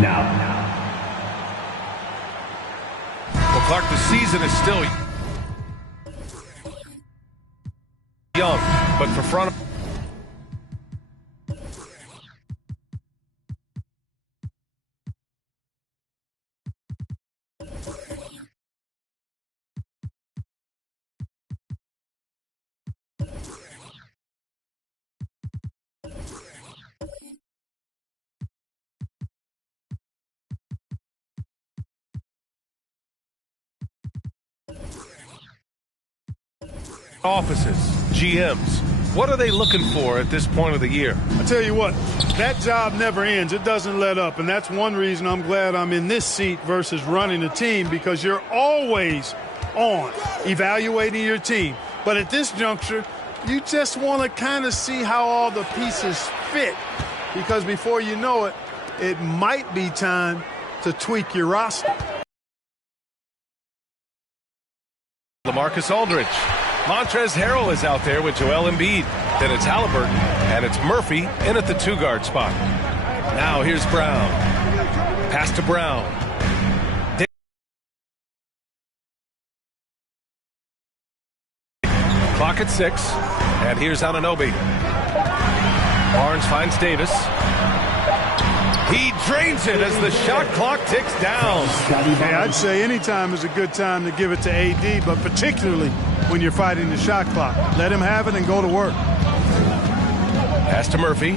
now. Well, Clark, the season is still young, but for front of offices, GMs, what are they looking for at this point of the year? I tell you what, that job never ends. It doesn't let up, and that's one reason I'm glad I'm in this seat versus running a team, because you're always on evaluating your team. But at this juncture, you just want to kind of see how all the pieces fit, because before you know it, it might be time to tweak your roster. LaMarcus Aldridge. Montrezl Harrell is out there with Joel Embiid. Then it's Halliburton, and it's Murphy in at the two-guard spot. Now here's Brown. Pass to Brown. Clock at 6, and here's Anunoby. Barnes finds Davis. He drains it as the shot clock ticks down. Hey, I'd say any time is a good time to give it to AD, but particularly when you're fighting the shot clock. Let him have it and go to work. Pass to Murphy.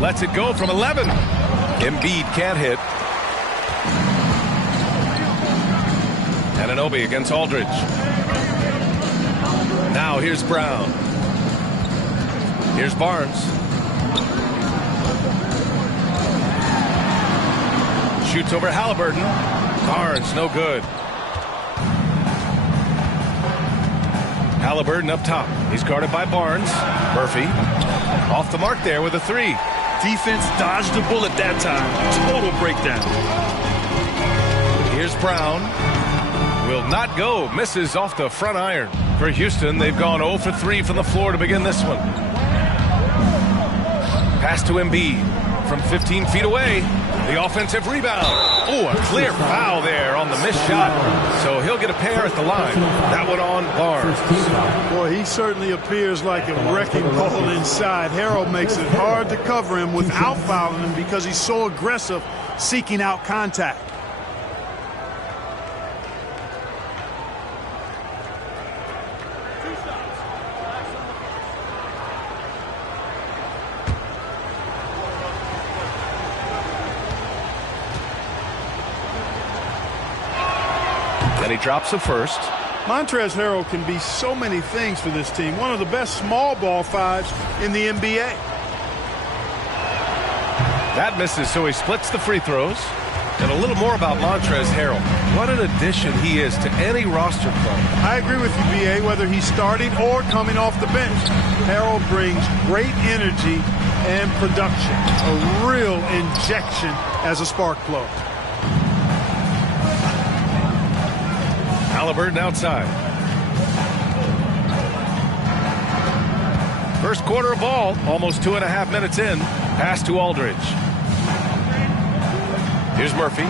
Lets it go from 11. Embiid can't hit. Anunoby against Aldridge. Now here's Brown. Here's Barnes. Shoots over Halliburton. Barnes, no good. Halliburton up top. He's guarded by Barnes. Murphy off the mark there with a three. Defense dodged the bullet that time. Total breakdown. Here's Brown. Will not go. Misses off the front iron. For Houston, they've gone 0 for 3 from the floor to begin this one. Pass to Embiid from 15 feet away. The offensive rebound. Oh, a clear foul there on the missed shot. So he'll get a pair at the line. That one on Barnes. Boy, he certainly appears like a wrecking ball inside. Harrell makes it hard to cover him without fouling him because he's so aggressive seeking out contact. And he drops the first. Montrezl Harrell can be so many things for this team. One of the best small ball fives in the NBA. That misses, so he splits the free throws. And a little more about Montrezl Harrell. What an addition he is to any roster player. I agree with you, B.A., whether he's starting or coming off the bench. Harrell brings great energy and production. A real injection as a spark plug. Halliburton outside. First quarter of ball, almost 2.5 minutes in. Pass to Aldridge. Here's Murphy.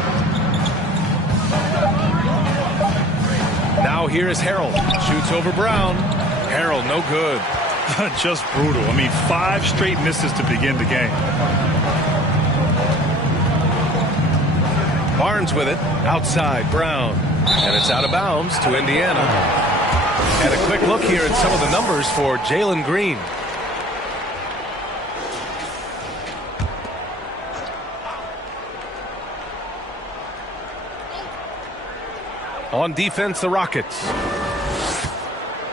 Now here is Harrell. Shoots over Brown. Harrell, no good. Just brutal. I mean, 5 straight misses to begin the game. Barnes with it. Outside, Brown. And it's out of bounds to Indiana. And a quick look here at some of the numbers for Jalen Green. On defense, the Rockets.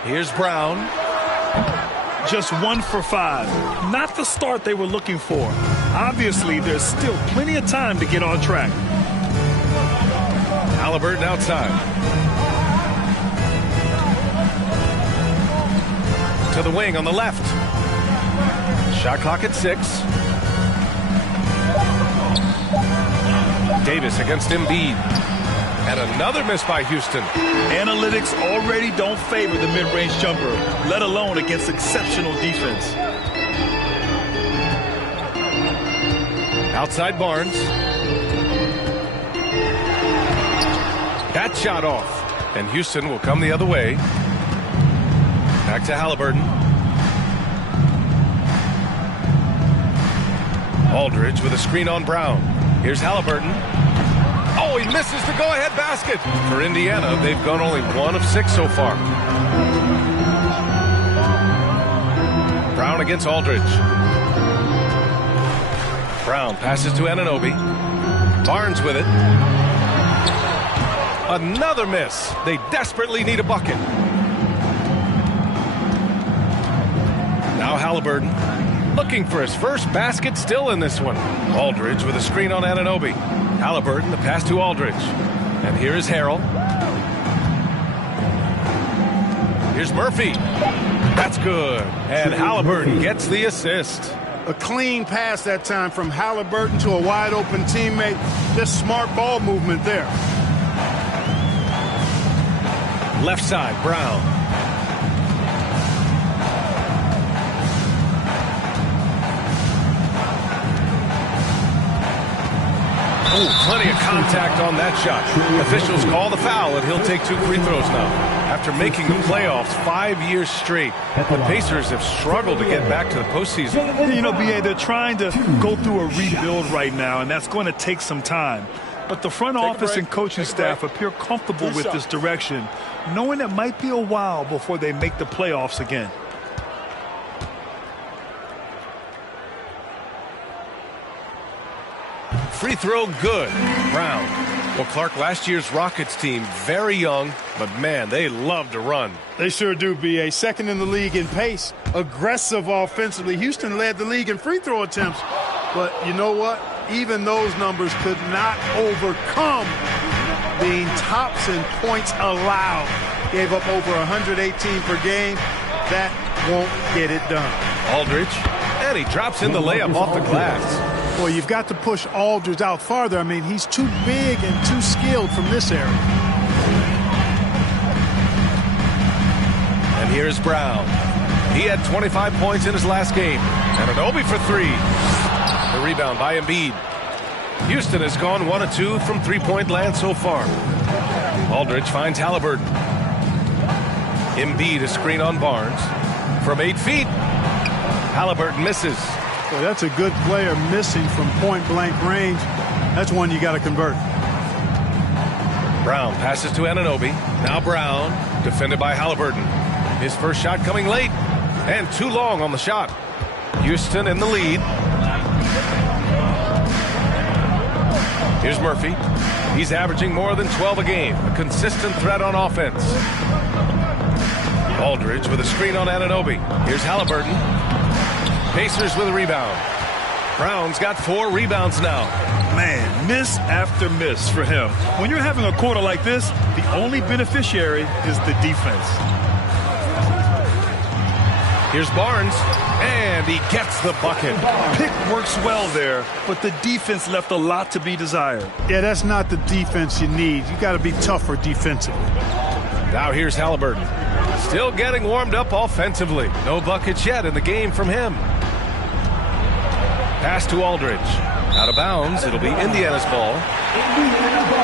Here's Brown. Just 1 for 5. Not the start they were looking for. Obviously, there's still plenty of time to get on track. Halliburton outside. To the wing on the left. Shot clock at 6. Davis against Embiid. And another miss by Houston. Analytics already don't favor the mid-range jumper, let alone against exceptional defense. Outside Barnes. That shot off. And Houston will come the other way. Back to Halliburton. Aldridge with a screen on Brown. Here's Halliburton. Oh, he misses the go-ahead basket. For Indiana, they've gone only 1 of 6 so far. Brown against Aldridge. Brown passes to Anunoby. Barnes with it. Another miss. They desperately need a bucket. Now Halliburton looking for his first basket, still in this one. Aldridge with a screen on Anunoby. Halliburton, the pass to Aldridge. And here is Harrell. Here's Murphy. That's good. And Halliburton gets the assist. A clean pass that time from Halliburton to a wide open teammate. Just smart ball movement there. Left side, Brown. Oh, plenty of contact on that shot. Officials call the foul, and he'll take 2 free throws now. After making the playoffs 5 years straight, the Pacers have struggled to get back to the postseason. You know, B.A., they're trying to go through a rebuild right now, and that's going to take some time. But the front office and coaching staff appear comfortable with this direction, knowing it might be a while before they make the playoffs again. Free throw good. Brown. Well, Clark, last year's Rockets team, very young, but man, they love to run. They sure do, B.A. Second in the league in pace. Aggressive offensively. Houston led the league in free throw attempts. But you know what? Even those numbers could not overcome being tops in points allowed. Gave up over 118 per game. That won't get it done. Aldridge. And he drops in the layup off the glass. Well, you've got to push Aldridge out farther. I mean, he's too big and too skilled from this area. And here's Brown. He had 25 points in his last game. And Anunoby for 3. The rebound by Embiid. Houston has gone 1 of 2 from three-point land so far. Aldridge finds Halliburton. Embiid a screen on Barnes. From 8 feet. Halliburton misses. Well, that's a good player missing from point-blank range. That's one you got to convert. Brown passes to Anunoby. Now Brown, defended by Halliburton. His first shot coming late, and too long on the shot. Houston in the lead. Here's Murphy. He's averaging more than 12 a game. A consistent threat on offense. Aldridge with a screen on Anunoby. Here's Halliburton. Pacers with a rebound. Brown's got 4 rebounds now. Man, miss after miss for him. When you're having a quarter like this, the only beneficiary is the defense. Here's Barnes, and he gets the bucket. Pick works well there, but the defense left a lot to be desired. Yeah, that's not the defense you need. You got to be tougher defensively. Now here's Halliburton. Still getting warmed up offensively. No buckets yet in the game from him. Pass to Aldridge. Out of bounds. It'll be Indiana's ball.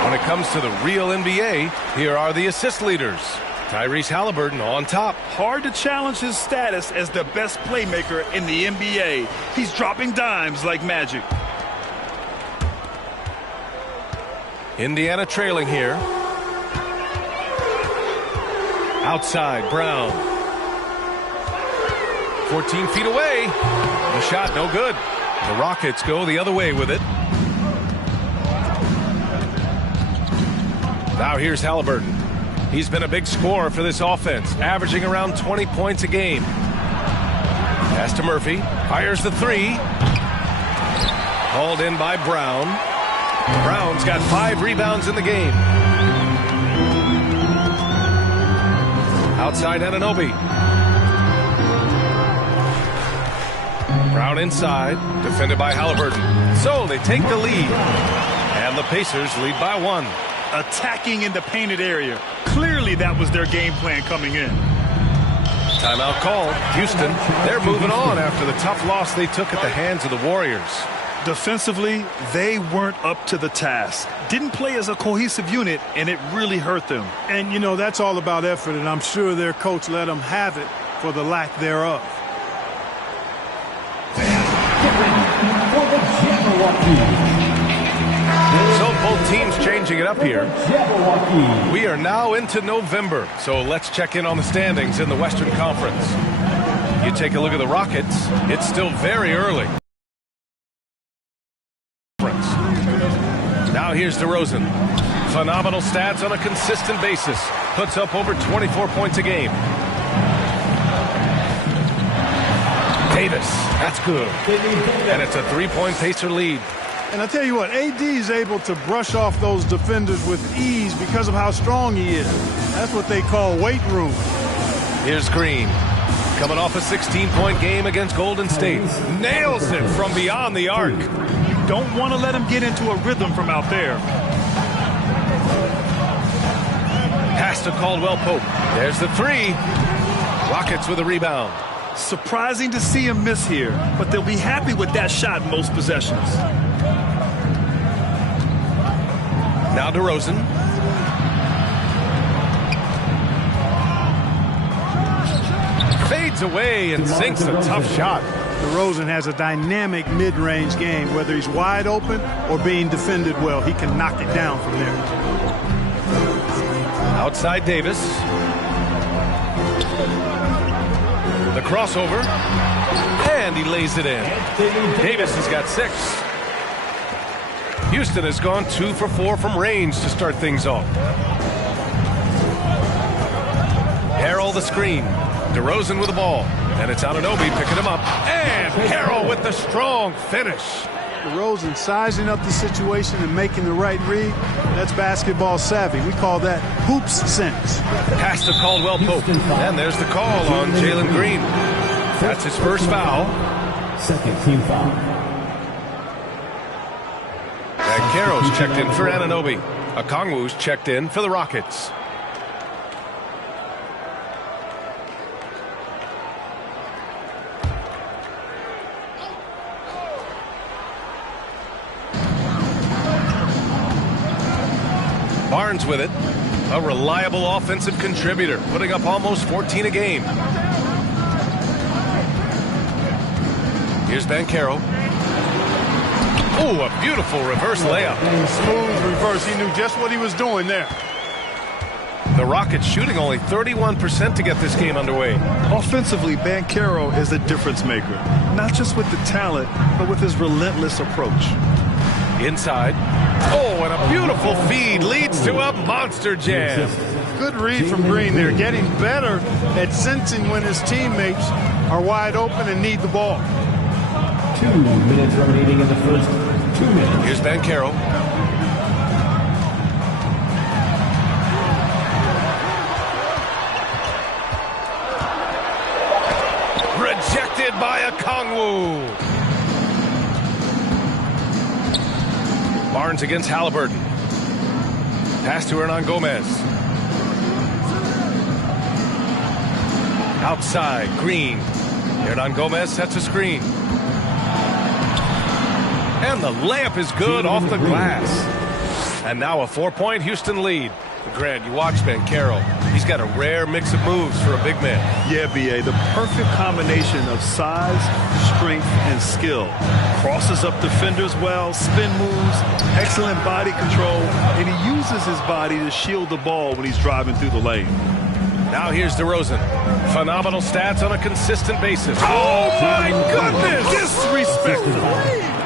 When it comes to the real NBA, here are the assist leaders. Tyrese Halliburton on top. Hard to challenge his status as the best playmaker in the NBA. He's dropping dimes like magic. Indiana trailing here. Outside, Brown. 14 feet away. The shot no good. The Rockets go the other way with it. Now here's Halliburton. He's been a big scorer for this offense, averaging around 20 points a game. Pass to Murphy. Fires the 3. Hauled in by Brown. Brown's got 5 rebounds in the game. Outside Anunoby. Brown inside, defended by Halliburton. So they take the lead. And the Pacers lead by 1. Attacking in the painted area. Clearly that was their game plan coming in. Timeout call. Houston, they're moving on after the tough loss they took at the hands of the Warriors. Defensively, they weren't up to the task. Didn't play as a cohesive unit, and it really hurt them. And, you know, that's all about effort, and I'm sure their coach let them have it for the lack thereof. So both teams changing it up here. We are now into November, so let's check in on the standings in the Western Conference. You take a look at the Rockets, it's still very early. Now here's DeRozan. Phenomenal stats on a consistent basis. Puts up over 24 points a game. Davis, that's good. And it's a three-point Pacer lead. And I tell you what, AD is able to brush off those defenders with ease because of how strong he is. That's what they call weight room. Here's Green. Coming off a 16-point game against Golden State. Nails it from beyond the arc. Don't want to let him get into a rhythm from out there. Pass to Caldwell Pope. There's the three. Rockets with a rebound. Surprising to see him miss here, but they'll be happy with that shot in most possessions. Now DeRozan. Fades away and sinks a tough shot. DeRozan has a dynamic mid-range game. Whether he's wide open or being defended well, he can knock it down from there. Outside Davis. The crossover. And he lays it in. Davis has got 6. Houston has gone 2 for 4 from range to start things off. Harrell the screen. DeRozan with the ball. And it's Anunoby picking him up. And Harrell with the strong finish. DeRozan sizing up the situation and making the right read. That's basketball savvy. We call that hoops sense. Pass to Caldwell Pope. And there's the call on Jalen Green. That's his first foul. Second team foul. And Caro's checked in for Anunoby. Okongwu's checked in for the Rockets. Barnes with it. A reliable offensive contributor, putting up almost 14 a game. Here's Banchero. Oh, a beautiful reverse layup. Smooth reverse. He knew just what he was doing there. The Rockets shooting only 31% to get this game underway. Offensively, Banchero is a difference maker. Not just with the talent, but with his relentless approach. Inside. Oh, and a beautiful feed leads to a monster jam. Good read from Green there. Getting better at sensing when his teammates are wide open and need the ball. 2 minutes remaining in the first 2 minutes. Here's Banchero. Rejected by Okongwu. Barnes against Halliburton. Pass to Hernangomez. Outside, Green. Hernangomez sets a screen. And the layup is good off the glass. And now a 4-point Houston lead. Grant, you watch Banchero. He's got a rare mix of moves for a big man. Yeah, B.A., the perfect combination of size, strength, and skill. Crosses up defenders well, spin moves, excellent body control, and he uses his body to shield the ball when he's driving through the lane. Now here's DeRozan. Phenomenal stats on a consistent basis. Oh, my goodness! Disrespectful.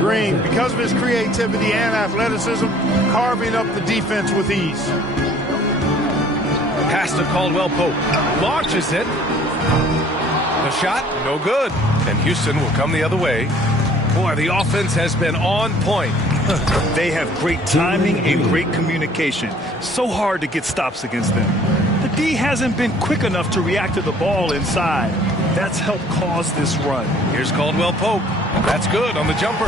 Green, because of his creativity and athleticism, carving up the defense with ease. Pass to Caldwell Pope. Launches it. The shot, no good. And Houston will come the other way. Boy, the offense has been on point. They have great timing and great communication. So hard to get stops against them. The D hasn't been quick enough to react to the ball inside. That's helped cause this run. Here's Caldwell Pope. That's good on the jumper.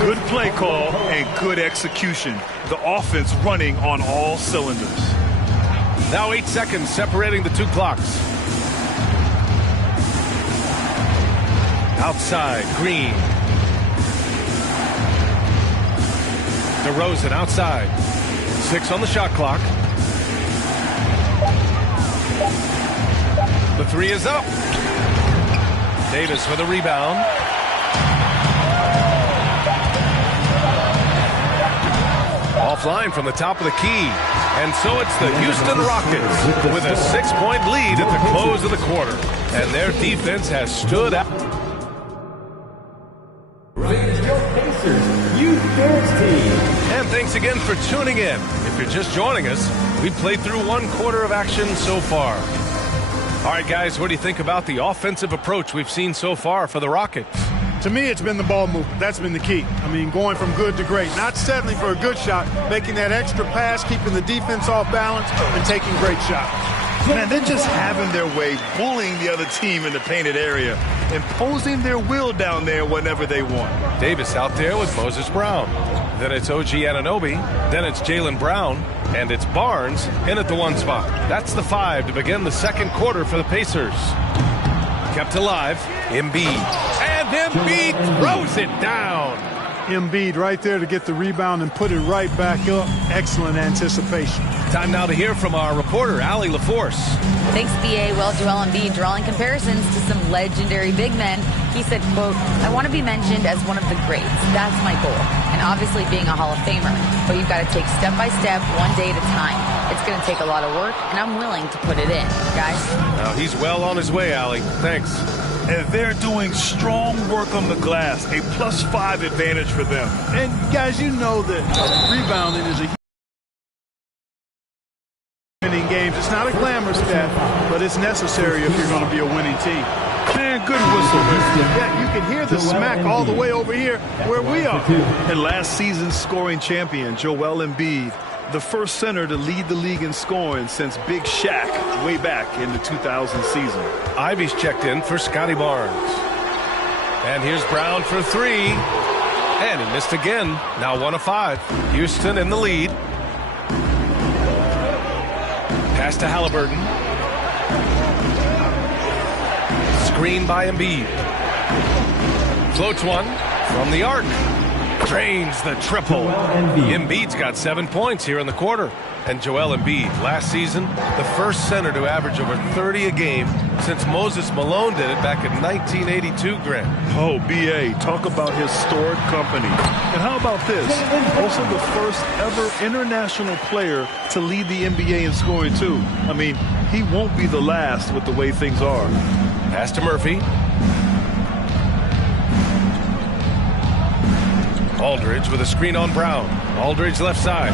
Good play call and good execution. The offense running on all cylinders. Now 8 seconds separating the two clocks. Outside, Green. DeRozan outside. 6 on the shot clock. The three is up. Davis for the rebound. Offline from the top of the key. And so it's the Houston Rockets with a 6-point lead at the close of the quarter. And their defense has stood out. And thanks again for tuning in. If you're just joining us, we've played through 1 quarter of action so far. All right, guys, what do you think about the offensive approach we've seen so far for the Rockets? To me, it's been the ball movement. That's been the key. I mean, going from good to great. Not settling for a good shot, making that extra pass, keeping the defense off balance, and taking great shots. Man, they're just having their way, bullying the other team in the painted area, imposing their will down there whenever they want. Davis out there with Moses Brown. Then it's OG Anunoby. Then it's Jaylen Brown. And it's Barnes in at the 1 spot. That's the 5 to begin the second quarter for the Pacers. Kept alive. Embiid. And Embiid throws it down. Embiid right there to get the rebound and put it right back up. Excellent anticipation. Time now to hear from our reporter, Allie LaForce. Thanks, B.A. Well, Joel Embiid drawing comparisons to some legendary big men. He said, quote, "I want to be mentioned as one of the greats. That's my goal. And obviously being a Hall of Famer. But you've got to take step by step, one day at a time. It's going to take a lot of work, and I'm willing to put it in, guys." Now he's well on his way, Allie. Thanks. And they're doing strong work on the glass, a +5 advantage for them. And, guys, you know that rebounding is a winning games. It's not a glamour stat, but it's necessary if you're going to be a winning team. Man, good whistle. Yeah, you can hear the smack all the way over here where we are. And last season's scoring champion, Joel Embiid, the first center to lead the league in scoring since Big Shaq way back in the 2000 season. Ivy's checked in for Scotty Barnes. And here's Brown for 3. And he missed again. Now 1 of 5. Houston in the lead. Pass to Halliburton. Screen by Embiid. Floats one from the arc. Drains the triple. Embiid's got 7 points here in the quarter. And Joel Embiid, last season, the first center to average over 30 a game since Moses Malone did it back in 1982, Grant. Oh, B.A., talk about historic company. And how about this? Also the first ever international player to lead the NBA in scoring, too. I mean, he won't be the last with the way things are. Pass to Murphy. Aldridge with a screen on Brown. Aldridge left side.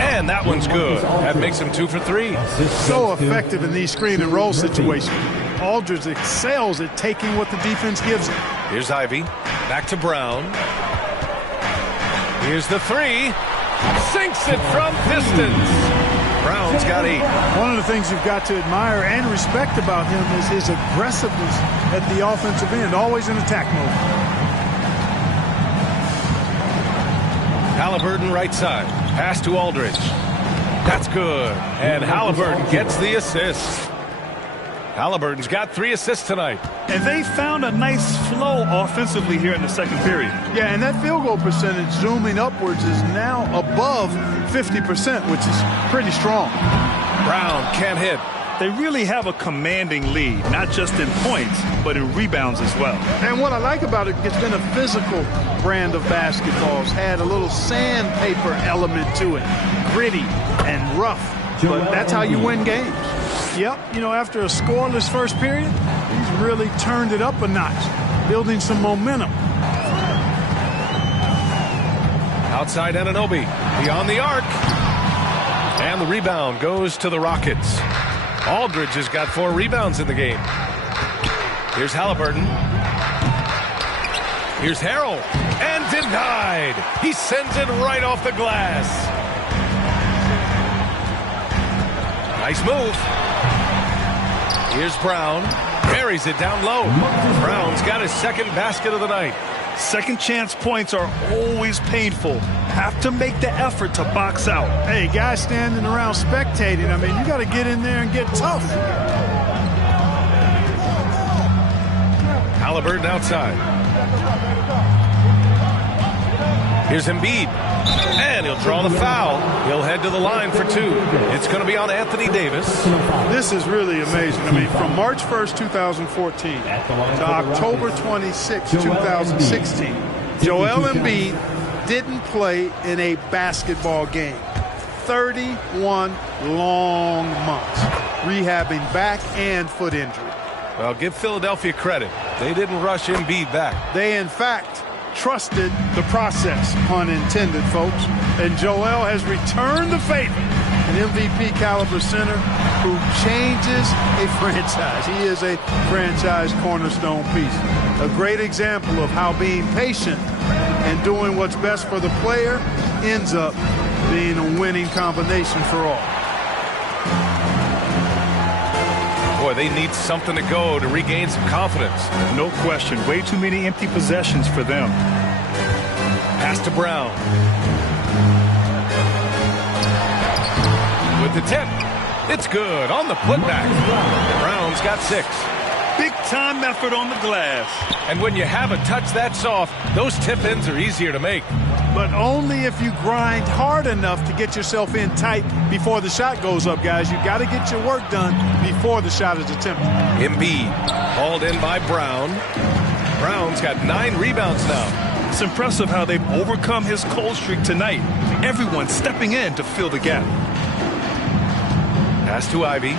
And that one's good. That makes him 2 for 3. So effective in these screen and roll situations. Aldridge excels at taking what the defense gives him. Here's Ivy. Back to Brown. Here's the 3. Sinks it from distance. Brown's got 8. One of the things you've got to admire and respect about him is his aggressiveness at the offensive end, always in attack mode. Halliburton right side. Pass to Aldridge. That's good. And Halliburton gets the assist. Halliburton's got 3 assists tonight. And they found a nice flow offensively here in the second period. Yeah, and that field goal percentage zooming upwards is now above 50%, which is pretty strong. Brown can't hit. They really have a commanding lead, not just in points, but in rebounds as well. And what I like about it, it's been a physical brand of basketball. It's had a little sandpaper element to it, gritty and rough. But that's how you win games. Yep, you know, after a scoreless first period, he's really turned it up a notch, building some momentum. Outside Anunoby, beyond the arc. And the rebound goes to the Rockets. Aldridge has got 4 rebounds in the game. Here's Halliburton. Here's Harrell. And denied. He sends it right off the glass. Nice move. Here's Brown. Buries it down low. Brown's got his second basket of the night. Second chance points are always painful. Have to make the effort to box out. Hey, guys standing around spectating, I mean, you got to get in there and get tough. Halliburton outside. Here's Embiid. And he'll draw the foul. He'll head to the line for two. It's going to be on Anthony Davis. This is really amazing. I mean, from March 1st, 2014 to October 26, 2016, Joel Embiid didn't play in a basketball game. 31 long months rehabbing back and foot injury. Well, give Philadelphia credit. They didn't rush Embiid back. They, in fact, trusted the process, pun intended, folks. And Joel has returned the favor. An MVP caliber center who changes a franchise. He is a franchise cornerstone piece. A great example of how being patient and doing what's best for the player ends up being a winning combination for all. Boy, they need something to go to regain some confidence. No question. Way too many empty possessions for them. Pass to Brown. With the tip. It's good on the putback. Brown's got 6. Big time effort on the glass. And when you have a touch that soft, those tip-ins are easier to make. But only if you grind hard enough to get yourself in tight before the shot goes up, guys. You've got to get your work done before the shot is attempted. Embiid hauled in by Brown. Brown's got 9 rebounds now. It's impressive how they've overcome his cold streak tonight. Everyone stepping in to fill the gap. Pass to Ivy.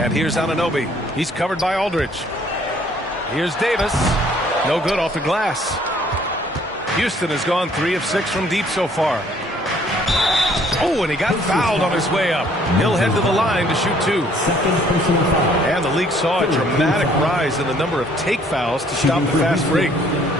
And here's Anunoby. He's covered by Aldridge. Here's Davis. No good off the glass. Houston has gone 3 of 6 from deep so far. Oh, and he got fouled on his way up. He'll head to the line to shoot 2. And the league saw a dramatic rise in the number of take fouls to stop the fast break.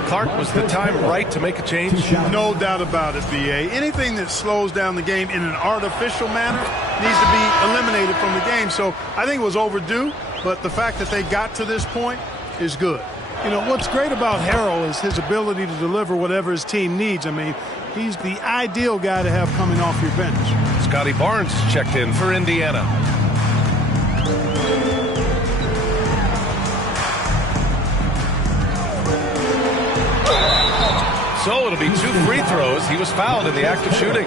Clark, was the time right to make a change? No doubt about it, B.A. Anything that slows down the game in an artificial manner needs to be eliminated from the game. So I think it was overdue, but the fact that they got to this point is good. You know, what's great about Harrell is his ability to deliver whatever his team needs. I mean, he's the ideal guy to have coming off your bench. Scotty Barnes checked in for Indiana. So it'll be 2 free throws. He was fouled in the act of shooting.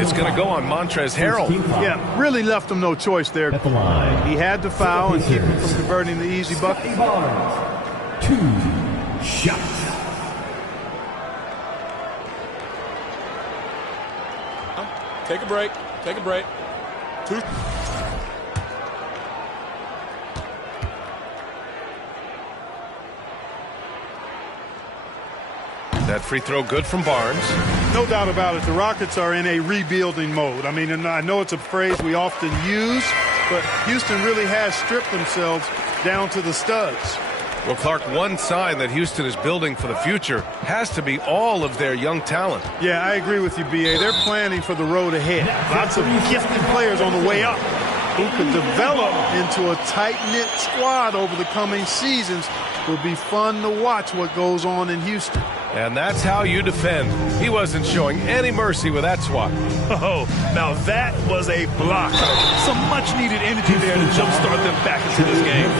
It's going to go on Montrezl Harrell. Yeah, really left him no choice there. At the line. He had to foul and keep him from converting the easy bucket. 2 shots. Take a break. Take a break. 2. That free throw good from Barnes. No doubt about it. The Rockets are in a rebuilding mode. I mean, and I know it's a phrase we often use, but Houston really has stripped themselves down to the studs. Well, Clark, one sign that Houston is building for the future has to be all of their young talent. Yeah, I agree with you, B.A. They're planning for the road ahead. Lots of gifted players on the way up who could develop into a tight-knit squad over the coming seasons. It'll be fun to watch what goes on in Houston. And that's how you defend. He wasn't showing any mercy with that swat. Oh, now that was a block. Some much-needed energy there to jumpstart them back into this game.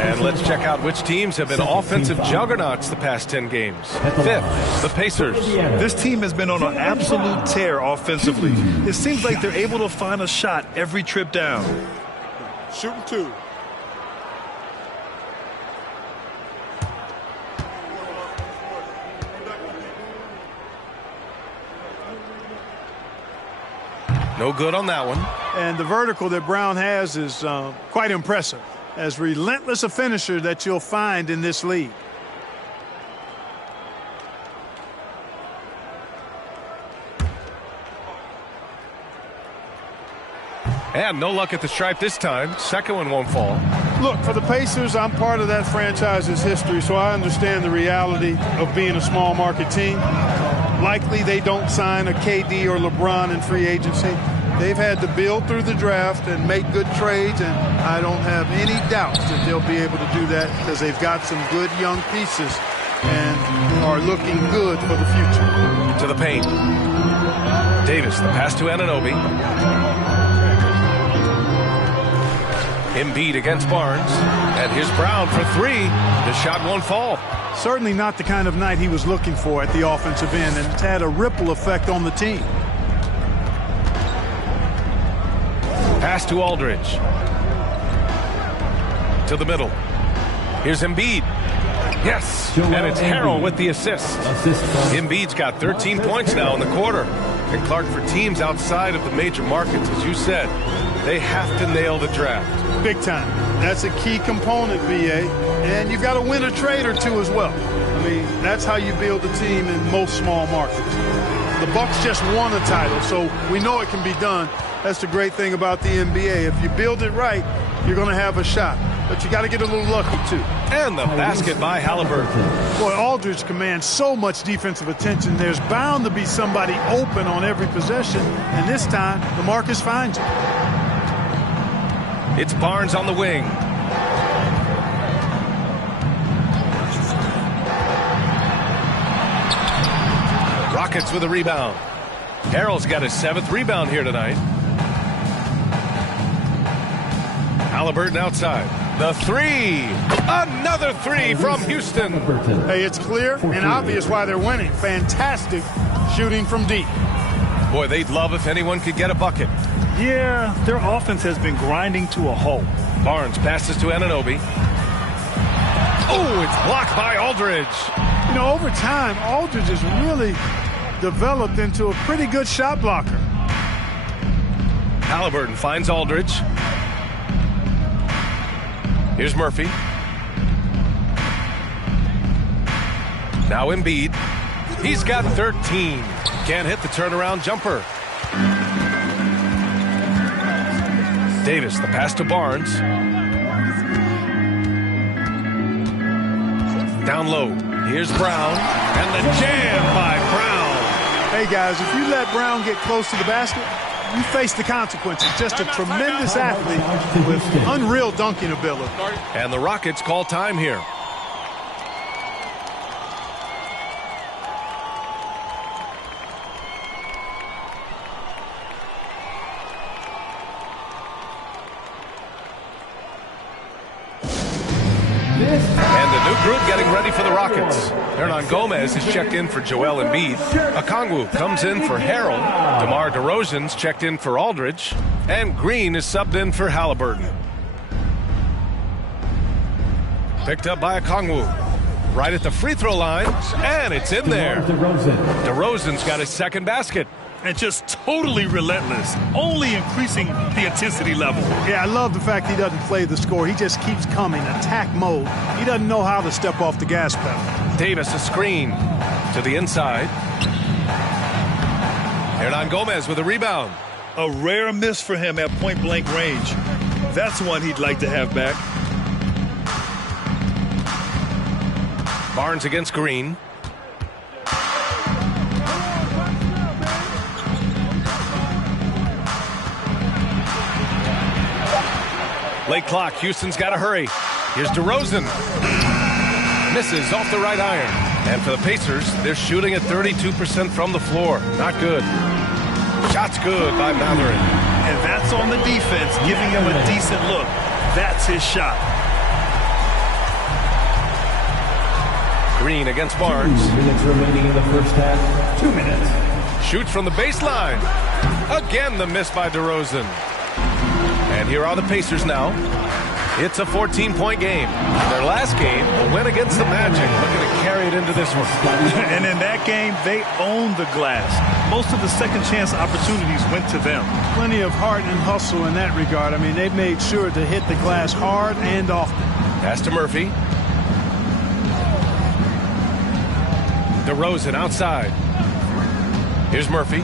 And let's check out which teams have been offensive juggernauts the past 10 games. 5th, the Pacers. This team has been on an absolute tear offensively. It seems like they're able to find a shot every trip down. Shooting 2. No good on that one. And the vertical that Brown has is quite impressive. As relentless a finisher that you'll find in this league. And no luck at the stripe this time. Second one won't fall. Look, for the Pacers, I'm part of that franchise's history, so I understand the reality of being a small market team. Likely they don't sign a KD or LeBron in free agency. They've had to build through the draft and make good trades, and I don't have any doubts that they'll be able to do that because they've got some good young pieces and are looking good for the future. To the paint. Davis, the pass to Anunoby. Embiid against Barnes. And here's Brown for three. The shot won't fall. Certainly not the kind of night he was looking for at the offensive end, and it's had a ripple effect on the team. Pass to Aldridge. To the middle. Here's Embiid. Yes, and it's Harrell with the assist. Embiid's got 13 points now in the quarter. And Clark, for teams outside of the major markets, as you said, they have to nail the draft. Big time. That's a key component, BA. And you've got to win a trade or two as well. I mean, that's how you build a team in most small markets. The Bucks just won a title, so we know it can be done. That's the great thing about the NBA. If you build it right, you're going to have a shot. But you got to get a little lucky, too. And the basket by Halliburton. Boy, Aldridge commands so much defensive attention. There's bound to be somebody open on every possession. And this time, DeMarcus finds it. It's Barnes on the wing. Rockets with a rebound. Harrell's got his 7th rebound here tonight. Halliburton outside. The three. Another three from Houston. Hey, it's clear and obvious why they're winning. Fantastic shooting from deep. Boy, they'd love if anyone could get a bucket. Yeah, their offense has been grinding to a halt. Barnes passes to Anunoby. Oh, it's blocked by Aldridge. You know, over time, Aldridge has really developed into a pretty good shot blocker. Halliburton finds Aldridge. Here's Murphy. Now Embiid. He's got 13. Can't hit the turnaround jumper. Davis, the pass to Barnes. Down low. Here's Brown. And the jam by Brown. Hey, guys, if you let Brown get close to the basket, you face the consequences. Just a tremendous athlete with unreal dunking ability. And the Rockets call time here. And the new group getting ready for the Rockets. Hernan Gomez is checked in for Joel Embiid. Okongwu comes in for Harrell. DeMar DeRozan's checked in for Aldridge. And Green is subbed in for Halliburton. Picked up by Okongwu. Right at the free throw line. And it's in there. DeRozan's got his 2nd basket. And just totally relentless, only increasing the intensity level. Yeah, I love the fact he doesn't play the score. He just keeps coming, attack mode. He doesn't know how to step off the gas pedal. Davis, a screen to the inside. Hernan Gomez with a rebound. A rare miss for him at point-blank range. That's one he'd like to have back. Barnes against Green. Late clock. Houston's got to hurry. Here's DeRozan. Misses off the right iron. And for the Pacers, they're shooting at 32% from the floor. Not good. Shot's good by Mathurin. And that's on the defense, giving him a decent look. That's his shot. Green against Barnes. 2 minutes remaining in the first half. 2 minutes. Shoots from the baseline. Again, the miss by DeRozan. And here are the Pacers now. It's a 14-point game. Their last game, a win against the Magic, looking to carry it into this one. And in that game, they owned the glass. Most of the second chance opportunities went to them. Plenty of heart and hustle in that regard. I mean, they've made sure to hit the glass hard and often. Pass to Murphy. DeRozan outside. Here's Murphy.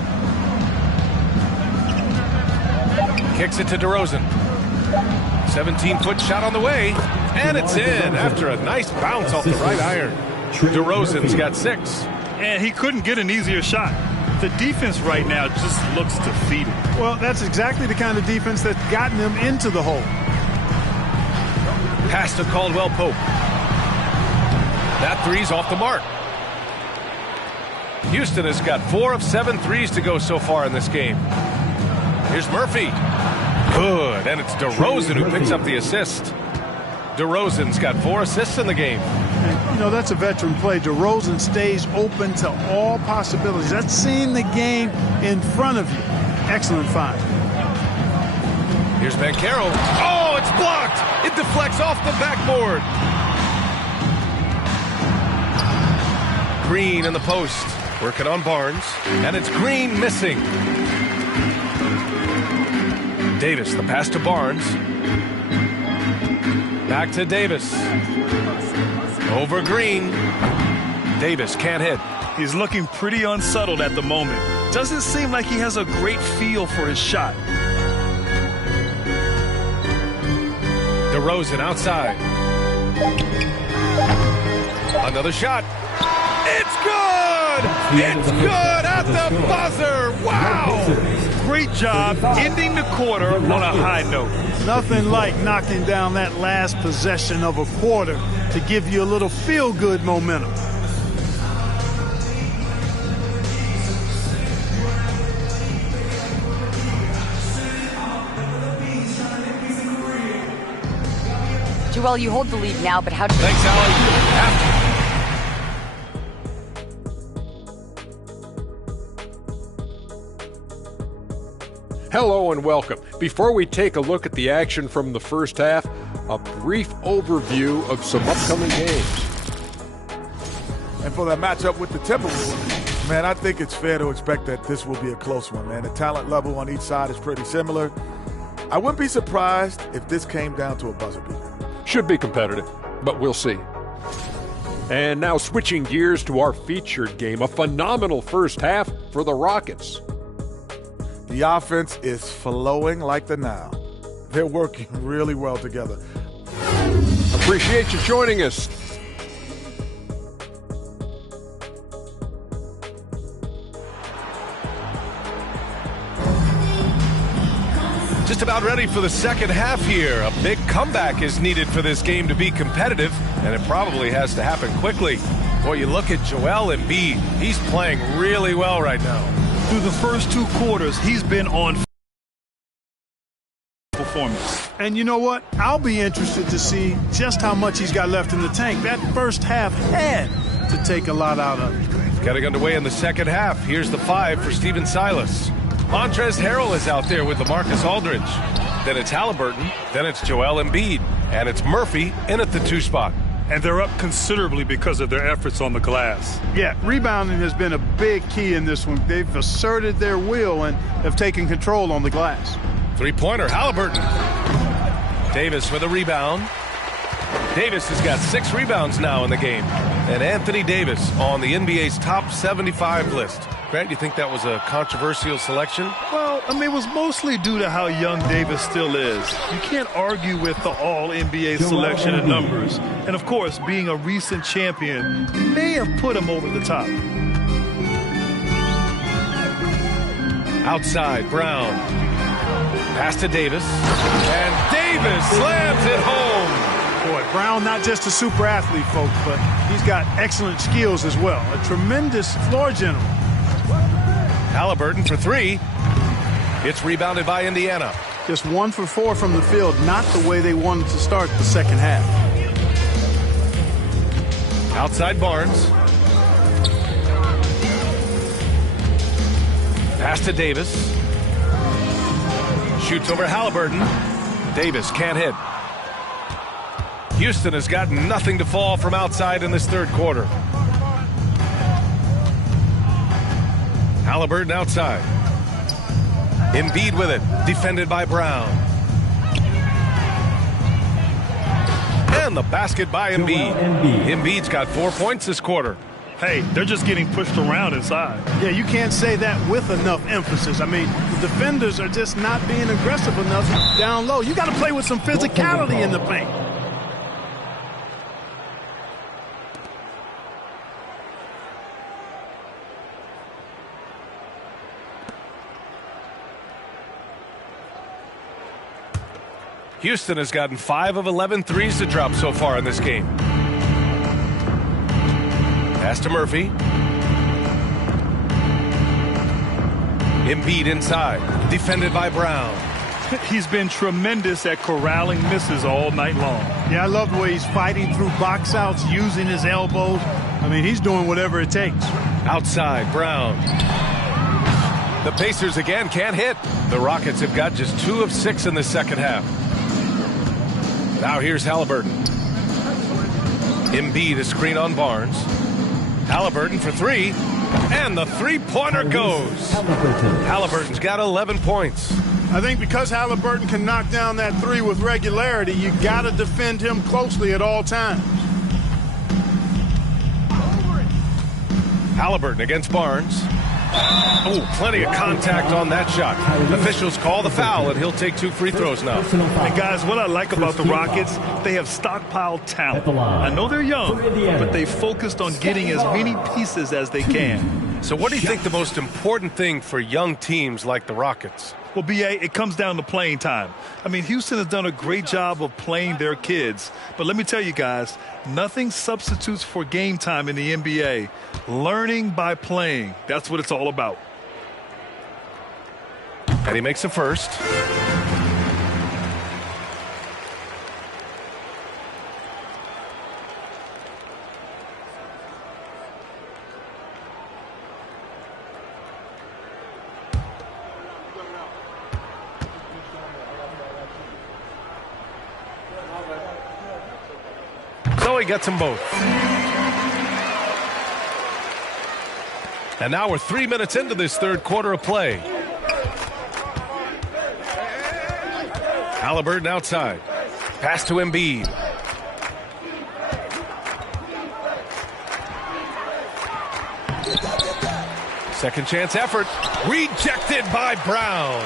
Kicks it to DeRozan. 17-foot shot on the way. And it's in after a nice bounce off the right iron. DeRozan's got 6. And he couldn't get an easier shot. The defense right now just looks defeated. Well, that's exactly the kind of defense that's gotten them into the hole. Pass to Caldwell Pope. That three's off the mark. Houston has got 4 of 7 threes to go so far in this game. Here's Murphy. Good, and it's DeRozan who picks up the assist. DeRozan's got 4 assists in the game. And, you know, that's a veteran play. DeRozan stays open to all possibilities. That's seeing the game in front of you. Excellent find. Here's Banchero. Oh, it's blocked. It deflects off the backboard. Green in the post. Working on Barnes. And it's Green missing. Davis, the pass to Barnes. Back to Davis. Over Green. Davis can't hit. He's looking pretty unsettled at the moment. Doesn't seem like he has a great feel for his shot. DeRozan outside. Another shot. It's good! It's good at the buzzer! Wow! Great job ending the quarter on a high note. Nothing like knocking down that last possession of a quarter to give you a little feel-good momentum. Joel, you hold the lead now, but how do Thanks, Allie. Hello and welcome. Before we take a look at the action from the first half, a brief overview of some upcoming games. And for that matchup with the Timberwolves, man, I think it's fair to expect that this will be a close one, man. The talent level on each side is pretty similar. I wouldn't be surprised if this came down to a buzzer beater. Should be competitive, but we'll see. And now switching gears to our featured game, a phenomenal first half for the Rockets. The offense is flowing like the Nile. They're working really well together. Appreciate you joining us. Just about ready for the second half here. A big comeback is needed for this game to be competitive, and it probably has to happen quickly. Boy, you look at Joel Embiid. He's playing really well right now. Through the first 2 quarters, he's been on performance. And you know what? I'll be interested to see just how much he's got left in the tank. That first half had to take a lot out of it. Getting underway in the second half. Here's the 5 for Stephen Silas. Montrezl Harrell is out there with LaMarcus Aldridge. Then it's Halliburton. Then it's Joel Embiid. And it's Murphy in at the 2 spot. And they're up considerably because of their efforts on the glass. Yeah, rebounding has been a big key in this one. They've asserted their will and have taken control on the glass. 3-pointer, Halliburton. Davis with a rebound. Davis has got 6 rebounds now in the game. And Anthony Davis on the NBA's top 75 list. Grant, you think that was a controversial selection? Well, I mean, it was mostly due to how young Davis still is. You can't argue with the all-NBA selection and numbers. And, of course, being a recent champion may have put him over the top. Outside, Brown. Pass to Davis. And Davis slams it home. Boy, Brown not just a super athlete, folks, but he's got excellent skills as well. A tremendous floor general. Halliburton for 3. It's rebounded by Indiana. Just 1 for 4 from the field, not the way they wanted to start the second half. Outside Barnes. Pass to Davis. Shoots over Halliburton. Davis can't hit. Houston has gotten nothing to fall from outside in this third quarter. Halliburton outside. Embiid with it. Defended by Brown. And the basket by Embiid. Embiid's got 4 points this quarter. Hey, they're just getting pushed around inside. Yeah, you can't say that with enough emphasis. I mean, the defenders are just not being aggressive enough down low. You got to play with some physicality in the paint. Houston has gotten 5 of 11 threes to drop so far in this game. Pass to Murphy. Embiid inside. Defended by Brown. He's been tremendous at corralling misses all night long. Yeah, I love the way he's fighting through box outs, using his elbows. I mean, he's doing whatever it takes. Outside, Brown. The Pacers again can't hit. The Rockets have got just 2 of 6 in the second half. Now here's Halliburton. Embiid, a screen on Barnes. Halliburton for 3. And the three-pointer goes. Halliburton's got 11 points. I think because Halliburton can knock down that 3 with regularity, you got to defend him closely at all times. Halliburton against Barnes. Oh, plenty of contact on that shot. Officials call the foul, and he'll take 2 free throws now. And guys, what I like about the Rockets, they have stockpiled talent. I know they're young, but they focused on getting as many pieces as they can. So what do you think the most important thing for young teams like the Rockets? Well, B.A., it comes down to playing time. I mean, Houston has done a great job of playing their kids. But let me tell you guys, nothing substitutes for game time in the NBA. Learning by playing. That's what it's all about. And he makes a first. So he gets them both. And now we're 3 minutes into this third quarter of play. Halliburton outside. Pass to Embiid. Second chance effort. Rejected by Brown.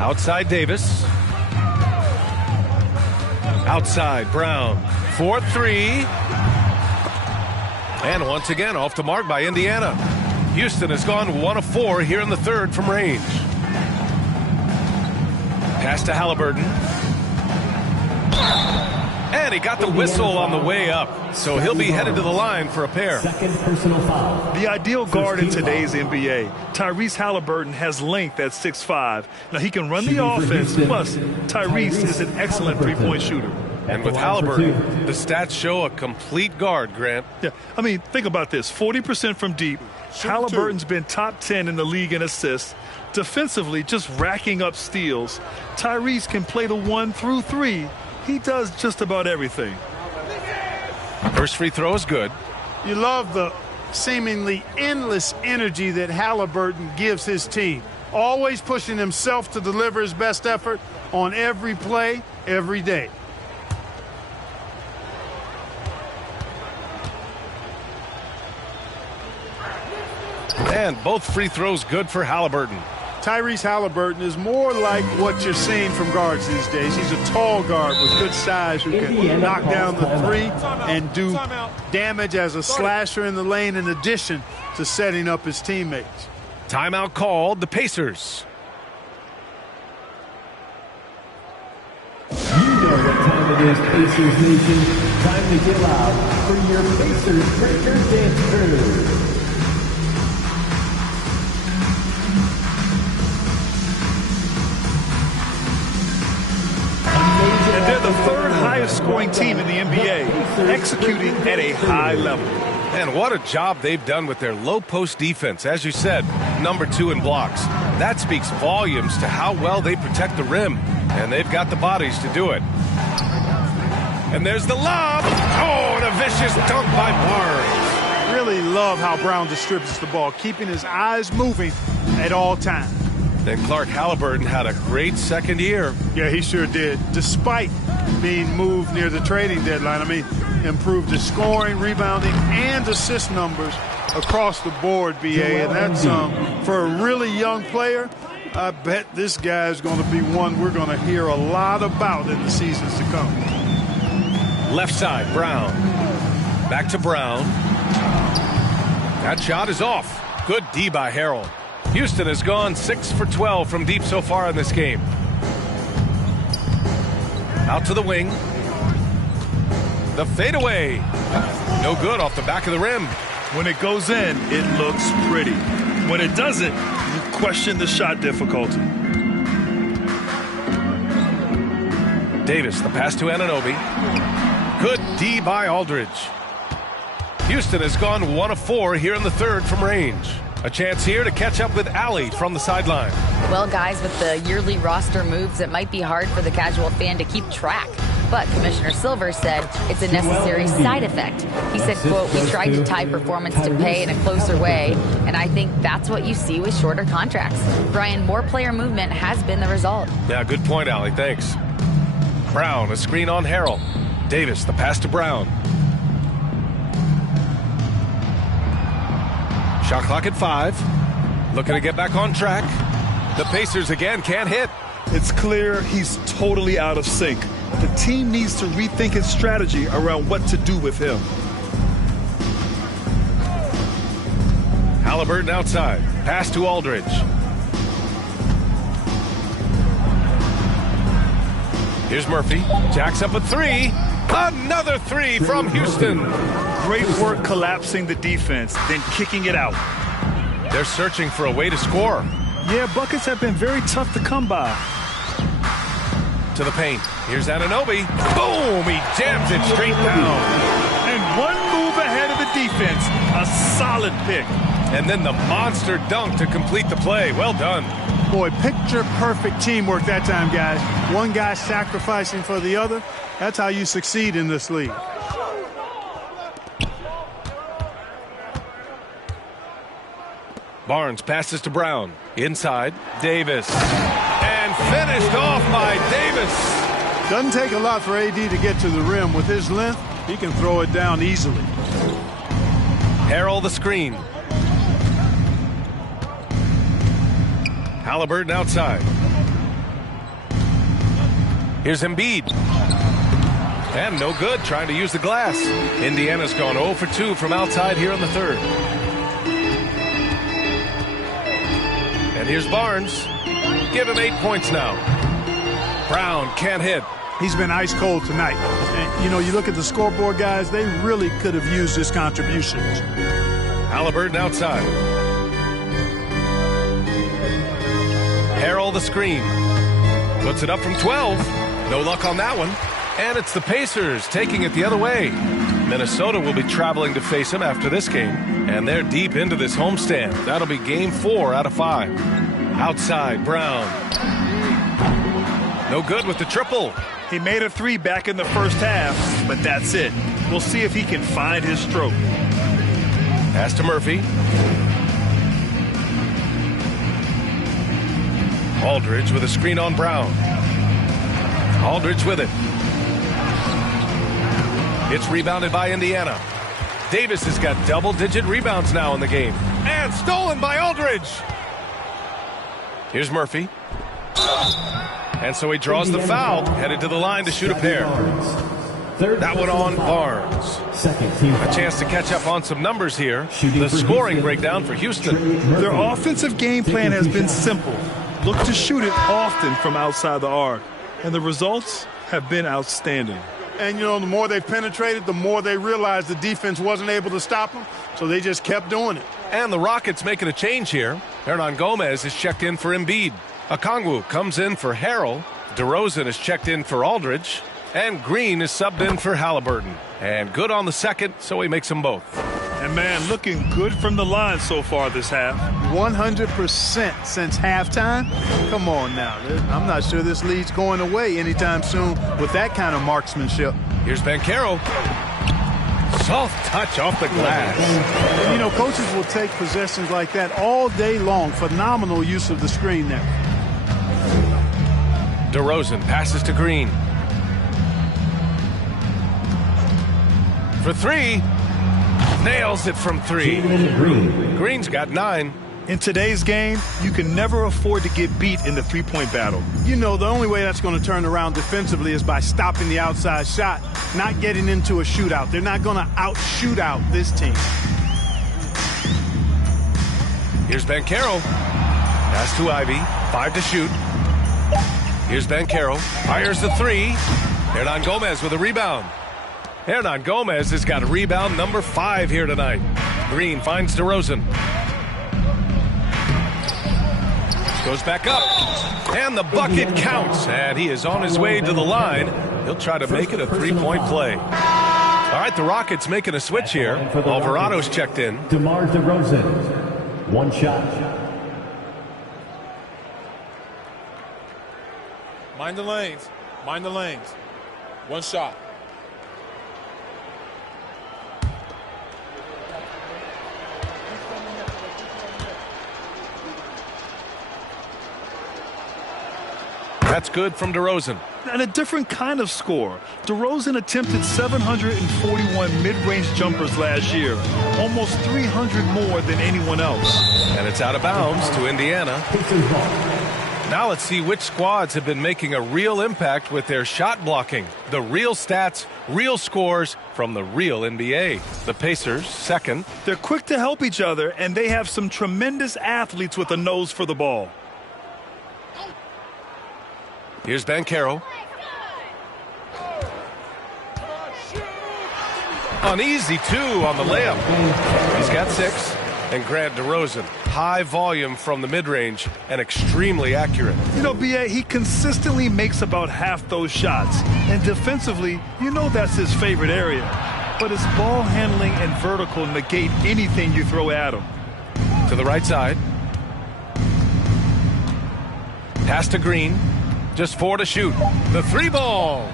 Outside Davis. Outside Brown. 4-3. And once again off the mark by Indiana. Houston has gone 1 of 4 here in the third from range. Pass to Halliburton. And he got the whistle on the way up. So he'll be headed to the line for a pair. Second personal foul. The ideal guard in today's NBA. Tyrese Halliburton has length at 6'5". Now he can run the offense, plus Tyrese is an excellent three-point shooter. And with Halliburton, the stats show a complete guard, Grant. Yeah, I mean, think about this. 40% from deep. Halliburton's been top 10 in the league in assists. Defensively, just racking up steals. Tyrese can play the 1 through 3. He does just about everything. First free throw is good. You love the seemingly endless energy that Halliburton gives his team. Always pushing himself to deliver his best effort on every play, every day. And both free throws good for Halliburton. Tyrese Halliburton is more like what you're seeing from guards these days. He's a tall guard with good size who can knock down the 3 and do damage as a slasher in the lane in addition to setting up his teammates. Timeout called, the Pacers. You know what time it is, Pacers Nation. Time to get loud for your Pacers Breaker Dance Crew. And they're the third highest scoring team in the NBA, executing at a high level. And what a job they've done with their low post defense. As you said, number 2 in blocks. That speaks volumes to how well they protect the rim. And they've got the bodies to do it. And there's the lob. Oh, and a vicious dunk by Barnes. Really love how Brown distributes the ball, keeping his eyes moving at all times. Then Clark Halliburton had a great second year. Yeah, he sure did. Despite being moved near the trading deadline, I mean, improved his scoring, rebounding, and assist numbers across the board, BA. And that's for a really young player. I bet this guy is going to be one we're going to hear a lot about in the seasons to come. Left side, Brown. Back to Brown. That shot is off. Good D by Harrell. Houston has gone 6 for 12 from deep so far in this game. Out to the wing. The fadeaway. No good off the back of the rim. When it goes in, it looks pretty. When it doesn't, you question the shot difficulty. Davis, the pass to Anunoby. Good D by Aldridge. Houston has gone 1 of 4 here in the third from range. A chance here to catch up with Allie from the sideline. Well, guys, with the yearly roster moves, it might be hard for the casual fan to keep track. But Commissioner Silver said it's a necessary side effect. He said, quote, "We tried to tie performance to pay in a closer way, and I think that's what you see with shorter contracts." Brian, more player movement has been the result. Yeah, good point, Allie. Thanks. Brown, a screen on Harrell. Davis, the pass to Brown. Shot clock at 5. Looking to get back on track. The Pacers again can't hit. It's clear he's totally out of sync. The team needs to rethink its strategy around what to do with him. Halliburton outside. Pass to Aldridge. Here's Murphy. Jacks up a 3. Another 3 from Houston. Great work collapsing the defense, then kicking it out. They're searching for a way to score. Yeah, buckets have been very tough to come by. To the paint. Here's Anunoby. Boom! He jams it straight down. And one move ahead of the defense. A solid pick. And then the monster dunk to complete the play. Well done. Boy, picture-perfect teamwork that time, guys. One guy sacrificing for the other. That's how you succeed in this league. Barnes passes to Brown. Inside, Davis. And finished off by Davis. Doesn't take a lot for AD to get to the rim. With his length, he can throw it down easily. Harrell the screen. Halliburton outside. Here's Embiid. And no good, trying to use the glass. Indiana's gone 0 for 2 from outside here in the third. And here's Barnes. Give him 8 points now. Brown can't hit. He's been ice cold tonight. And, you know, you look at the scoreboard, guys, they really could have used his contributions. Halliburton outside. Harrell the screen. Puts it up from 12. No luck on that one. And it's the Pacers taking it the other way. Minnesota will be traveling to face them after this game. And they're deep into this homestand. That'll be game 4 out of 5. Outside, Brown. No good with the triple. He made a 3 back in the first half, but that's it. We'll see if he can find his stroke. Pass to Murphy. Aldridge with a screen on Brown. Aldridge with it. It's rebounded by Indiana. Davis has got double-digit rebounds now in the game. And stolen by Aldridge. Here's Murphy. And so he draws the foul, headed to the line to shoot a pair. That one on Barnes. A chance to catch up on some numbers here. The scoring breakdown for Houston. Their offensive game plan has been simple. Look to shoot it often from outside the arc. And the results have been outstanding. And, you know, the more they've penetrated, the more they realized the defense wasn't able to stop them. So they just kept doing it. And the Rockets making a change here. Hernan Gomez is checked in for Embiid. Okongwu comes in for Harrell. DeRozan is checked in for Aldridge. And Green is subbed in for Halliburton. And good on the second, so he makes them both. And, man, looking good from the line so far this half. 100% since halftime. Come on now. I'm not sure this lead's going away anytime soon with that kind of marksmanship. Here's Banchero. Soft touch off the glass. You know, coaches will take possessions like that all day long. Phenomenal use of the screen there. DeRozan passes to Green. For 3. Nails it from 3. Green's got 9. In today's game, you can never afford to get beat in the three-point battle. You know, the only way that's going to turn around defensively is by stopping the outside shot, not getting into a shootout. They're not going to out-shoot out this team. Here's Banchero. Pass to Ivy. 5 to shoot. Here's Banchero. Fires the 3. Hernan Gomez with a rebound. Hernan Gomez has got rebound number 5 here tonight. Green finds DeRozan. Goes back up. And the bucket counts. And he is on his way to the line. He'll try to make it a three-point play. All right, the Rockets making a switch here. Alvarado's checked in. DeMar DeRozan, one shot. Mind the lanes. Mind the lanes. One shot. That's good from DeRozan. And a different kind of score. DeRozan attempted 741 mid-range jumpers last year, almost 300 more than anyone else. And it's out of bounds to Indiana. Now let's see which squads have been making a real impact with their shot blocking. The real stats, real scores from the real NBA. The Pacers, second. They're quick to help each other, and they have some tremendous athletes with a nose for the ball. Here's Banchero. An easy two on the layup. He's got 6. And Grant DeRozan, high volume from the mid-range and extremely accurate. You know, B.A., he consistently makes about half those shots. And defensively, you know that's his favorite area. But his ball handling and vertical negate anything you throw at him. To the right side. Pass to Green. Just 4 to shoot. The 3 ball.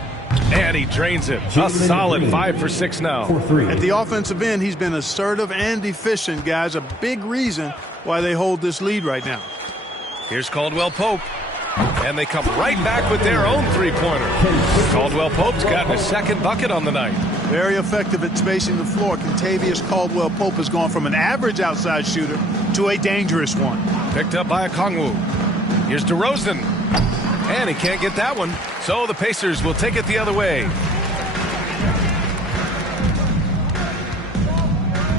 And he drains it. A solid 5 for 6 now. At the offensive end, he's been assertive and efficient, guys. A big reason why they hold this lead right now. Here's Caldwell Pope. And they come right back with their own three-pointer. Caldwell Pope's gotten his second bucket on the night. Very effective at spacing the floor. Kentavious Caldwell Pope has gone from an average outside shooter to a dangerous one. Picked up by Okongwu. Here's DeRozan. And he can't get that one. So the Pacers will take it the other way.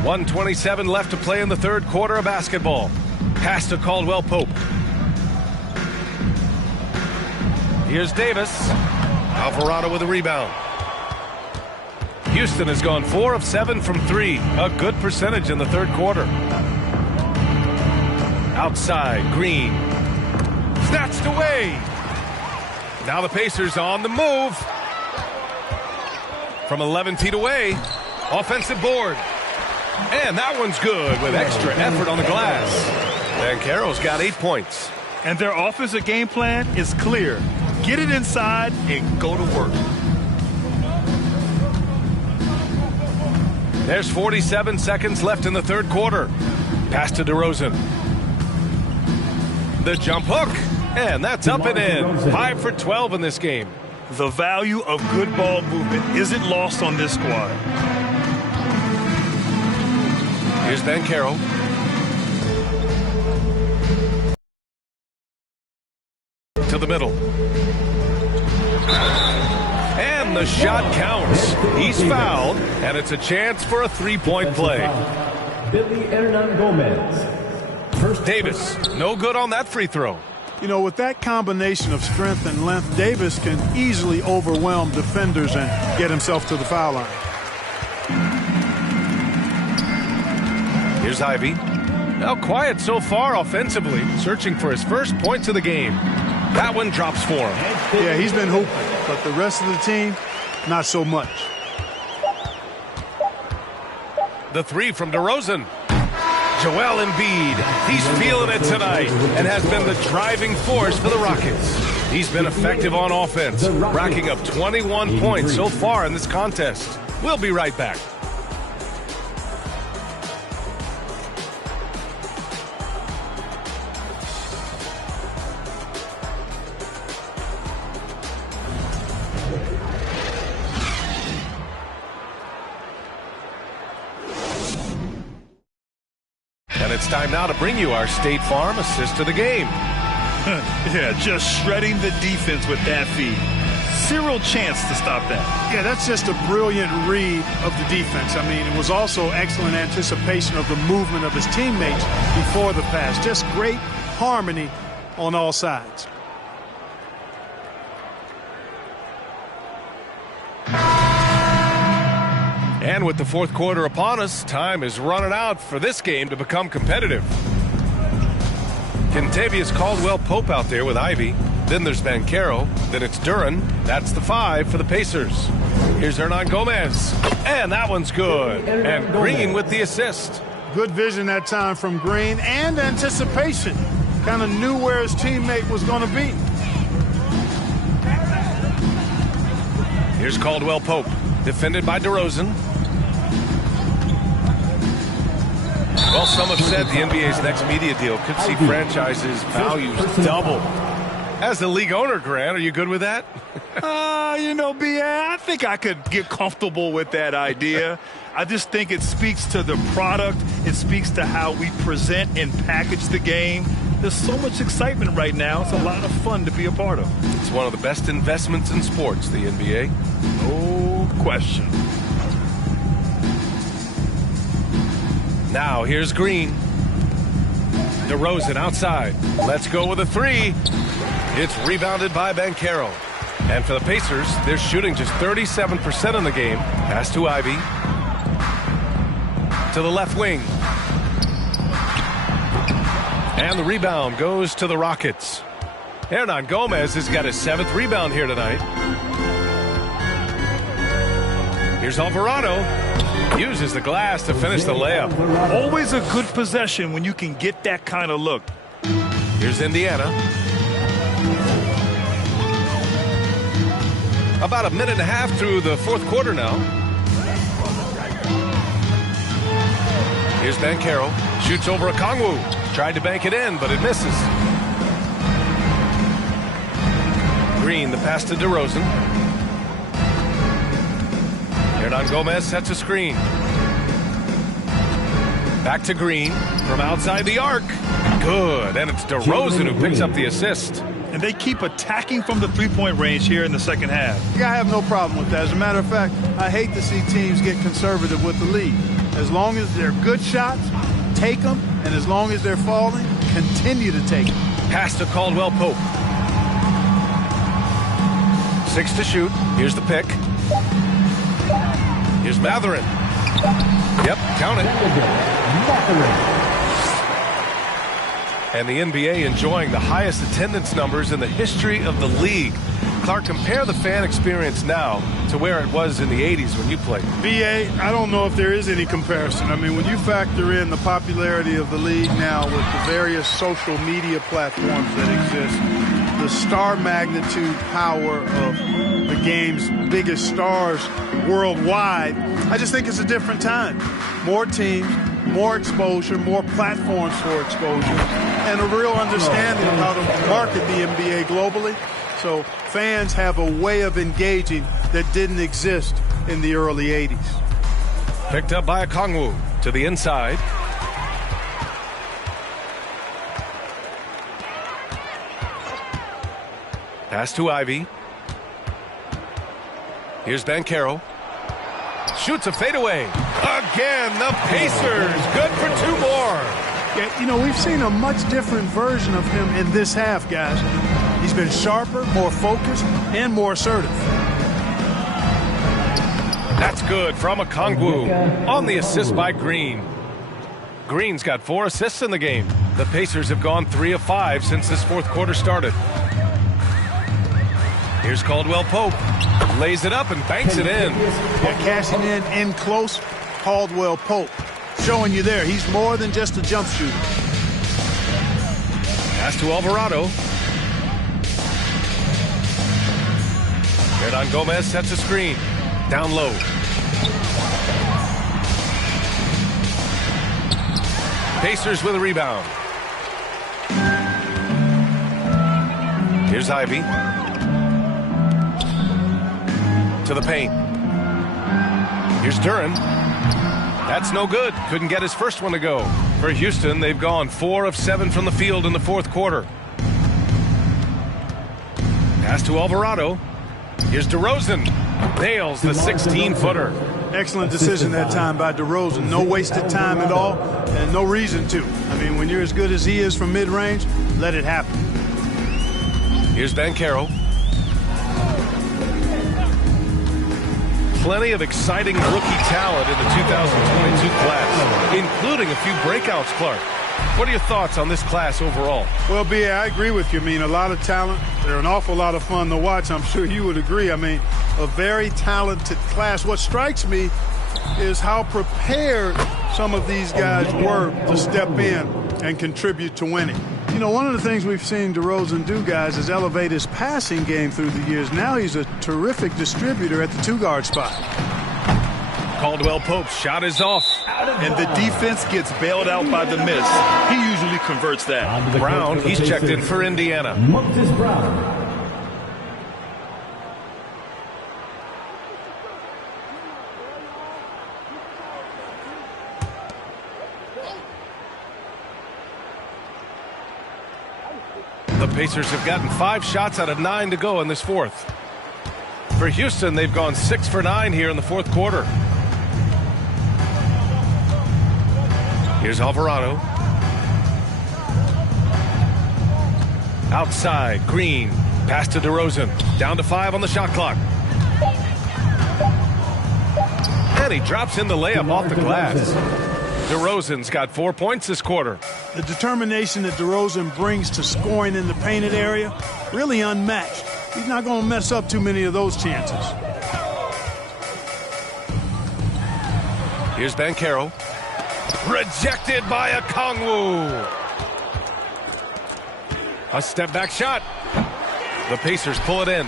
1:27 left to play in the third quarter of basketball. Pass to Caldwell Pope. Here's Davis. Alvarado with a rebound. Houston has gone 4 of 7 from 3. A good percentage in the third quarter. Outside, Green. Snatched away. Now the Pacers on the move. From 11 feet away. Offensive board. And that one's good with extra effort on the glass. Banchero's got 8 points. And their offensive game plan is clear. Get it inside and go to work. There's 47 seconds left in the third quarter. Pass to DeRozan. The jump hook. And that's up and in. 5 for 12 in this game. The value of good ball movement isn't lost on this squad. Here's Banchero. To the middle. And the shot counts. He's fouled, and it's a chance for a three-point play. Billy Hernan Gomez. Davis, no good on that free throw. You know, with that combination of strength and length, Davis can easily overwhelm defenders and get himself to the foul line. Here's Ivey. Now quiet so far offensively, searching for his first points of the game. That one drops for him. Yeah, he's been hooping, but the rest of the team, not so much. The 3 from DeRozan. Joel Embiid, he's feeling it tonight and has been the driving force for the Rockets. He's been effective on offense, racking up 21 points so far in this contest. We'll be right back. And it's time now to bring you our State Farm assist to the game. Yeah, just shredding the defense with that feed. Zero chance to stop that. Yeah, that's just a brilliant read of the defense. I mean, it was also excellent anticipation of the movement of his teammates before the pass. Just great harmony on all sides. And with the fourth quarter upon us, time is running out for this game to become competitive. Kentavious Caldwell-Pope out there with Ivy. Then there's Banchero. Then it's Duren. That's the 5 for the Pacers. Here's Hernangomez. And that one's good. And Green with the assist. Good vision that time from Green and anticipation. Kind of knew where his teammate was going to be. Here's Caldwell-Pope. Defended by DeRozan. Well, some have said the NBA's next media deal could see franchises' values double. As the league owner, Grant, are you good with that? You know, B.A., I think I could get comfortable with that idea. I just think it speaks to the product. It speaks to how we present and package the game. There's so much excitement right now. It's a lot of fun to be a part of. It's one of the best investments in sports, the NBA. No question. Now, here's Green. DeRozan outside. Let's go with a 3. It's rebounded by Banchero. And for the Pacers, they're shooting just 37% in the game. Pass to Ivy. To the left wing. And the rebound goes to the Rockets. Hernangomez has got his 7th rebound here tonight. Here's Alvarado. Uses the glass to finish the layup. Always a good possession when you can get that kind of look. Here's Indiana. About a minute and a half through the 4th quarter now. Here's Banchero. Shoots over Okongwu. Tried to bank it in, but it misses. Green, the pass to DeRozan. Hernangomez sets a screen. Back to Green from outside the arc. Good, and it's DeRozan who picks up the assist. And they keep attacking from the three-point range here in the second half. I have no problem with that. As a matter of fact, I hate to see teams get conservative with the lead. As long as they're good shots, take them, and as long as they're falling, continue to take them. Pass to Caldwell-Pope. 6 to shoot. Here's the pick. Here's Mathurin. Yep, count it. And the NBA enjoying the highest attendance numbers in the history of the league. Clark, compare the fan experience now to where it was in the 80s when you played. BA, I don't know if there is any comparison. I mean, when you factor in the popularity of the league now with the various social media platforms that exist, the star magnitude power of the game's biggest stars worldwide, I just think it's a different time. More teams, more exposure, more platforms for exposure, and a real understanding of how to market the NBA globally. So fans have a way of engaging that didn't exist in the early 80s. Picked up by Okongwu to the inside. Pass to Ivy. Here's Banchero. Shoots a fadeaway. Again, the Pacers. Good for 2 more. Yeah, you know, we've seen a much different version of him in this half, guys. He's been sharper, more focused, and more assertive. That's good from Okongwu on the assist by Green. Green's got 4 assists in the game. The Pacers have gone 3 of 5 since this 4th quarter started. Here's Caldwell-Pope. Lays it up and banks it in. Yeah, cashing in close, Caldwell-Pope. Showing you there, he's more than just a jump shooter. Pass to Alvarado. Hernangomez sets a screen. Down low. Pacers with a rebound. Here's Ivy. To the paint. Here's Duren. That's no good. Couldn't get his first one to go. For Houston, they've gone 4 of 7 from the field in the 4th quarter. Pass to Alvarado. Here's DeRozan. Nails the 16-footer. Excellent decision that time by DeRozan. No wasted time at all, and no reason to. I mean, when you're as good as he is from mid-range, let it happen. Here's Banchero. Plenty of exciting rookie talent in the 2022 class, including a few breakouts, Clark. What are your thoughts on this class overall? Well, B.A., I agree with you. I mean, a lot of talent. They're an awful lot of fun to watch. I'm sure you would agree. I mean, a very talented class. What strikes me is how prepared some of these guys were to step in and contribute to winning. You know, one of the things we've seen DeRozan do, guys, is elevate his passing game through the years. Now he's a terrific distributor at the two-guard spot. Caldwell Pope's shot is off. And the defense gets bailed out by the miss. He usually converts that. Brown, he's checked in for Indiana. Marcus Brown. The Pacers have gotten 5 shots out of 9 to go in this fourth. For Houston, they've gone 6 for 9 here in the fourth quarter. Here's Alvarado. Outside, Green. Pass to DeRozan. Down to 5 on the shot clock. And he drops in the layup off the glass. DeRozan's got 4 points this quarter. The determination that DeRozan brings to scoring in the painted area, really unmatched. He's not going to mess up too many of those chances. Here's Banchero. Rejected by Okongwu. A step-back shot. The Pacers pull it in.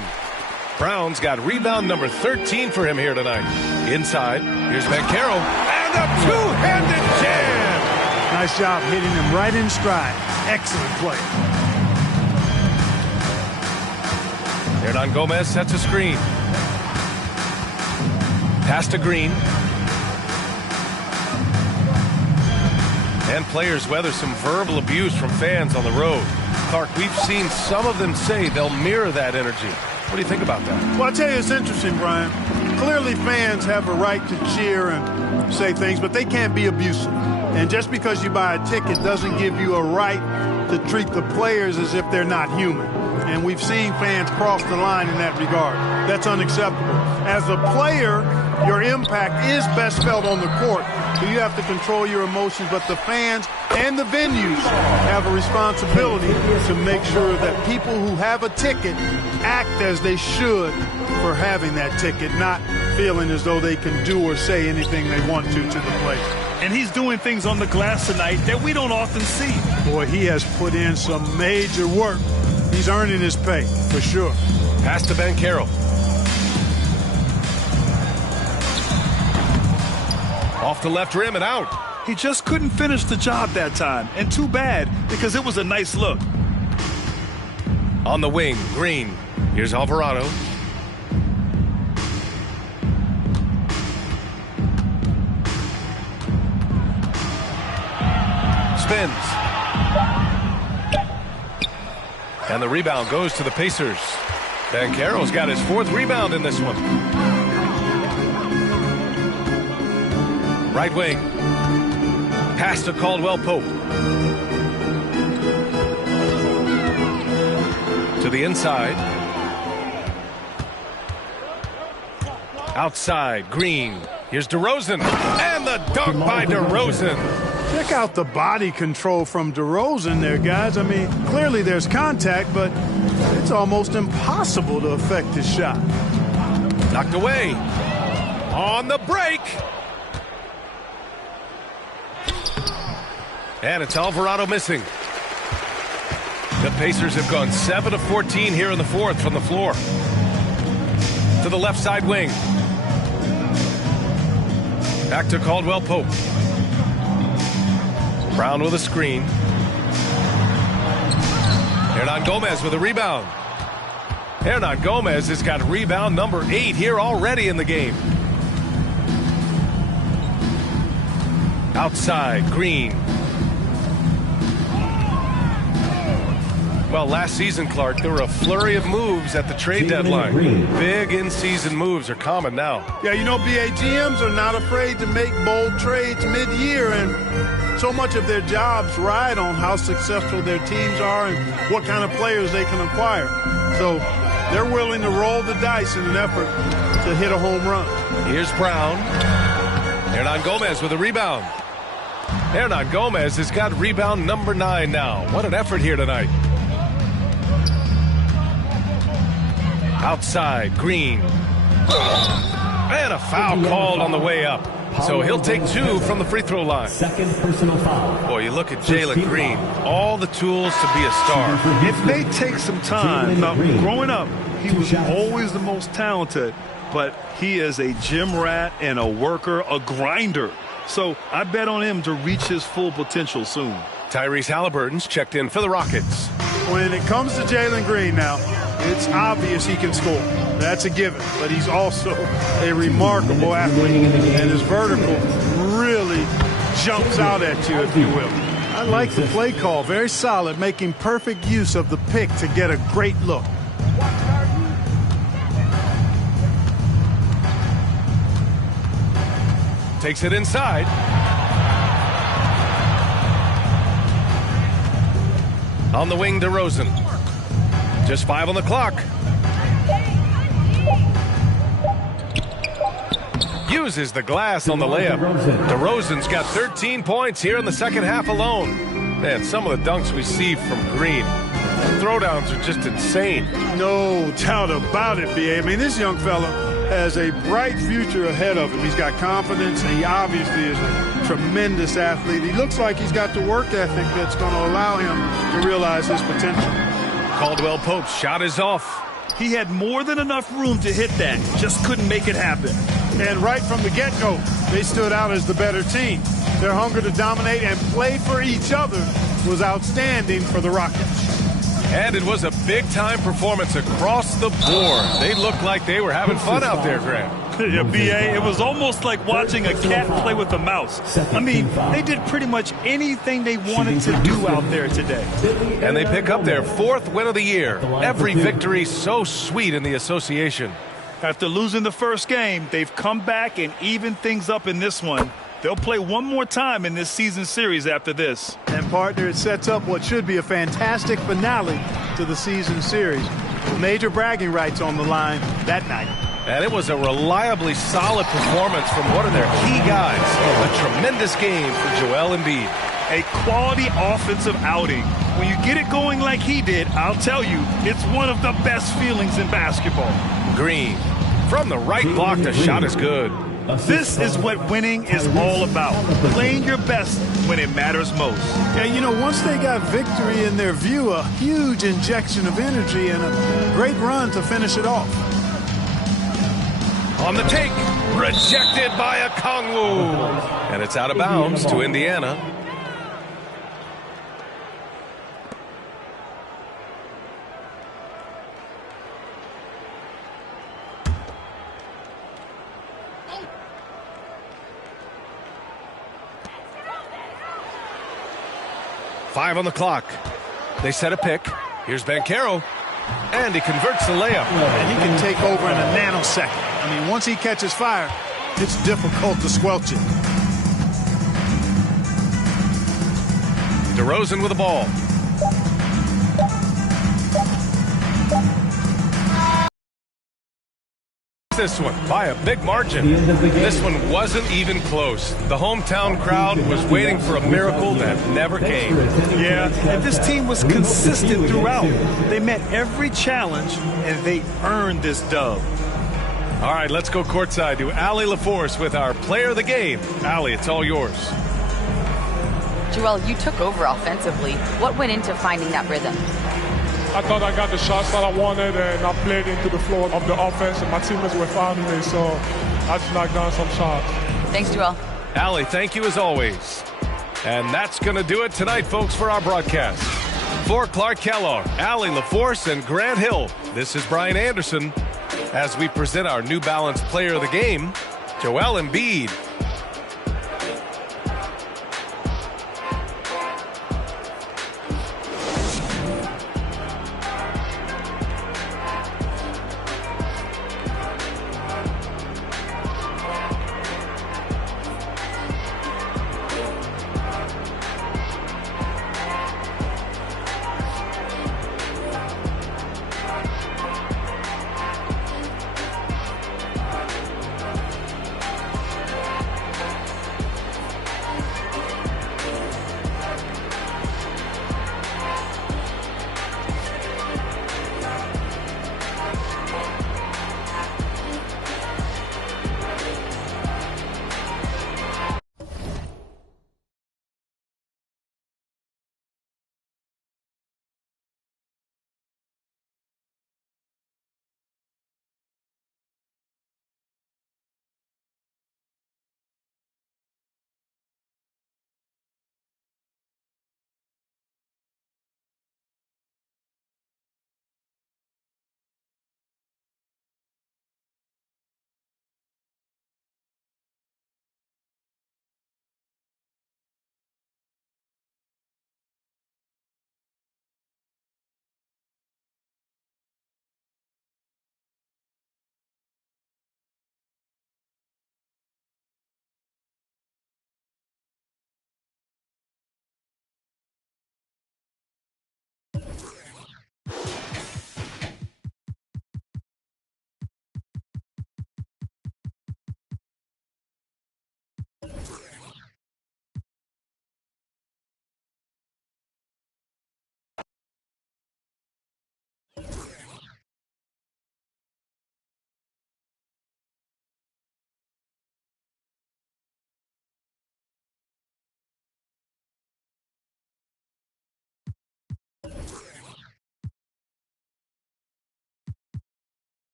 Brown's got rebound number 13 for him here tonight. Inside, here's Banchero. And a two-handed jam. Nice job hitting him right in stride. Excellent play. Hernangomez sets a screen. Pass to Green. And players weather some verbal abuse from fans on the road. Clark, we've seen some of them say they'll mirror that energy. What do you think about that? Well, I'll tell you, it's interesting, Brian. Clearly fans have a right to cheer and say things, but they can't be abusive. And just because you buy a ticket doesn't give you a right to treat the players as if they're not human. And we've seen fans cross the line in that regard. That's unacceptable. As a player, your impact is best felt on the court, so you have to control your emotions, but the fans and the venues have a responsibility to make sure that people who have a ticket act as they should for having that ticket, not feeling as though they can do or say anything they want to the players. And he's doing things on the glass tonight that we don't often see. Boy, he has put in some major work. He's earning his pay, for sure. Pass to Banchero. Off the left rim and out. He just couldn't finish the job that time. And too bad, because it was a nice look. On the wing, Green. Here's Alvarado. Spins. And the rebound goes to the Pacers. Banchero's got his 4th rebound in this one. Right wing. Pass to Caldwell Pope. To the inside. Outside, Green. Here's DeRozan. And the dunk by DeRozan. Check out the body control from DeRozan there, guys. I mean, clearly there's contact, but it's almost impossible to affect his shot. Knocked away. On the break. And it's Alvarado missing. The Pacers have gone 7 of 14 here in the fourth from the floor. To the left side wing. Back to Caldwell Pope. Brown with a screen. Hernangomez with a rebound. Hernangomez has got rebound number 8 here already in the game. Outside, Green. Well, last season, Clark, there were a flurry of moves at the trade deadline. Big in-season moves are common now. Yeah, you know, BA, GMs are not afraid to make bold trades mid-year, and so much of their jobs ride on how successful their teams are and what kind of players they can acquire. So they're willing to roll the dice in an effort to hit a home run. Here's Brown. Hernangomez with a rebound. Hernan Gomez has got rebound number 9 now. What an effort here tonight. Outside, Green. And a foul called on the way up. So he'll take 2 from the free throw line. Second personal foul. Boy, you look at Jalen Green. All the tools to be a star. It may take some time. Now, growing up, he was always the most talented, but he is a gym rat and a worker, a grinder. So I bet on him to reach his full potential soon. Tyrese Halliburton's checked in for the Rockets. When it comes to Jalen Green now, it's obvious he can score. That's a given. But he's also a remarkable athlete. And his vertical really jumps out at you, if you will. I like the play call. Very solid, making perfect use of the pick to get a great look. Takes it inside. On the wing, DeRozan. Just 5 on the clock. Uses the glass on the layup. DeRozan's got 13 points here in the second half alone. Man, some of the dunks we see from Green. Throwdowns are just insane. No doubt about it, B.A. I mean, this young fella has a bright future ahead of him. He's got confidence, and he obviously is a tremendous athlete. He looks like he's got the work ethic that's going to allow him to realize his potential. Caldwell Pope's shot is off. He had more than enough room to hit that, just couldn't make it happen. And right from the get-go, they stood out as the better team. Their hunger to dominate and play for each other was outstanding for the Rockets. And it was a big-time performance across the board. They looked like they were having fun out there, Grant. Yeah, B.A., it was almost like watching a cat play with a mouse. I mean, they did pretty much anything they wanted to do out there today. And they pick up their 4th win of the year. Every victory so sweet in the association. After losing the first game, they've come back and evened things up in this one. They'll play one more time in this season series after this. And, partner, it sets up what should be a fantastic finale to the season series. Major bragging rights on the line that night. And it was a reliably solid performance from one of their key guys. A tremendous game for Joel Embiid. A quality offensive outing. When you get it going like he did, I'll tell you, it's one of the best feelings in basketball. Green. From the right block, the shot is good. This is what winning is all about. Playing your best when it matters most. Yeah, you know, once they got victory in their view, a huge injection of energy and a great run to finish it off. On the take, rejected by Okongwu. And it's out of bounds to Indiana. Five on the clock. They set a pick. Here's Banchero. And he converts the layup. And he can take over in a nanosecond. I mean, once he catches fire, it's difficult to squelch it. DeRozan with the ball. This one by a big margin. This one wasn't even close. The hometown crowd was waiting for a miracle that never came. Yeah, and this team was consistent throughout. They met every challenge, and they earned this dub. All right, let's go courtside to Allie LaForce with our player of the game. Allie, it's all yours. Joel, you took over offensively. What went into finding that rhythm? I thought I got the shots that I wanted, and I played into the flow of the offense, and my teammates were fouling me, so I just knocked down some shots. Thanks, Joel. Allie, thank you as always. And that's going to do it tonight, folks, for our broadcast. For Clark Kellogg, Allie LaForce, and Grant Hill, this is Brian Anderson as we present our New Balance Player of the Game, Joel Embiid.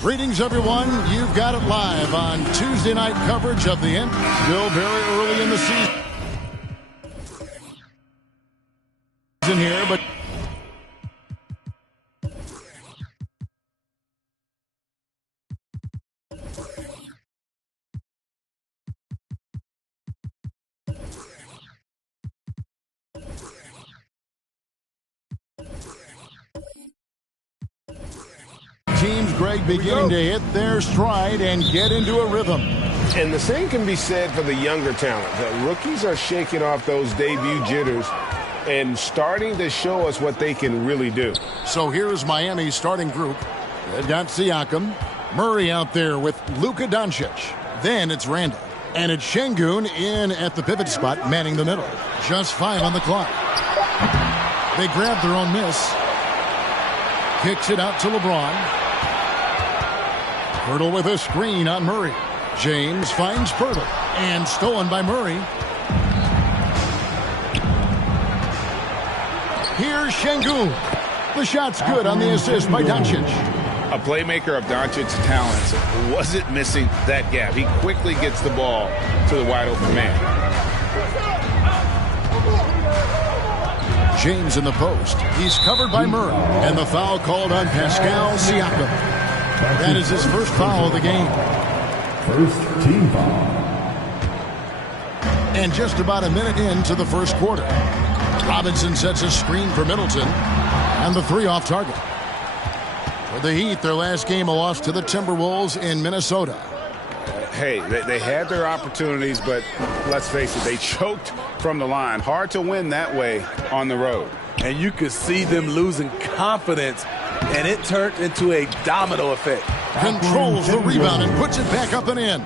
Greetings, everyone. You've got it live on Tuesday night coverage of the end. Still very early in the season here, but teams, Greg, beginning to hit their stride and get into a rhythm. And the same can be said for the younger talent. The rookies are shaking off those debut jitters and starting to show us what they can really do. So here's Miami's starting group. They've got Siakam, Murray out there with Luka Doncic. Then it's Randall. And it's Şengün in at the pivot spot, manning the middle. Just 5 on the clock. They grab their own miss. Kicks it out to LeBron. Pirtle with a screen on Murray. James finds Pirtle. And stolen by Murray. Here's Şengün. The shot's good on the assist by Doncic. A playmaker of Doncic's talents wasn't missing that gap. He quickly gets the ball to the wide open man. James in the post. He's covered by Murray. And the foul called on Pascal Siakam. That is his first foul of the game. First team foul. And just about a minute into the first quarter. Robinson sets a screen for Middleton. And the 3 off target. For the Heat, their last game a loss to the Timberwolves in Minnesota. Hey, they had their opportunities, but let's face it, they choked from the line. Hard to win that way on the road. And you could see them losing confidence, and it turned into a domino effect. Controls the rebound and puts it back up and in.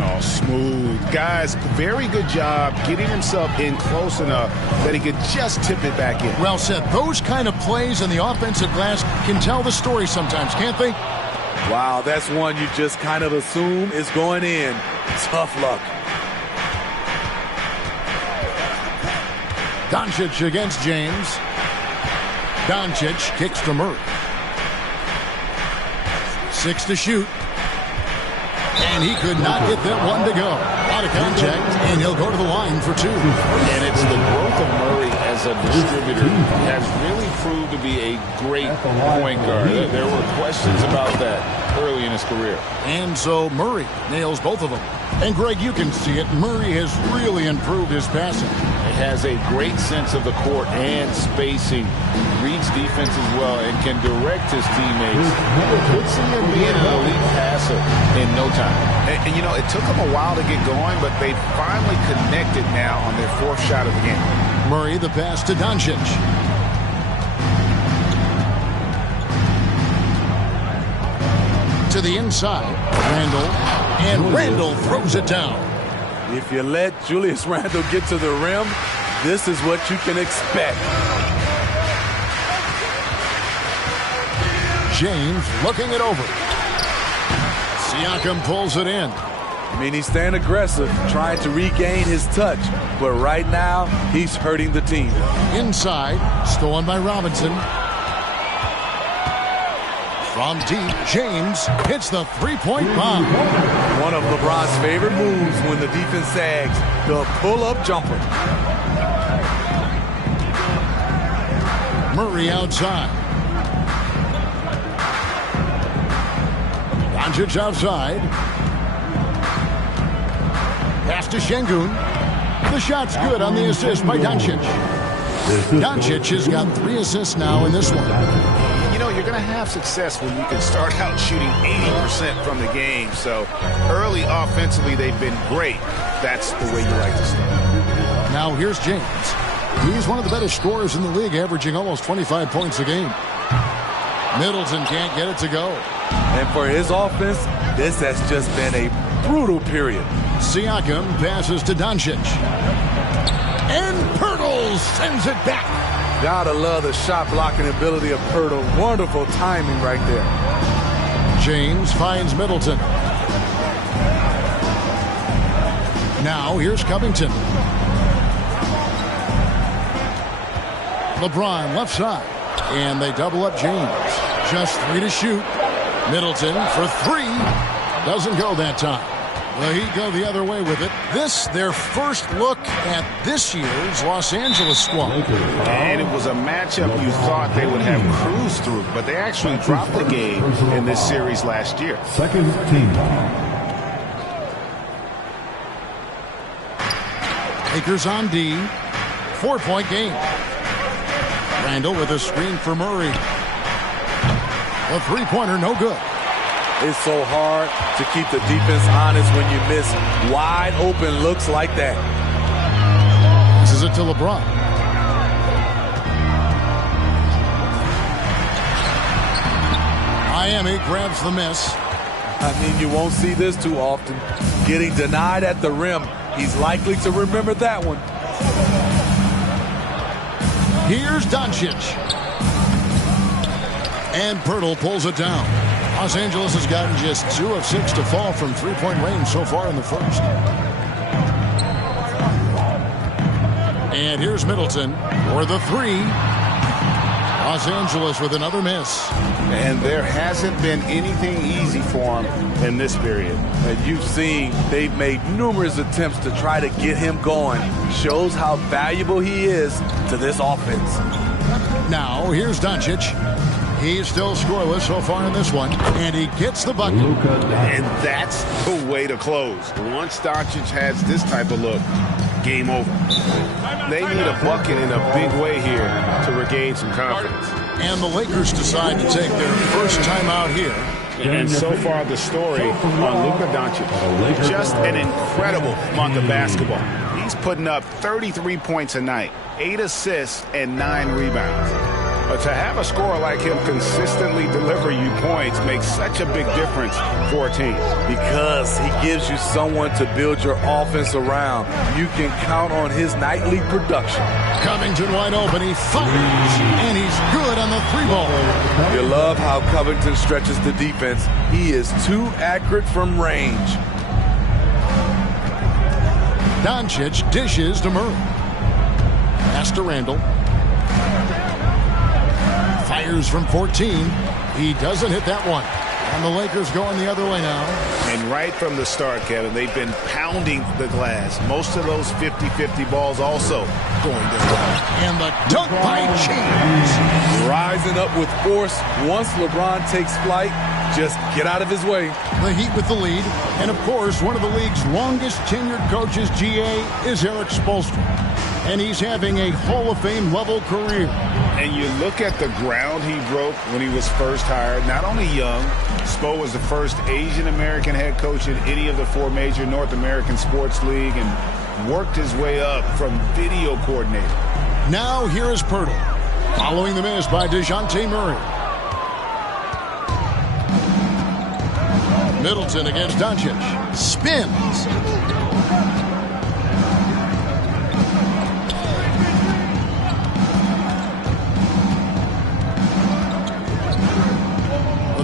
Oh, smooth. Guys, very good job getting himself in close enough that he could just tip it back in. Well said. Those kind of plays in the offensive glass can tell the story sometimes, can't they? Wow, that's one you just kind of assume is going in. Tough luck. Doncic against James. Doncic kicks to Murray. 6 to shoot. And he could not get that one to go. Out of contact, and he'll go to the line for 2. And it's the growth of Murray as a distributor has really proved to be a great point guard. There were questions about that early in his career. And so Murray nails both of them. And, Greg, you can see it. Murray has really improved his passing. He has a great sense of the court and spacing, reads defense as well, and can direct his teammates. Puts him in being an elite passer in no time. And, you know, it took them a while to get going, but they finally connected now on their 4th shot of the game. Murray, the pass to Doncic. To the inside, Randall, and Randall throws it down. If you let Julius Randle get to the rim, this is what you can expect. James looking it over. Siakam pulls it in. I mean, he's staying aggressive, trying to regain his touch. But right now, he's hurting the team. Inside, stolen by Robinson. From deep, James hits the three-point bomb. One of LeBron's favorite moves when the defense sags, the pull-up jumper. Murray outside. Doncic outside. Pass to Şengün. The shot's good on the assist by Doncic. Doncic has got 3 assists now in this one. You know, you're going to have success when you can start out shooting 80% from the game. So early offensively, they've been great. That's the way you like to start. Now here's James. He's one of the better scorers in the league, averaging almost 25 points a game. Middleton can't get it to go. And for his offense, this has just been a brutal period. Siakam passes to Doncic. And Poeltl sends it back. Gotta love the shot blocking ability of Poeltl. Wonderful timing right there. James finds Middleton. Now here's Covington. LeBron left side. And they double up James. Just 3 to shoot. Middleton for 3. Doesn't go that time. Well, he'd go the other way with it. This, their first look at this year's Los Angeles squad. And it was a matchup you thought they would have cruised through, but they actually dropped the game in this series last year. Second team. Lakers on D. 4-point game. Randall with a screen for Murray. A three-pointer, no good. It's so hard to keep the defense honest when you miss wide open looks like that. This is it to LeBron. Miami grabs the miss. I mean, you won't see this too often. Getting denied at the rim. He's likely to remember that one. Here's Doncic. And Poeltl pulls it down. Los Angeles has gotten just 2 of 6 to fall from three-point range so far in the first. And here's Middleton for the 3. Los Angeles with another miss. And there hasn't been anything easy for him in this period. And you've seen they've made numerous attempts to try to get him going. Shows how valuable he is to this offense. Now here's Doncic. He's still scoreless so far in this one, and he gets the bucket. And that's the way to close. Once Doncic has this type of look, game over. They need a bucket in a big way here to regain some confidence. And the Lakers decide to take their first time out here And so far, the story on Luka Doncic, just an incredible month of basketball. He's putting up 33 points a night, 8 assists, and 9 rebounds. But to have a scorer like him consistently deliver you points makes such a big difference for a team. Because he gives you someone to build your offense around. You can count on his nightly production. Covington wide open. He fires, and he's good on the 3-ball. You love how Covington stretches the defense. He is too accurate from range. Doncic dishes to Murray. Pass to Randall. Fires from 14. He doesn't hit that one. And the Lakers going the other way now. And right from the start, Kevin, they've been pounding the glass. Most of those 50-50 balls also going their way. And the dunk by James. Rising up with force. Once LeBron takes flight, just get out of his way. The Heat with the lead. And, of course, one of the league's longest tenured coaches, GA, is Eric Spoelstra. And he's having a Hall of Fame level career. And you look at the ground he broke when he was first hired. Not only young, Spo was the first Asian-American head coach in any of the 4 major North American sports league and worked his way up from video coordinator. Now here is Poeltl, following the miss by DeJounte Murray. Middleton against Doncic. Spins.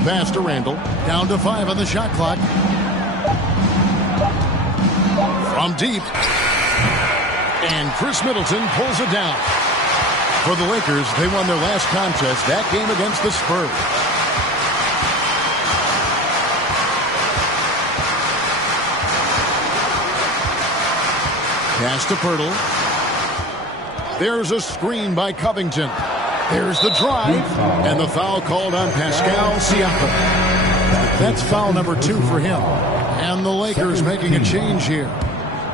Pass to Randall. Down to 5 on the shot clock. From deep. And Chris Middleton pulls it down. For the Lakers, they won their last contest, that game against the Spurs. Pass to Poeltl. There's a screen by Covington. There's the drive, and the foul called on Pascal Siakam. That's foul number 2 for him. And the Lakers making a change here.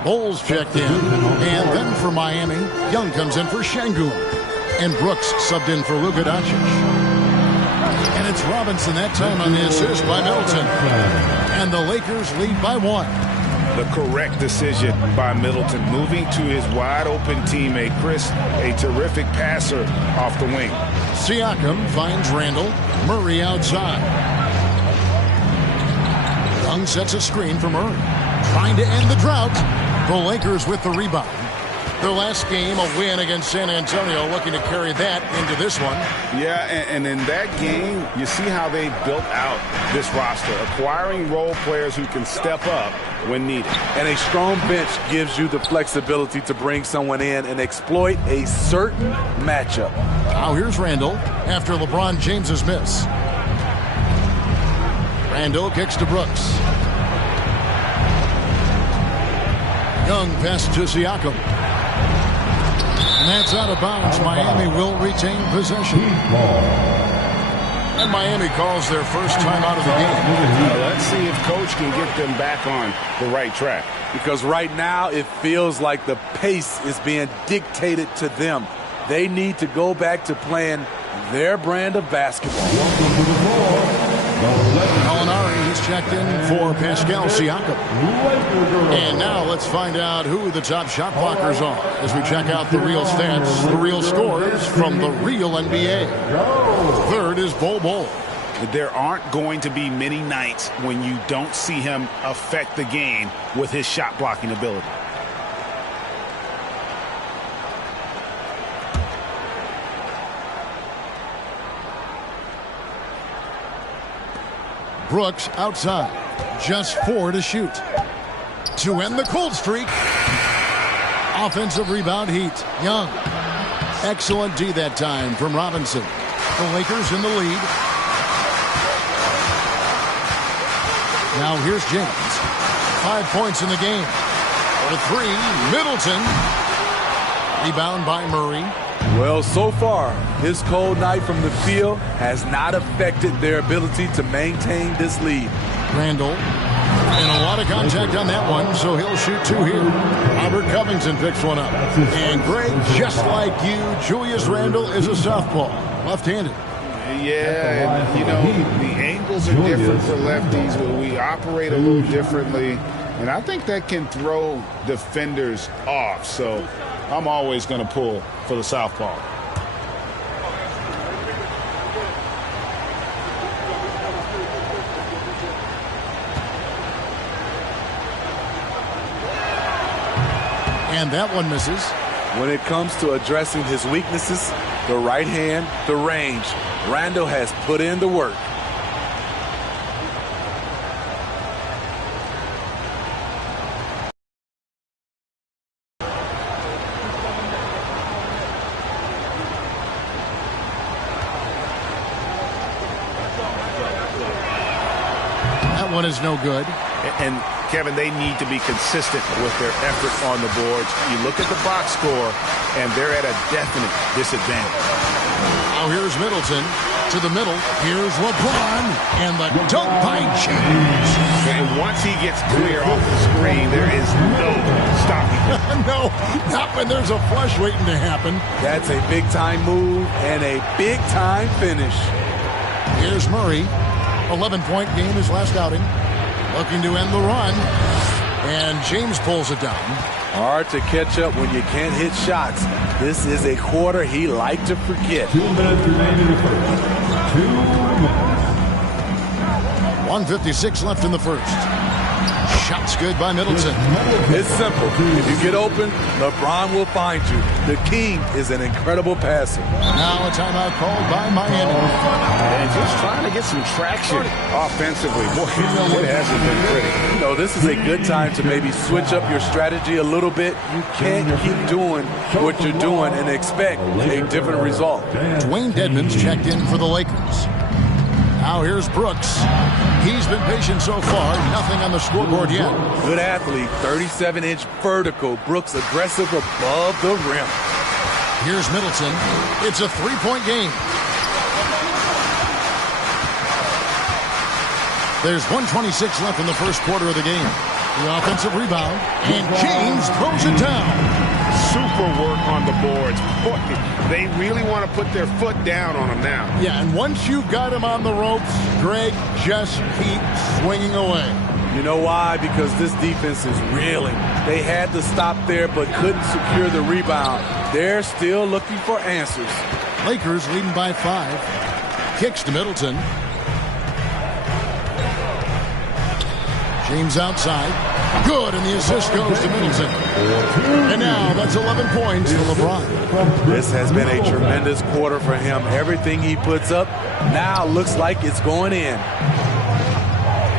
Bowles checked in, and then for Miami, Young comes in for Şengün. And Brooks subbed in for Luka Doncic. And it's Robinson that time on the assist by Middleton. And the Lakers lead by 1. The correct decision by Middleton, moving to his wide-open teammate, Chris, a terrific passer off the wing. Siakam finds Randall. Murray outside. Young sets a screen for Murray. Trying to end the drought. The Lakers with the rebound. Their last game, a win against San Antonio, looking to carry that into this one. Yeah, and in that game, you see how they built out this roster, acquiring role players who can step up when needed. And a strong bench gives you the flexibility to bring someone in and exploit a certain matchup. Now here's Randall after LeBron James's miss. Randall kicks to Brooks. Young pass to Siakam. And that's out of bounds. Miami will retain possession. And Miami calls their first time out of the game. Let's see if Coach can get them back on the right track. Because right now it feels like the pace is being dictated to them. They need to go back to playing their brand of basketball. Molinari, he's checked in for Pascal Siakam. And now let's find out who the top shot blockers are as we check out the real stats, the real scores from the real NBA. Third is Bol Bol. There aren't going to be many nights when you don't see him affect the game with his shot blocking ability. Brooks outside. Just 4 to shoot. To end the cold streak. Offensive rebound Heat. Young. Excellent D that time from Robinson. The Lakers in the lead. Now here's James. 5 points in the game. For 3, Middleton. Rebound by Murray. Well, so far, his cold night from the field has not affected their ability to maintain this lead. Randall. And a lot of contact on that one, so he'll shoot 2 here. Robert Covington picks one up. And Greg, just like you, Julius Randle is a southpaw, left-handed. Yeah, and, you know, the angles are different for lefties. We operate a little differently, and I think that can throw defenders off. So I'm always going to pull for the southpaw. And that one misses. When it comes to addressing his weaknesses, the right hand, the range, Randall has put in the work. That one is no good. And Kevin, they need to be consistent with their effort on the boards. You look at the box score, and they're at a definite disadvantage. Now here's Middleton to the middle. Here's LeBron, and the dunk by James. And once he gets clear off the screen, there is no stopping him. No, not when there's a flush waiting to happen. That's a big-time move and a big-time finish. Here's Murray. 11-point game his last outing. Looking to end the run. And James pulls it down. Hard to catch up when you can't hit shots. This is a quarter he liked to forget. 2 minutes remaining in the first. 2 minutes. 1:56 left in the first. Shots good by Middleton. It's simple. If you get open, LeBron will find you. The King is an incredible passer. Now a timeout called by Miami. And just trying to get some traction offensively. Boy, it hasn't been pretty. You know, this is a good time to maybe switch up your strategy a little bit. You can't keep doing what you're doing and expect a different result. Dwayne Dedmon's checked in for the Lakers. Now here's Brooks. He's been patient so far. Nothing on the scoreboard yet. Good athlete, 37-inch vertical. Brooks aggressive above the rim. Here's Middleton. It's a three-point game. There's 1:26 left in the first quarter of the game. The offensive rebound, and James throws it down. Super work on the boards. Boy, they really want to put their foot down on him now. Yeah, and once you've got him on the ropes, Greg, just keep swinging away. You know why? Because this defense is reeling. They had to stop there but couldn't secure the rebound. They're still looking for answers. Lakers leading by 5. Kicks to Middleton. James outside. Good, and the assist goes to Middleton. And now that's 11 points for LeBron. This has been a tremendous quarter for him. Everything he puts up now looks like it's going in.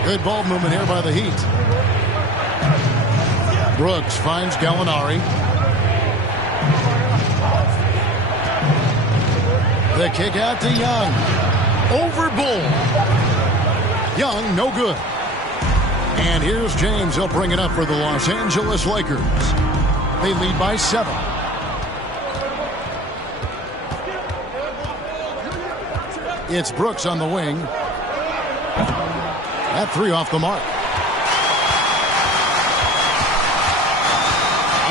Good ball movement here by the Heat. Brooks finds Gallinari. The kick out to Young. Over Bull. Young, no good. And here's James. He'll bring it up for the Los Angeles Lakers. They lead by 7. It's Brooks on the wing. That three off the mark.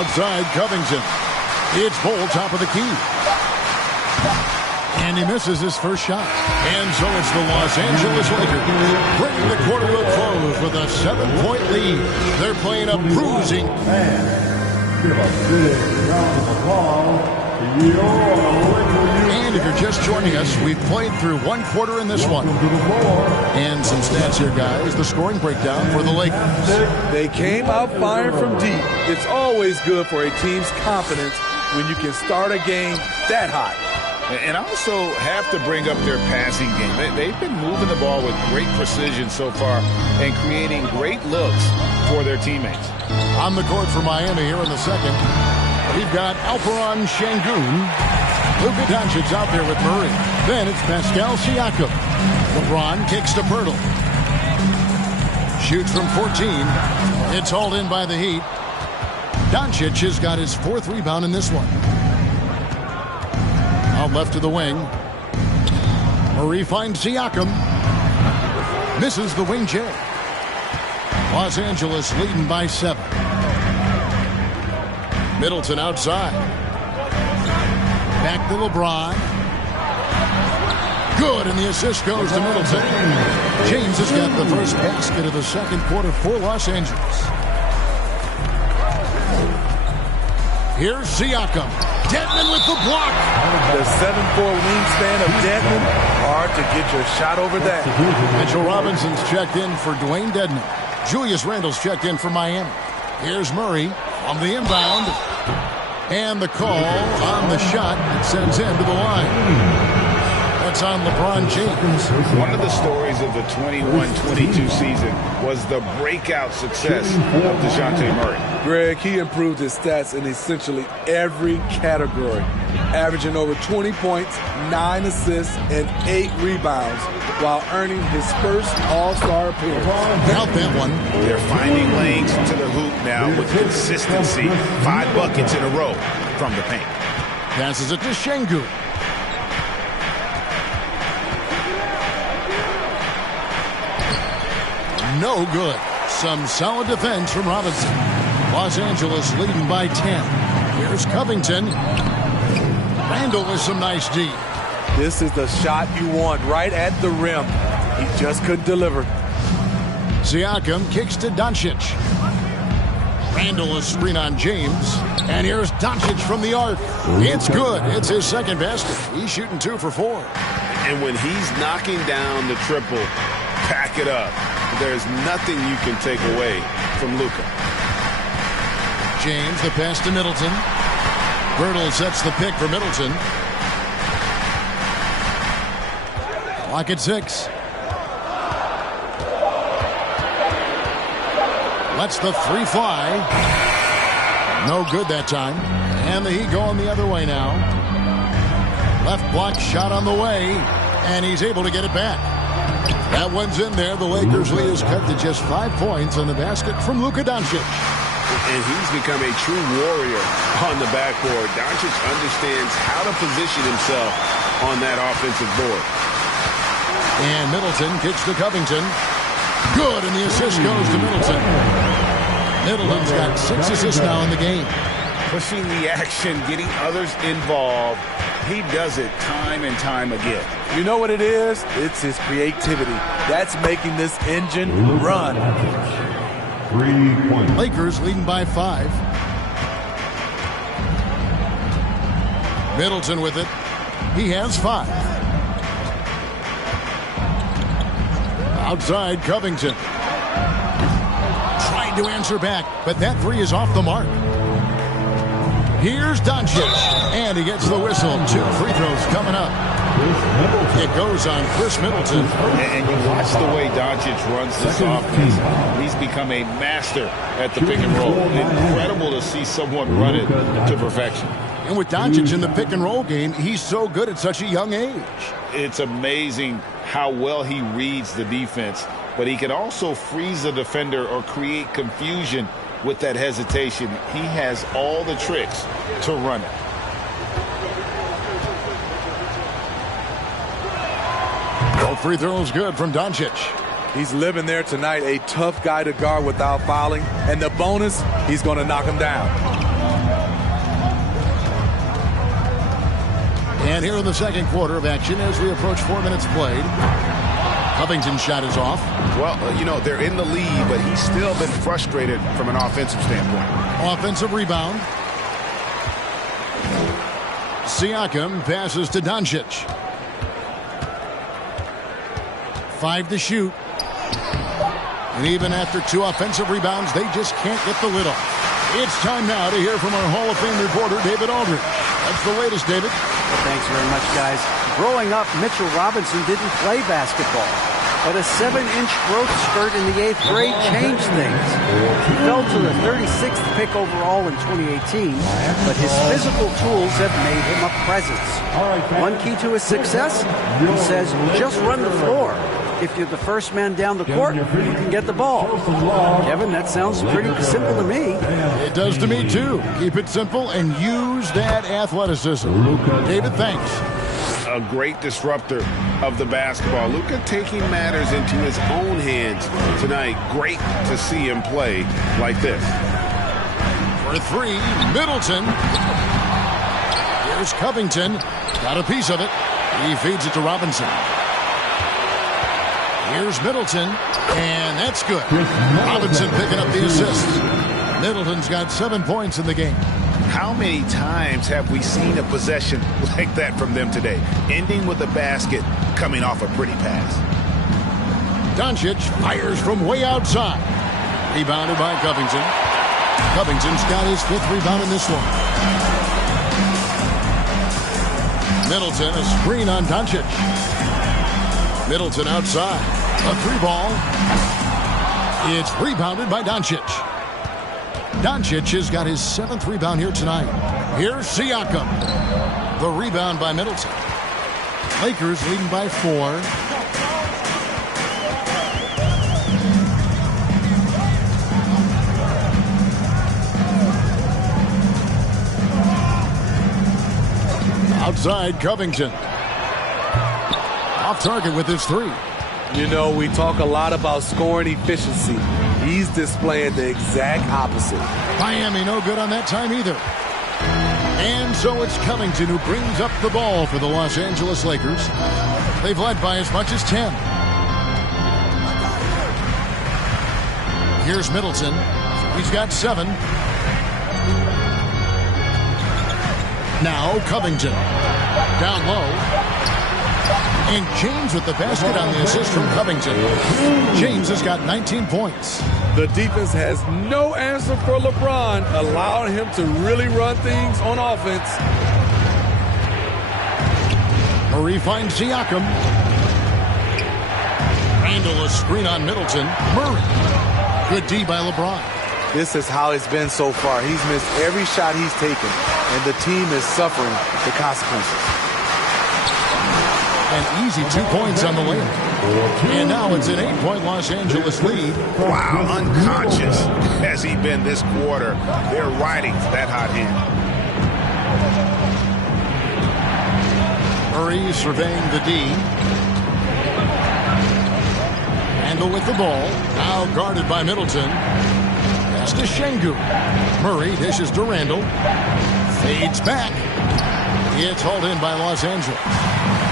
Outside Covington. It's Bull, top of the key. And he misses his first shot. And so it's the Los Angeles Lakers bringing the quarter to a close with a 7-point lead. They're playing a bruising. Give a big round of applause to your And if you're just joining us, we've played through one quarter in this one. And some stats here, guys. The scoring breakdown for the Lakers. They came out firing from deep. It's always good for a team's confidence when you can start a game that hot. And also have to bring up their passing game. They've been moving the ball with great precision so far and creating great looks for their teammates. On the court for Miami here in the second, we've got Alperen Şengün. Luka Doncic out there with Murray. Then it's Pascal Siakam. LeBron kicks to Pirtle. Shoots from 14. It's hauled in by the Heat. Doncic has got his 4th rebound in this one. Out left to the wing. Murray finds Siakam. Misses the wing J. Los Angeles leading by 7. Middleton outside. Back to LeBron. Good, and the assist goes to Middleton. James has got the first basket of the second quarter for Los Angeles. Here's Siakam. Dedmon with the block. The 7'4" wingspan of Dedmon. Hard to get your shot over that. Mitchell Robinson's checked in for Dwayne Dedmon. Julius Randle's checked in for Miami. Here's Murray on the inbound. And the call on the shot that sends him to the line. That's on LeBron James. One of the stories of the 21-22 season was the breakout success of DeJounte Murray. Greg, he improved his stats in essentially every category, averaging over 20 points, 9 assists, and 8 rebounds while earning his first All-Star appearance. Count that one. They're finding lanes to the hoop now with consistency. 5 buckets in a row from the paint. Passes it to Şengün. No good. Some solid defense from Robinson. Los Angeles leading by 10. Here's Covington. Randle with some nice D. This is the shot you want right at the rim. He just couldn't deliver. Siakam kicks to Doncic. Randle is screen on James. And here's Doncic from the arc. It's good. It's his second basket. He's shooting 2 for 4. And when he's knocking down the triple, pack it up. There's nothing you can take away from Luka. James, the pass to Middleton. Birtle sets the pick for Middleton. Clock at 6. Lets the 3 fly. No good that time. And the Heat going the other way now. Left block shot on the way. And he's able to get it back. That one's in there. The Lakers lead is cut to just 5 points on the basket from Luka Doncic. And he's become a true warrior on the backboard. Doncic understands how to position himself on that offensive board. And Middleton kicks to Covington. Good, and the assist goes to Middleton. Middleton's got 6 assists now in the game. Pushing the action, getting others involved. He does it time and time again. You know what it is? It's his creativity. That's making this engine run. 3 points. Lakers leading by 5. Middleton with it. He has 5. Outside, Covington. Trying to answer back, but that 3 is off the mark. Here's Doncic, and he gets the whistle. 2 free throws coming up. It goes on Chris Middleton. And you watch the way Doncic runs this offense. He's become a master at the pick and roll. Incredible to see someone run it to perfection. And with Doncic in the pick and roll game, he's so good at such a young age. It's amazing how well he reads the defense, but he can also freeze the defender or create confusion with that hesitation. He has all the tricks to run it. No free throws good from Doncic. He's living there tonight, a tough guy to guard without fouling. And the bonus, he's going to knock him down. And here in the second quarter of action as we approach 4 minutes played. Covington's shot is off. Well, you know, they're in the lead, but he's still been frustrated from an offensive standpoint. Offensive rebound. Siakam passes to Doncic. 5 to shoot. And even after 2 offensive rebounds, they just can't get the lid off. It's time now to hear from our Hall of Fame reporter, David Aldridge. That's the latest, David. Well, thanks very much, guys. Growing up, Mitchell Robinson didn't play basketball, but a 7-inch growth spurt in the 8th grade changed things. He fell to the 36th pick overall in 2018, but his physical tools have made him a presence. One key to his success, he says, just run the floor. If you're the first man down the court, you can get the ball. Kevin, that sounds pretty simple to me. It does to me, too. Keep it simple and use that athleticism. David, thanks. A great disruptor of the basketball. Luka taking matters into his own hands tonight. Great to see him play like this. For 3, Middleton. Here's Covington. Got a piece of it. He feeds it to Robinson. Here's Middleton, and that's good. Robinson picking up the assist. Middleton's got 7 points in the game. How many times have we seen a possession like that from them today, ending with a basket coming off a pretty pass? Doncic fires from way outside. Rebounded by Covington. Covington's got his 5th rebound in this one. Middleton, a screen on Doncic. Middleton outside. A 3-ball. It's rebounded by Doncic. Doncic has got his 7th rebound here tonight. Here's Siakam. The rebound by Middleton. Lakers leading by 4. Outside, Covington. Off target with his 3. You know, we talk a lot about scoring efficiency. He's displaying the exact opposite. Miami no good on that time either. And so it's Covington who brings up the ball for the Los Angeles Lakers. They've led by as much as 10. Here's Middleton. He's got 7. Now Covington. Down low. And James with the basket on the assist from Covington. James has got 19 points. The defense has no answer for LeBron, allowing him to really run things on offense. Murray finds Siakam. Randle a screen on Middleton. Murray. Good D by LeBron. This is how it's been so far. He's missed every shot he's taken, and the team is suffering the consequences. An easy 2 points on the layup. And now it's an 8-point Los Angeles lead. Wow, unconscious has he been this quarter. They're riding that hot hand. Murray surveying the D. Randle with the ball. Now guarded by Middleton. Pass to Şengün. Murray dishes to Randle. Fades back. It's hauled in by Los Angeles.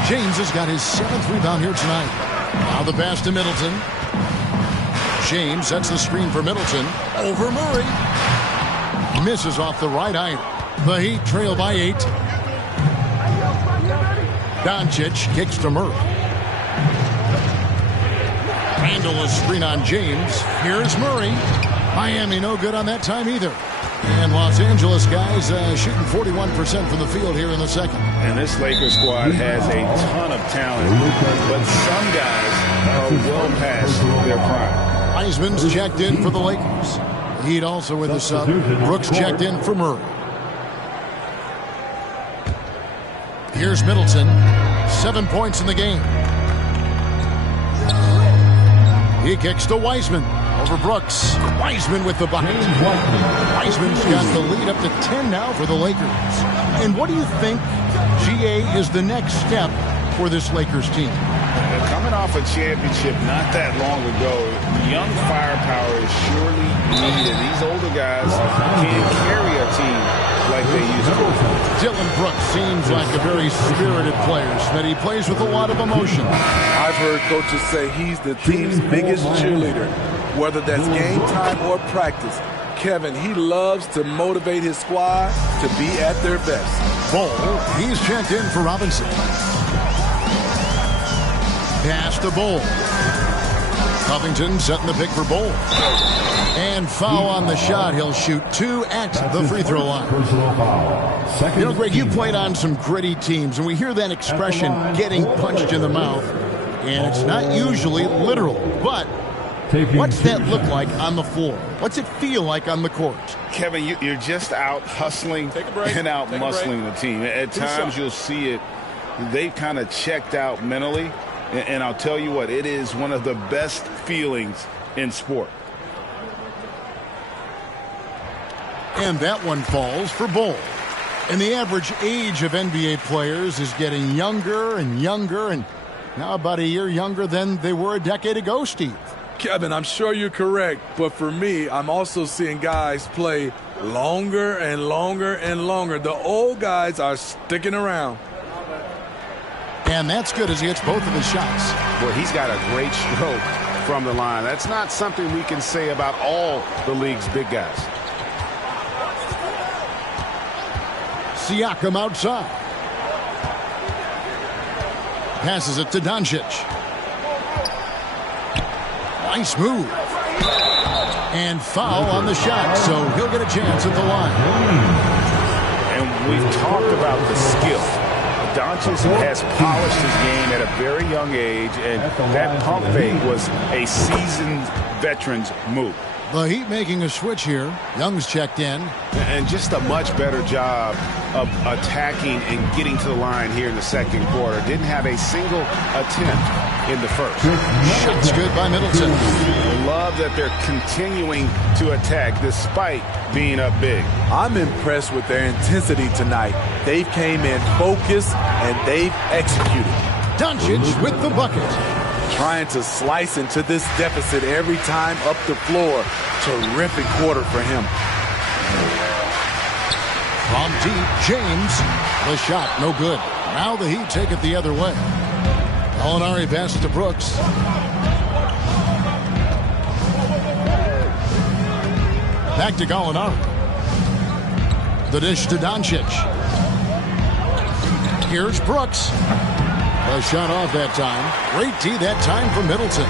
James has got his 7th rebound here tonight. Now the pass to Middleton. James sets the screen for Middleton. Over Murray. Misses off the right eye. The Heat trail by 8. Doncic kicks to Murray. Randle a screen on James. Here's Murray. Miami no good on that time either. And Los Angeles guys shooting 41% from the field here in the second. And this Lakers squad has a ton of talent, but some guys are well past their prime. Wiseman's checked in for the Lakers. Heat also with the sub. Brooks checked in for Murray. Here's Middleton. 7 points in the game. He kicks to Wiseman. Over Brooks. Wiseman with the bucket. Wiseman's got the lead up to 10 now for the Lakers. And what do you think, GA, is the next step for this Lakers team? Coming off a championship not that long ago, young firepower is surely needed. These older guys can't carry a team like they used to. Dillon Brooks seems like a very spirited player, that he plays with a lot of emotion. I've heard coaches say he's the team's biggest cheerleader, whether that's game time or practice. Kevin, he loves to motivate his squad to be at their best. Ball, he's checked in for Robinson. Pass to Ball. Covington setting the pick for Ball. And foul on the shot. He'll shoot 2 at the free throw line. You know, Greg, you played on some gritty teams, and we hear that expression, getting punched in the mouth. And it's not usually literal, but what's that look like on the floor? What's it feel like on the court? Kevin, you're just out hustling and out muscling the team. At times you'll see it. They've kind of checked out mentally. And I'll tell you what, it is one of the best feelings in sport. And that one falls for Ball. And the average age of NBA players is getting younger and younger, and now about a year younger than they were a decade ago, Steve. Kevin, I'm sure you're correct, but for me, I'm also seeing guys play longer and longer and longer. The old guys are sticking around. And that's good as he hits both of his shots. Well, he's got a great stroke from the line. That's not something we can say about all the league's big guys. Siakam outside. Passes it to Doncic. Nice move. And foul on the shot, so he'll get a chance at the line. And we've talked about the skill. Doncic has polished his game at a very young age, and that pump fake was a seasoned veteran's move. The Heat making a switch here. Young's checked in. And just a much better job of attacking and getting to the line here in the second quarter. Didn't have a single attempt in the first. Shots good by Middleton. I love that they're continuing to attack despite being up big. I'm impressed with their intensity tonight. They've came in focused and they've executed. Doncic with the bucket. Trying to slice into this deficit every time up the floor. Terrific quarter for him. From deep, James. The shot, no good. Now the Heat take it the other way. Gallinari passes to Brooks. Back to Gallinari. The dish to Doncic. Here's Brooks. A shot off that time. Great D that time from Middleton.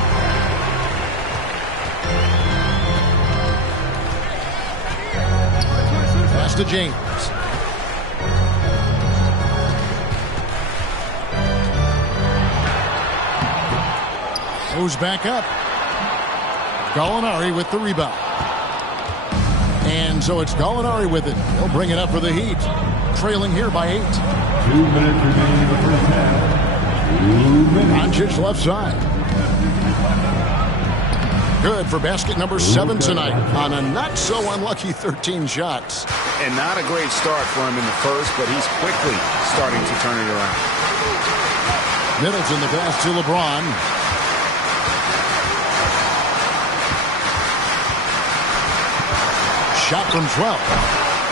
Pass to James. Goes back up. Gallinari with the rebound. And so it's Gallinari with it. He'll bring it up for the Heat. Trailing here by 8. 2 minutes remaining in the first half. Doncic left side. Good for basket number 7 tonight on a not so unlucky 13 shots. And not a great start for him in the first, but he's quickly starting to turn it around. Middleton the pass to LeBron. Shot from 12.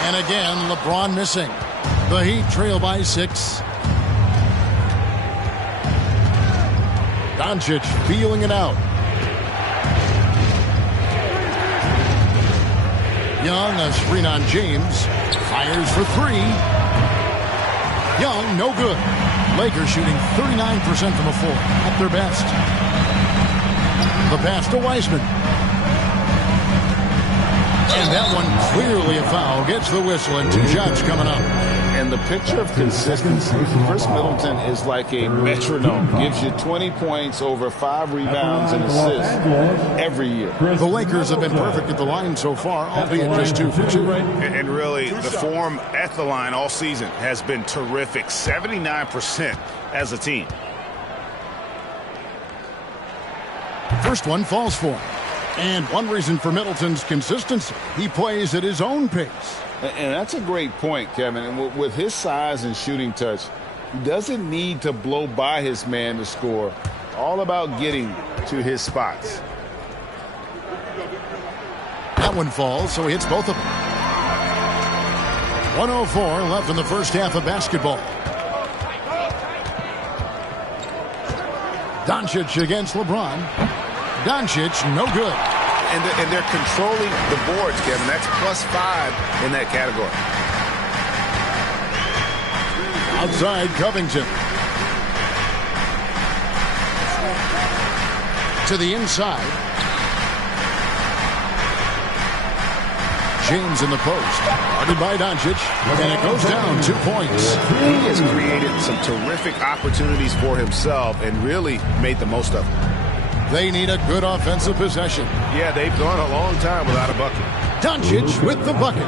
And again, LeBron missing. The Heat trail by 6. Doncic feeling it out. Young, a screen on James. Fires for 3. Young, no good. Lakers shooting 39% from the floor. At their best. The pass to Wiseman. And that one clearly a foul. Gets the whistle and 2 shots coming up. And the picture of consistency, Chris Middleton is like a metronome. Gives you 20 points, over 5 rebounds and assists every year. The Lakers have been perfect at the line so far, albeit just 2 for 2. And really, the form at the line all season has been terrific. 79% as a team. First one falls for him. And one reason for Middleton's consistency, he plays at his own pace. And that's a great point, Kevin. And with his size and shooting touch, he doesn't need to blow by his man to score. All about getting to his spots. That one falls, so he hits both of them. 1:04 left in the first half of basketball. Doncic against LeBron. Doncic, no good. And they're controlling the boards, Kevin. That's +5 in that category. Outside, Covington. To the inside. James in the post. Guarded by Doncic. And it goes down 2 points. He has created some terrific opportunities for himself and really made the most of them. They need a good offensive possession. Yeah, they've gone a long time without a bucket. Doncic with the bucket.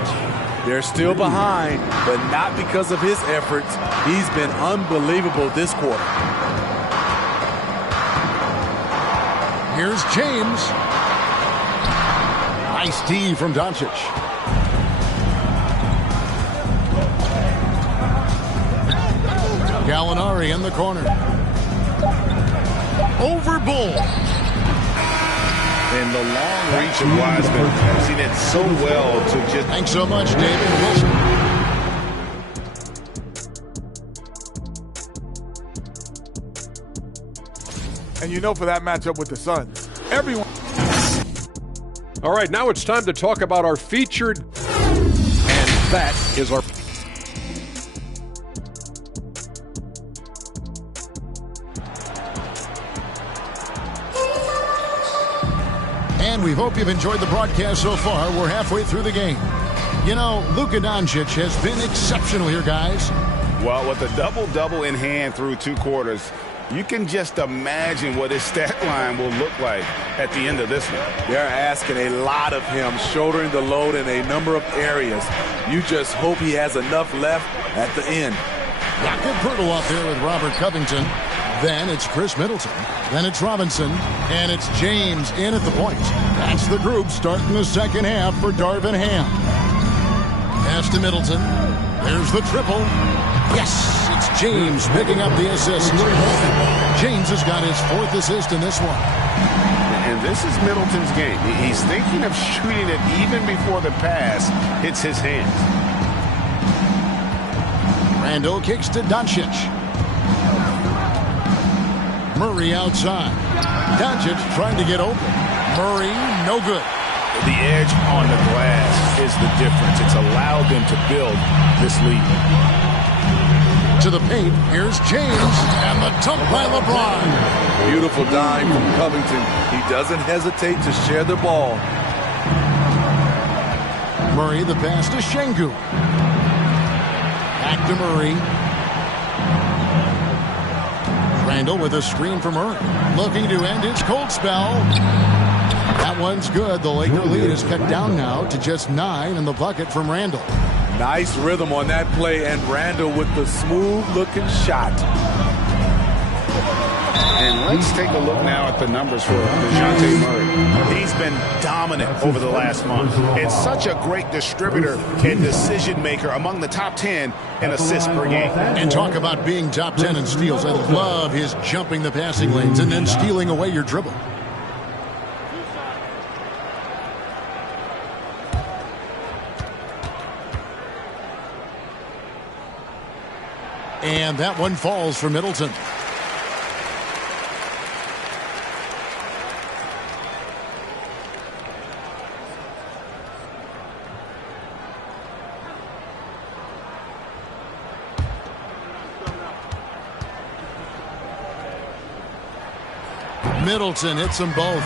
They're still behind, but not because of his efforts. He's been unbelievable this quarter. Here's James. Nice D from Doncic. Gallinari in the corner. Over Bull. And the long reach of Wiseman, I've seen it so well to just... Thanks so much, David Wilson. And you know for that matchup with the Suns, everyone. All right, now it's time to talk about our featured, and that is our... And we hope you've enjoyed the broadcast so far. We're halfway through the game. You know, Luka Doncic has been exceptional here, guys. Well, with a double-double in hand through 2 quarters, you can just imagine what his stat line will look like at the end of this one. They're asking a lot of him, shouldering the load in a number of areas. You just hope he has enough left at the end. Jakob Poeltl out there with Robert Covington. Then it's Chris Middleton. Then it's Robinson. And it's James in at the point. That's the group starting the second half for Darvin Ham. Pass to Middleton. There's the triple. Yes, it's James picking up the assist. James has got his 4th assist in this one. And this is Middleton's game. He's thinking of shooting it even before the pass hits his hands. Randall kicks to Doncic. Murray outside. Doncic trying to get open. Murray, no good. The edge on the glass is the difference. It's allowed them to build this lead. To the paint, here's James, and the dunk by LeBron. Beautiful dime from Covington. He doesn't hesitate to share the ball. Murray, the pass to Şengün. Back to Murray. Randall with a screen for Murray. Looking to end his cold spell. That one's good. The Laker lead is cut down now to just 9 in the bucket from Randall. Nice rhythm on that play, and Randall with the smooth-looking shot. And let's take a look now at the numbers for DeJounte Murray. He's been dominant over the last month. And such a great distributor and decision maker, among the top 10 in assists per game. And talk about being top 10 in steals. I love his jumping the passing lanes and then stealing away your dribble. And that one falls for Middleton. Middleton hits them both.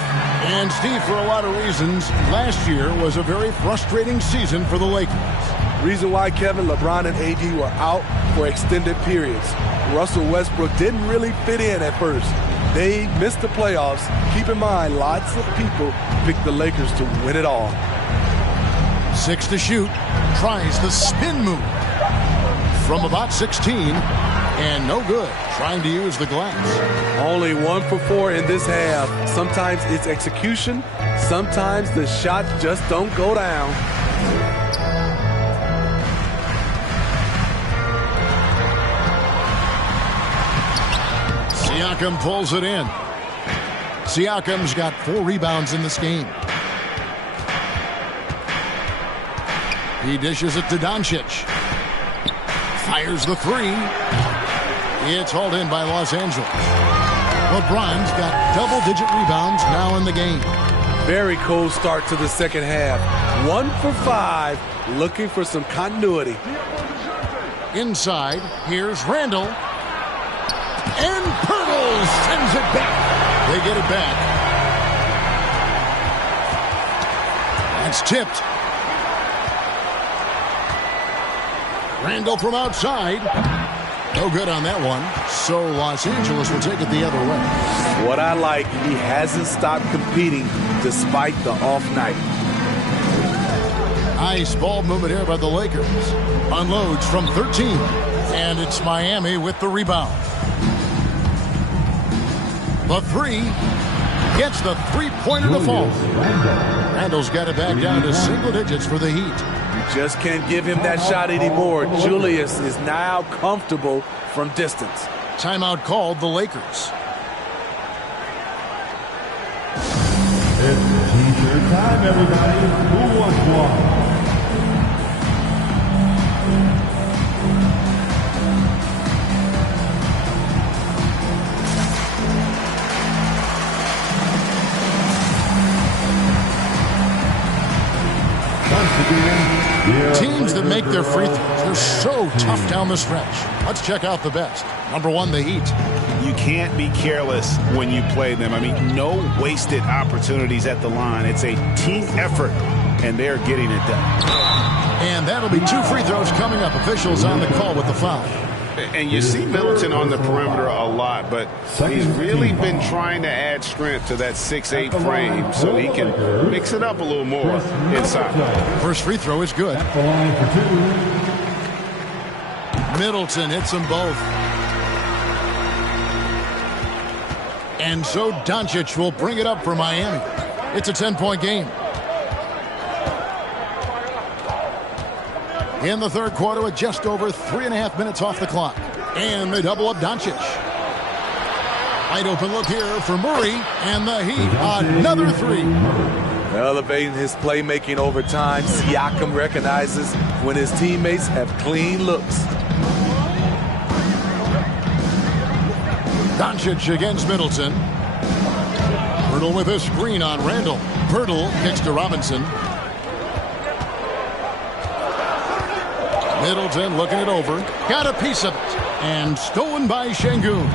And Steve, for a lot of reasons, last year was a very frustrating season for the Lakers. Reason why, Kevin, LeBron and AD were out for extended periods. Russell Westbrook didn't really fit in at first. They missed the playoffs. Keep in mind, lots of people picked the Lakers to win it all. 6 to shoot. Tries the spin move. From about 16. And no good. Trying to use the glass. Only 1 for 4 in this half. Sometimes it's execution. Sometimes the shots just don't go down. Siakam pulls it in. Siakam's got 4 rebounds in this game. He dishes it to Doncic. Fires the 3. It's hauled in by Los Angeles. LeBron's got double-digit rebounds now in the game. Very cold start to the second half. 1 for 5, looking for some continuity. Inside, here's Randall. And Poeltl sends it back. They get it back. That's tipped. Randall from outside. No good on that one. So Los Angeles will take it the other way. What I like, he hasn't stopped competing despite the off night. Nice ball movement here by the Lakers. Unloads from 13. And it's Miami with the rebound. The 3 gets the 3-pointer to fall. Randall's got it back down to single digits for the Heat. You just can't give him that shot anymore. Julius is now comfortable from distance. Timeout called the Lakers. It's T-shirt time, everybody. Who wants one? their free throws. They're so tough down the stretch. Let's check out the best. Number 1, the Heat. You can't be careless when you play them. I mean, no wasted opportunities at the line. It's a team effort, and they're getting it done. And that'll be 2 free throws coming up. Officials on the call with the foul. And you see Middleton on the perimeter a lot, but he's really been trying to add strength to that 6'8" frame so he can mix it up a little more inside. First free throw is good. Middleton hits them both. And so Doncic will bring it up for Miami. It's a 10-point game. In the third quarter with just over 3.5 minutes off the clock. And they double up Doncic. Wide open look here for Murray. And the Heat, another 3. Elevating his playmaking over time, Siakam recognizes when his teammates have clean looks. Doncic against Middleton. Pirtle with a screen on Randall. Pirtle kicks to Robinson. Middleton looking it over. Got a piece of it. And stolen by Şengün.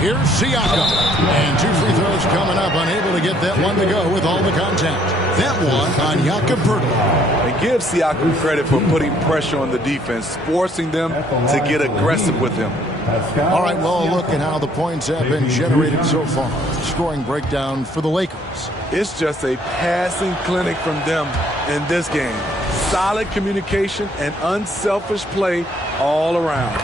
Here's Siakam. And 2 free throws coming up. Unable to get that one to go with all the contact. That one on Jakob Pirtle. And give Siakam credit for putting pressure on the defense, forcing them to get aggressive with him. All right, well, look at how the points have been generated so far. Scoring breakdown for the Lakers. It's just a passing clinic from them in this game. Solid communication and unselfish play all around.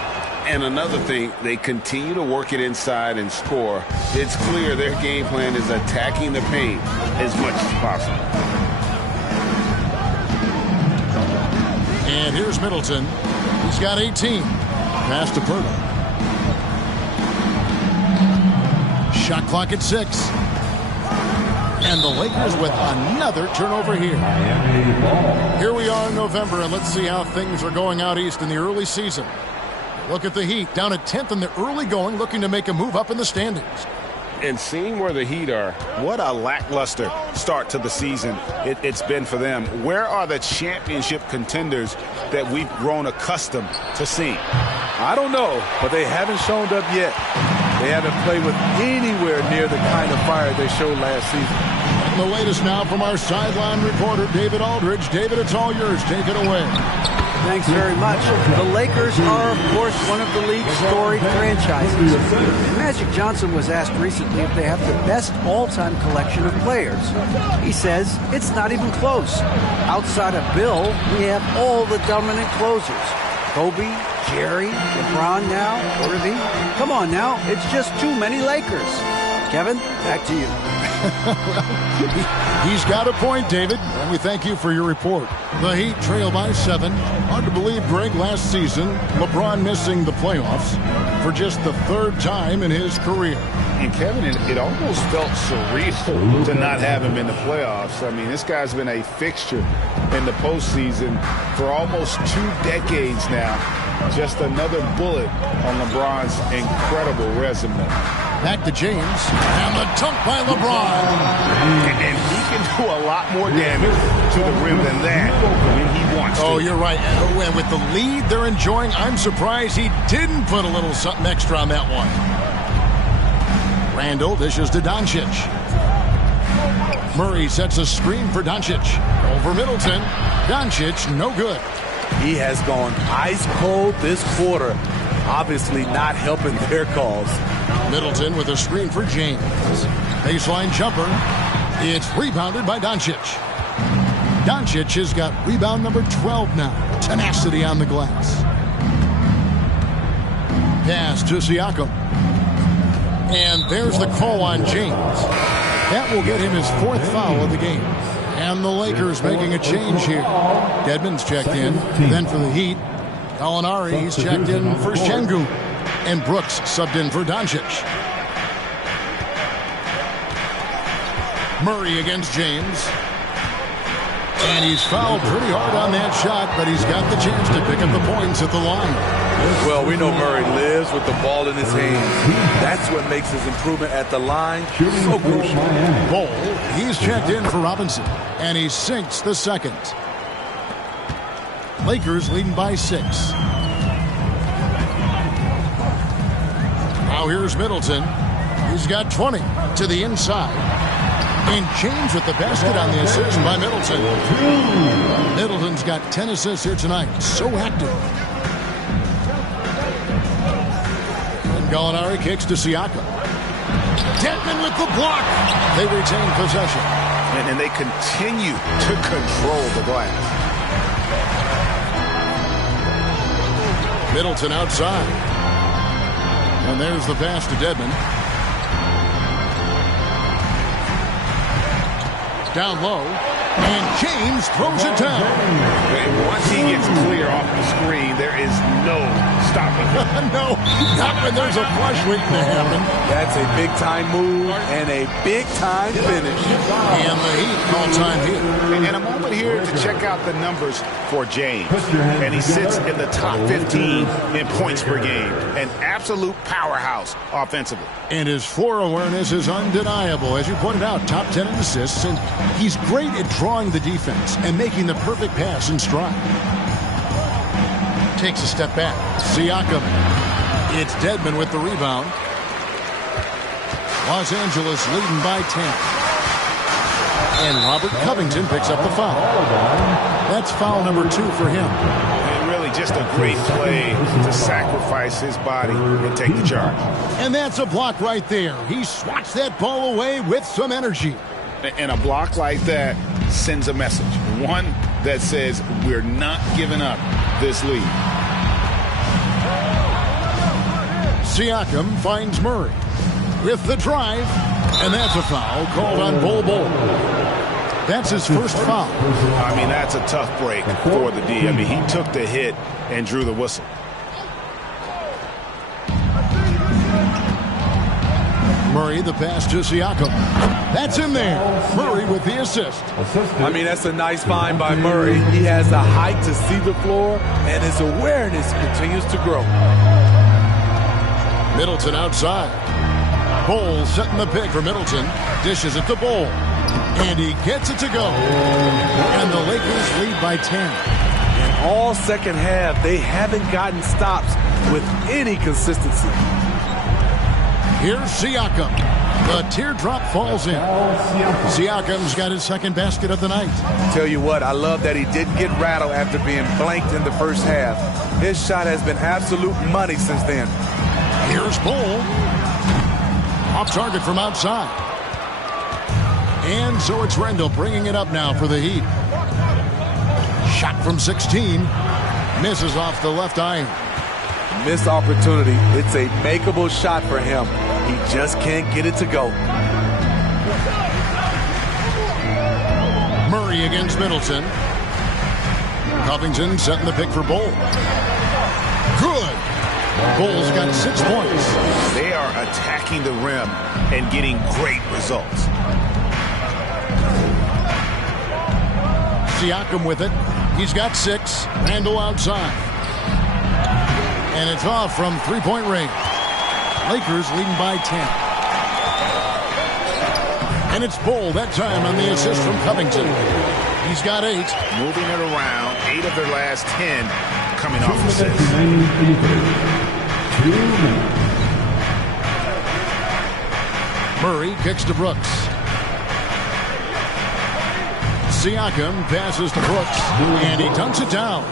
And another thing, they continue to work it inside and score. It's clear their game plan is attacking the paint as much as possible. And here's Middleton. He's got 18. Pass to Pirtle. Shot clock at 6. And the Lakers with another turnover here. Here we are in November, and let's see how things are going out east in the early season. Look at the Heat, down at 10th in the early going, looking to make a move up in the standings. And seeing where the Heat are, what a lackluster start to the season it's been for them. Where are the championship contenders that we've grown accustomed to seeing? I don't know, but they haven't shown up yet. They haven't played with anywhere near the kind of fire they showed last season. And the latest now from our sideline reporter, David Aldridge. David, it's all yours. Take it away. Thanks very much. The Lakers are, of course, one of the league's storied franchises. And Magic Johnson was asked recently if they have the best all-time collection of players. He says it's not even close. Outside of Bill, we have all the dominant closers. Kobe, Jerry, LeBron now, Irving. Come on now, it's just too many Lakers. Kevin, back to you. He's got a point, David, and we thank you for your report. The Heat trail by 7. Hard to believe, Greg, last season, LeBron missing the playoffs for just the 3rd time in his career. And Kevin, it almost felt surreal to not have him in the playoffs. I mean, this guy's been a fixture in the postseason for almost 2 decades now. Just another bullet on LeBron's incredible resume. Back to James, and the dunk by LeBron. And he can do a lot more damage to the rim than that when he wants to. Oh, you're right. And with the lead they're enjoying, I'm surprised he didn't put a little something extra on that one. Randall dishes to Doncic. Murray sets a screen for Doncic. Over Middleton. Doncic, no good. He has gone ice cold this quarter. Obviously not helping their cause. Middleton with a screen for James. Baseline jumper. It's rebounded by Doncic. Doncic has got rebound number 12 now. Tenacity on the glass. Pass to Siakam. And there's the call on James. That will get him his 4th foul of the game. And the Lakers making a change here. Dedmon's checked in. Then for the Heat, Gallinari's checked in for Şengün. And Brooks subbed in for Doncic. Murray against James. And he's fouled pretty hard on that shot, but he's got the chance to pick up the points at the line. Well, we know Murray lives with the ball in his hands. That's what makes his improvement at the line so crucial. Ball, he's checked in for Robinson, and he sinks the second. Lakers leading by 6. Now here's Middleton. He's got 20 to the inside. And James with the basket on the assist by Middleton. Middleton's got 10 assists here tonight. So active. And Gallinari kicks to Siakam. Dedmon with the block. They retain possession. And they continue to control the glass. Middleton outside. And there's the pass to Dedmon. Down low. And James throws it down. Once he gets clear off the screen, there is no stopping him. No, not when there's a flush waiting to happen. That's a big-time move and a big-time finish. And the Heat all-time Heat. And a moment here to check out the numbers for James. And he sits in the top 15 in points per game. An absolute powerhouse offensively. And his floor awareness is undeniable. As you pointed out, top 10 in assists. And he's great at drawing the defense and making the perfect pass in stride. Takes a step back. Siakam. It's Dedmon with the rebound. Los Angeles leading by 10. And Robert Covington picks up the foul. That's foul number 2 for him. And really just a great play to sacrifice his body and take the charge. And that's a block right there. He swats that ball away with some energy. And a block like that sends a message. One that says we're not giving up this lead. Siakam finds Murray with the drive. And that's a foul called on Bol Bol. That's his first foul. I mean, that's a tough break for the D. I mean, he took the hit and drew the whistle. Murray, the pass to Siakam. That's in there. Murray with the assist. I mean, that's a nice find by Murray. He has the height to see the floor, and his awareness continues to grow. Middleton outside. Bol setting the pick for Middleton. Dishes it to Bol. And he gets it to go. And the Lakers lead by 10. And all second half, they haven't gotten stops with any consistency. Here's Siakam. The teardrop falls in. Siakam's got his second basket of the night. Tell you what, I love that he didn't get rattled after being blanked in the first half. His shot has been absolute money since then. Here's Bol. Off target from outside. And so it's Rendell bringing it up now for the Heat. Shot from 16. Misses off the left iron. Missed opportunity. It's a makeable shot for him. He just can't get it to go. Murray against Middleton. Covington setting the pick for Bol. Good. Bol's got 6 points. They are attacking the rim and getting great results. Siakam with it. He's got 6. Randall outside. And it's off from three-point range. Lakers leading by 10. And it's Bol that time on the assist from Covington. He's got 8. Moving it around. 8 of their last 10 coming off assists. Murray kicks to Brooks. Siakam passes to Brooks, and he dunks it down.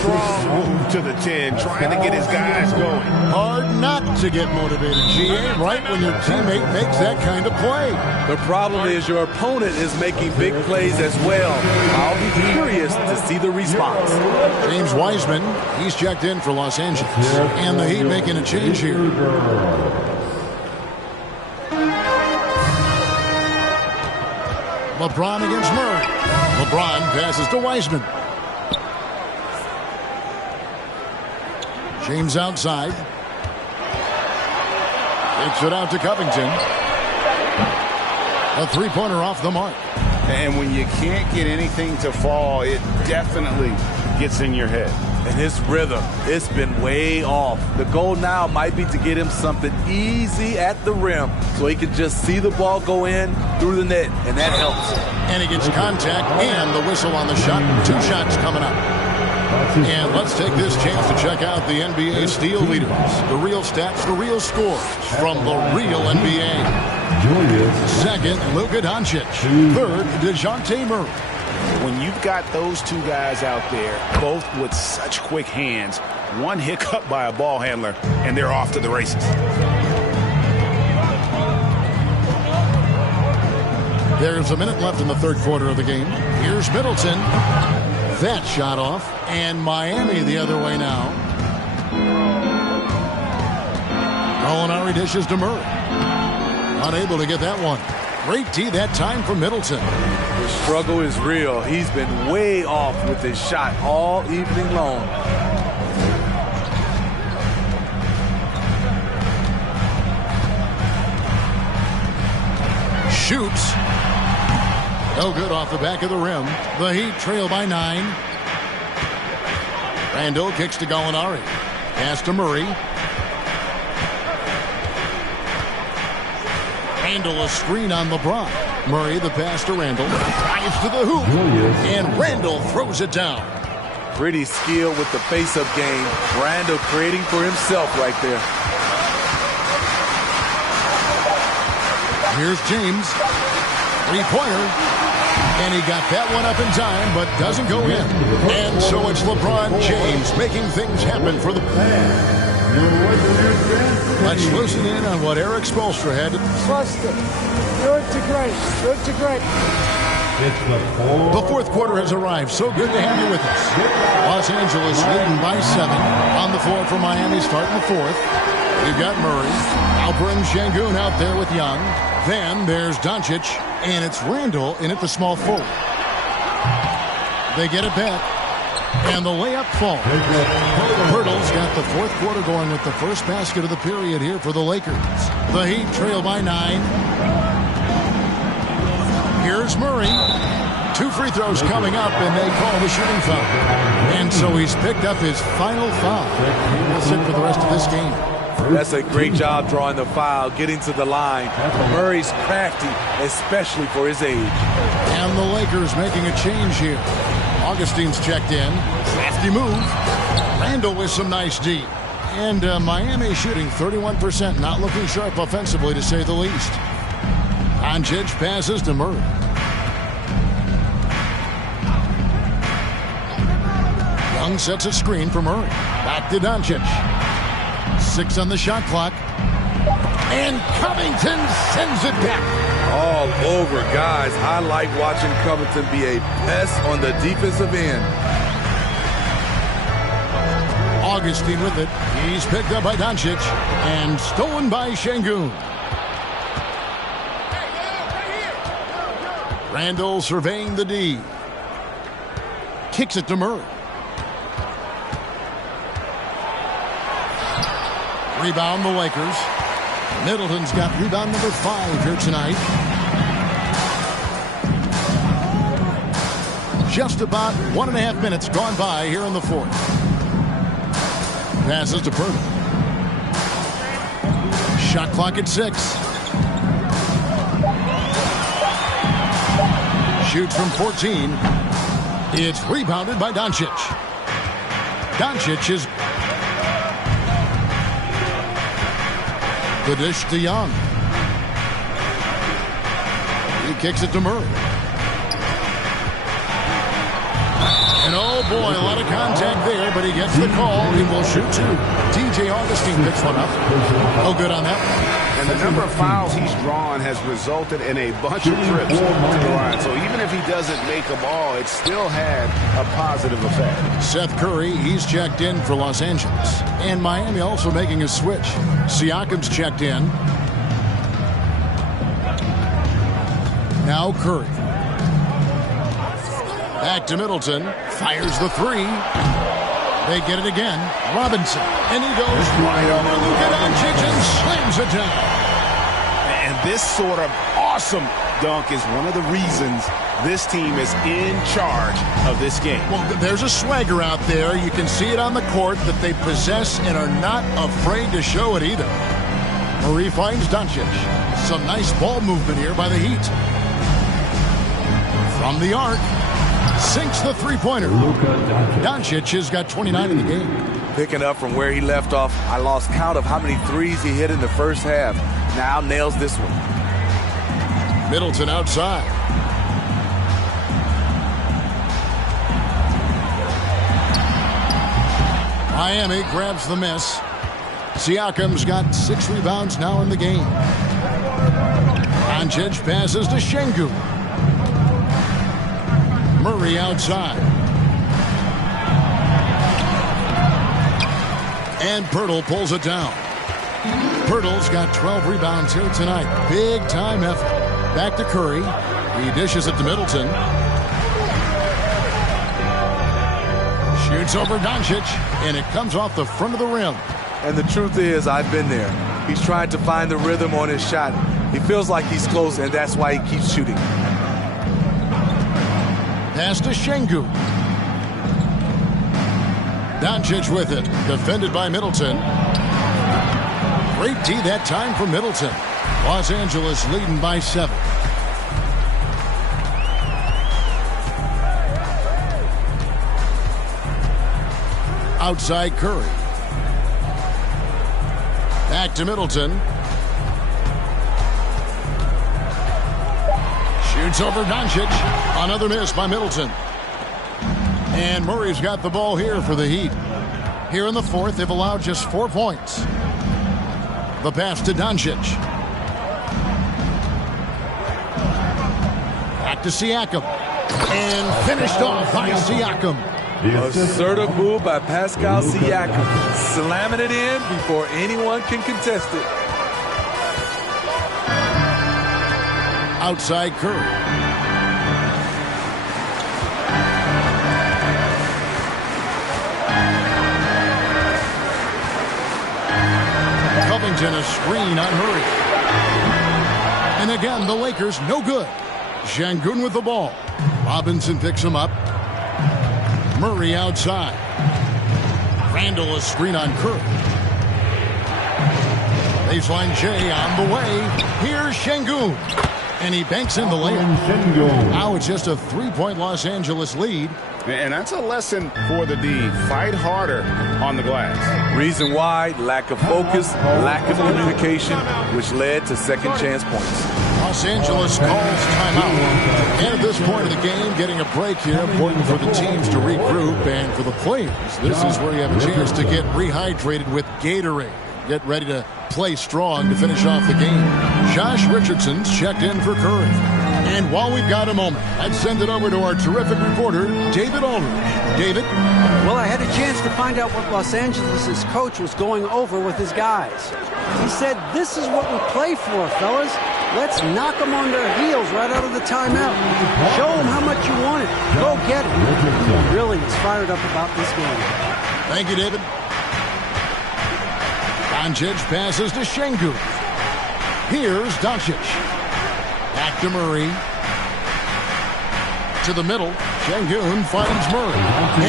Strong move to the 10, trying to get his guys going. Hard not to get motivated, GA, right when your teammate makes that kind of play. The problem is your opponent is making big plays as well. I'll be curious to see the response. James Wiseman, he's checked in for Los Angeles. And the Heat making a change here. LeBron against Murray. LeBron passes to Wiseman. James outside. Takes it out to Covington. A three-pointer off the mark. And when you can't get anything to fall, it definitely gets in your head. And his rhythm, it's been way off. The goal now might be to get him something easy at the rim so he can just see the ball go in through the net, and that helps. And he gets contact and the whistle on the shot. 2 shots coming up. And let's take this chance to check out the NBA steal leaders. The real stats, the real scores from the real NBA. Second, Luka Doncic. Third, DeJounte Murray. When you've got those two guys out there, both with such quick hands, one hiccup by a ball handler, and they're off to the races. There's a minute left in the third quarter of the game. Here's Middleton. That shot off. And Miami the other way now. Gallinari dishes to Murray. Unable to get that one. Great D that time for Middleton. The struggle is real. He's been way off with his shot all evening long. Shoots. No good off the back of the rim. The Heat trail by 9. Randall kicks to Gallinari. Pass to Murray. Randall a screen on LeBron. Murray the pass to Randall. Drives to the hoop. And Randall throws it down. Pretty skilled with the face-up game. Randall creating for himself right there. Here's James. Three-pointer. And he got that one up in time, but doesn't go in. And so it's LeBron James making things happen for the... Let's listen in on what Eric Spoelstra had to... Trust it. Good to great. Good to great. The fourth quarter has arrived. So good to have you with us. Los Angeles leading by 7. On the floor for Miami starting the fourth. We've got Murray. Alper and Şengün out there with Young. Then there's Doncic, and it's Randall in at the small forward. They get it back, and the layup falls. Hurdle's got the fourth quarter going with the first basket of the period here for the Lakers. The Heat trail by 9. Here's Murray. 2 free throws coming up, and they call the shooting foul. And so he's picked up his final foul. He'll sit for the rest of this game. That's a great job drawing the foul, getting to the line. Murray's crafty, especially for his age. And the Lakers making a change here. Augustine's checked in. Crafty move. Randall with some nice D. And Miami shooting 31%, not looking sharp offensively to say the least. Doncic passes to Murray. Young sets a screen for Murray. Back to Doncic. 6 on the shot clock. And Covington sends it back. All over, guys. I like watching Covington be a pest on the defensive end. Augustine with it. He's picked up by Doncic and stolen by Şengün. Randall surveying the D. Kicks it to Murray. Rebound the Lakers. Middleton's got rebound number 5 here tonight. Just about 1.5 minutes gone by here in the fourth. Passes to Purtle. Shot clock at 6. Shoots from 14. It's rebounded by Doncic. Doncic is... The dish to Young. He kicks it to Murray. And oh boy, a lot of contact there, but he gets the call. He will shoot 2. TJ Augustine picks one up. No good on that. And the number of fouls he's drawn has resulted in a bunch of trips to the line. So even if he doesn't make them all, it still had a positive effect. Seth Curry, he's checked in for Los Angeles. And Miami also making a switch. Siakam's checked in. Now Curry. Back to Middleton. Fires the 3. They get it again. Robinson. And he goes right over Luka Doncic and slams it down. And this sort of awesome dunk is one of the reasons this team is in charge of this game. Well, there's a swagger out there. You can see it on the court that they possess and are not afraid to show it either. Murray finds Doncic. Some nice ball movement here by the Heat. From the arc. sinks the three-pointer. Doncic has got 29 in the game. Picking up from where he left off, I lost count of how many threes he hit in the first half. Now nails this one. Middleton outside. Miami grabs the miss. Siakam's got 6 rebounds now in the game. Doncic passes to Şengün. Murray outside. And Pirtle pulls it down. Pirtle's got 12 rebounds here tonight. Big time effort. Back to Curry. He dishes it to Middleton. Shoots over Doncic, and it comes off the front of the rim. And the truth is, I've been there. He's trying to find the rhythm on his shot. He feels like he's close, and that's why he keeps shooting. Pass to Şengün. Doncic with it, defended by Middleton. Great D that time for Middleton. Los Angeles leading by 7. Outside Curry. Back to Middleton. Shoots over Doncic. Another miss by Middleton. And Murray's got the ball here for the Heat. Here in the fourth, they've allowed just 4 points. The pass to Doncic. Back to Siakam. And finished off by Siakam. Assertive move by Pascal Siakam. Slamming it in before anyone can contest it. Outside Curry. Covington a screen on Murray. And again, the Lakers no good. Şengün with the ball. Robinson picks him up. Murray outside. Randall a screen on Curry. Baseline J on the way. Here's Şengün. And he banks in the layup. Now it's just a 3-point Los Angeles lead. And that's a lesson for the D. Fight harder on the glass. Reason why, lack of focus, lack of communication, which led to second chance points. Los Angeles calls timeout. And at this point of the game, getting a break here, important for the teams to regroup, and for the players, this is where you have a chance to get rehydrated with Gatorade. Get ready to play strong to finish off the game. Josh Richardson's checked in for Curry. And while we've got a moment, I'd send it over to our terrific reporter, David Aldridge. David? Well, I had a chance to find out what Los Angeles' coach was going over with his guys. He said, this is what we play for, fellas. Let's knock them on their heels right out of the timeout. Show them how much you want it. Go get it. He really is fired up about this game. Thank you, David. Doncic passes to Şengün. Here's Doncic. Back to Murray. To the middle. Şengün finds Murray.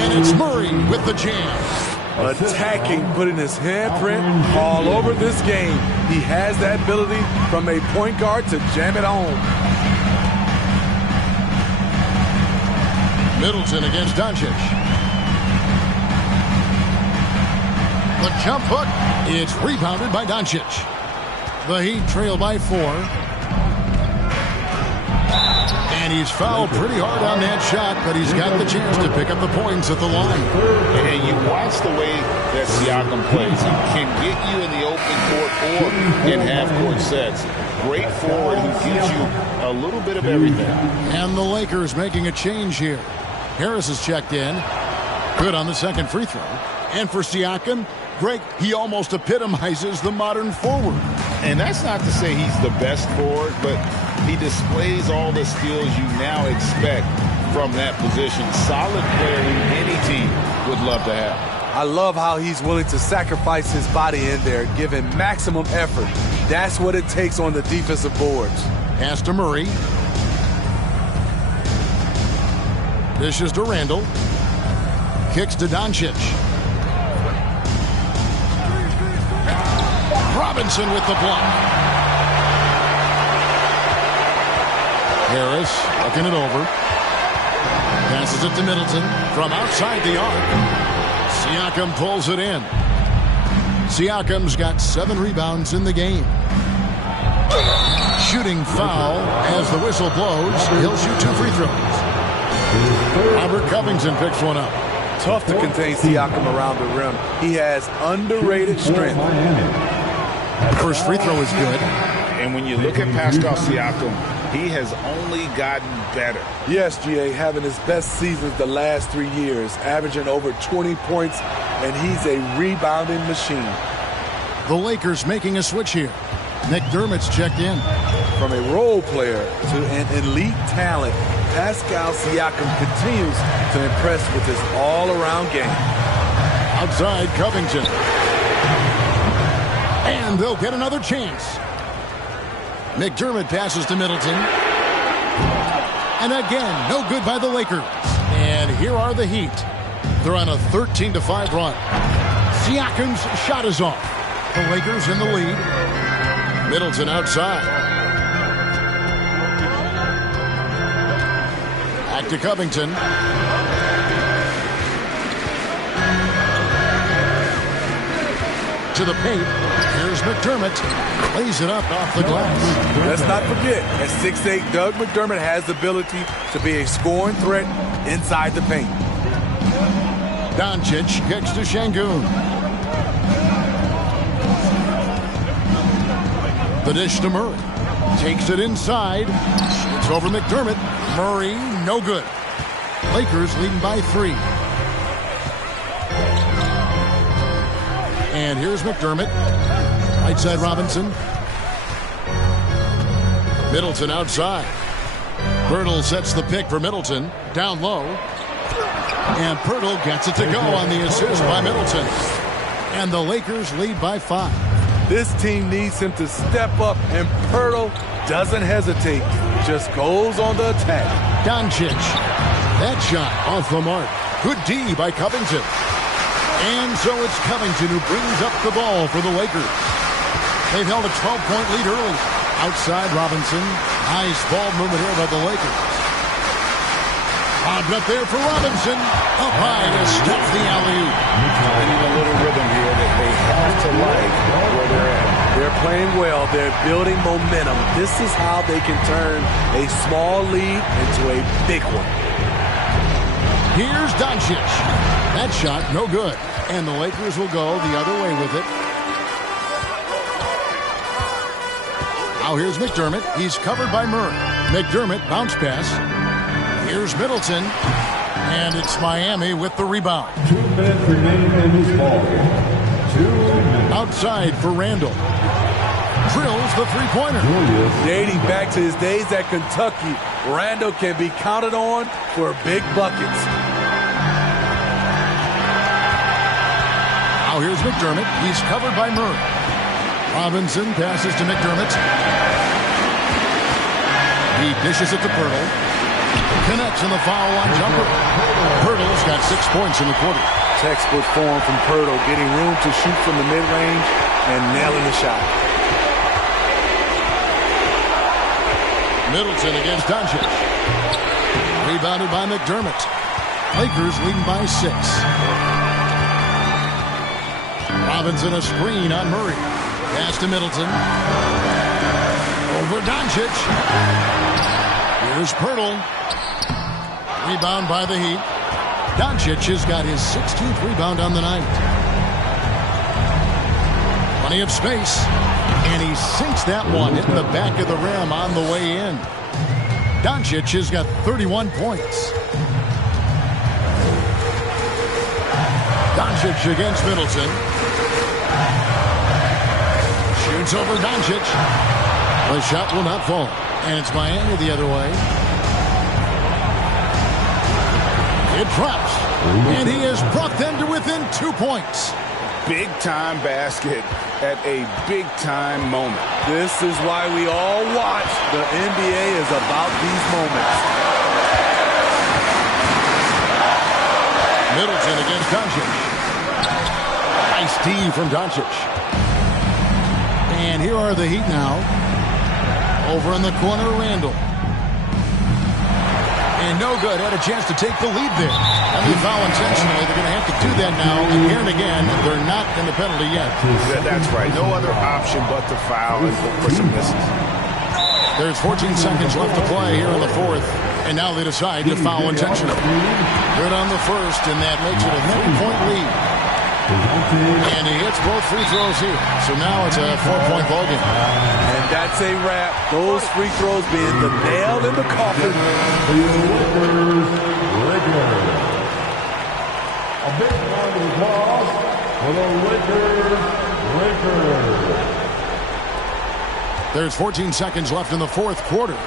And it's Murray with the jam. Attacking, putting his handprint all over this game. He has that ability from a point guard to jam it home. Middleton against Doncic. The jump hook. It's rebounded by Doncic. The Heat trail by 4. And he's fouled pretty hard on that shot, but he's got the chance to pick up the points at the line. And you watch the way that Siakam plays. He can get you in the open court or in half-court sets. Great forward who gives you a little bit of everything. And the Lakers making a change here. Harris has checked in. Good on the second free throw. And for Siakam, Greg, he almost epitomizes the modern forward. And that's not to say he's the best forward, but he displays all the skills you now expect from that position. Solid player who any team would love to have. I love how he's willing to sacrifice his body in there, giving maximum effort. That's what it takes on the defensive boards. Pass to Murray. Dishes to Randall. Kicks to Doncic. Robinson with the block. Harris looking it over. Passes it to Middleton from outside the arc. Siakam pulls it in. Siakam's got 7 rebounds in the game. Shooting foul as the whistle blows. He'll shoot 2 free throws. Robert Covington picks one up. Tough to contain Siakam around the rim. He has underrated strength. First free throw is good. And when you look at Pascal Siakam, he has only gotten better. Yes, GA, having his best seasons the last 3 years, averaging over 20 points, and he's a rebounding machine. The Lakers making a switch here. McDermott's checked in. From a role player to an elite talent, Pascal Siakam continues to impress with his all-around game. Outside Covington. And they'll get another chance. McDermott passes to Middleton. And again, no good by the Lakers. And here are the Heat. They're on a 13-5 run. Siakam's shot is off. The Lakers in the lead. Middleton outside. Back to Covington. To the paint. Here's McDermott. Lays it up off the glass. Let's not forget, at 6'8", Doug McDermott has the ability to be a scoring threat inside the paint. Doncic kicks to Şengün. The dish to Murray. Takes it inside. Shoots over McDermott. Murray, no good. Lakers leading by 3. And here's McDermott. Right side Robinson. Middleton outside. Pirtle sets the pick for Middleton. Down low. And Pirtle gets it to go on the assist by Middleton. And the Lakers lead by 5. This team needs him to step up, and Pirtle doesn't hesitate. Just goes on the attack. Doncic. That shot off the mark. Good D by Covington. And so it's Covington who brings up the ball for the Lakers. They've held a 12-point lead early. Outside Robinson. Nice ball movement here by the Lakers. Lobbed up there for Robinson. Up high to stop the alley-oop. They need a little rhythm here that they have to like where they're at. They're playing well. They're building momentum. This is how they can turn a small lead into a big one. Here's Doncic. That shot, no good. And the Lakers will go the other way with it. Now here's McDermott. He's covered by Murray. McDermott, bounce pass. Here's Middleton. And it's Miami with the rebound. 2 minutes remaining in this ball game. 2 minutes. Outside for Randall. Drills the three-pointer. Dating back to his days at Kentucky, Randall can be counted on for big buckets. Now here's McDermott. He's covered by Murray. Robinson passes to McDermott. He dishes it to Pirtle. Connects in the foul line jumper. Pirtle's got 6 points in the quarter. Textbook form from Pirtle, getting room to shoot from the mid-range and nailing the shot. Middleton against Doncic. Rebounded by McDermott. Lakers leading by 6. Robinson a screen on Murray. Pass to Middleton. Over Doncic. Here's Pirtle. Rebound by the Heat. Doncic has got his 16th rebound on the night. Plenty of space. And he sinks that one into the back of the rim on the way in. Doncic has got 31 points. Doncic against Middleton. Shoots over Doncic. The shot will not fall. And it's Miami the other way. It drops. And he has brought them to within 2 points. Big-time basket at a big-time moment. This is why we all watch. The NBA is about these moments. Middleton against Doncic. Nice D from Doncic. And here are the Heat now. Over in the corner, Randall. And no good. Had a chance to take the lead there. And they foul intentionally. They're going to have to do that now again and again. They're not in the penalty yet. That's right. No other option but to foul and look for some misses. There's 14 seconds left to play here in the fourth. And now they decide to foul intentionally. Good on the first, and that makes it a 3-point lead. And he hits both free throws here. So now it's a 4-point ball game. And that's a wrap. Those free throws being the nail in the coffin. A big round of applause for the Lakers. There's 14 seconds left in the fourth quarter.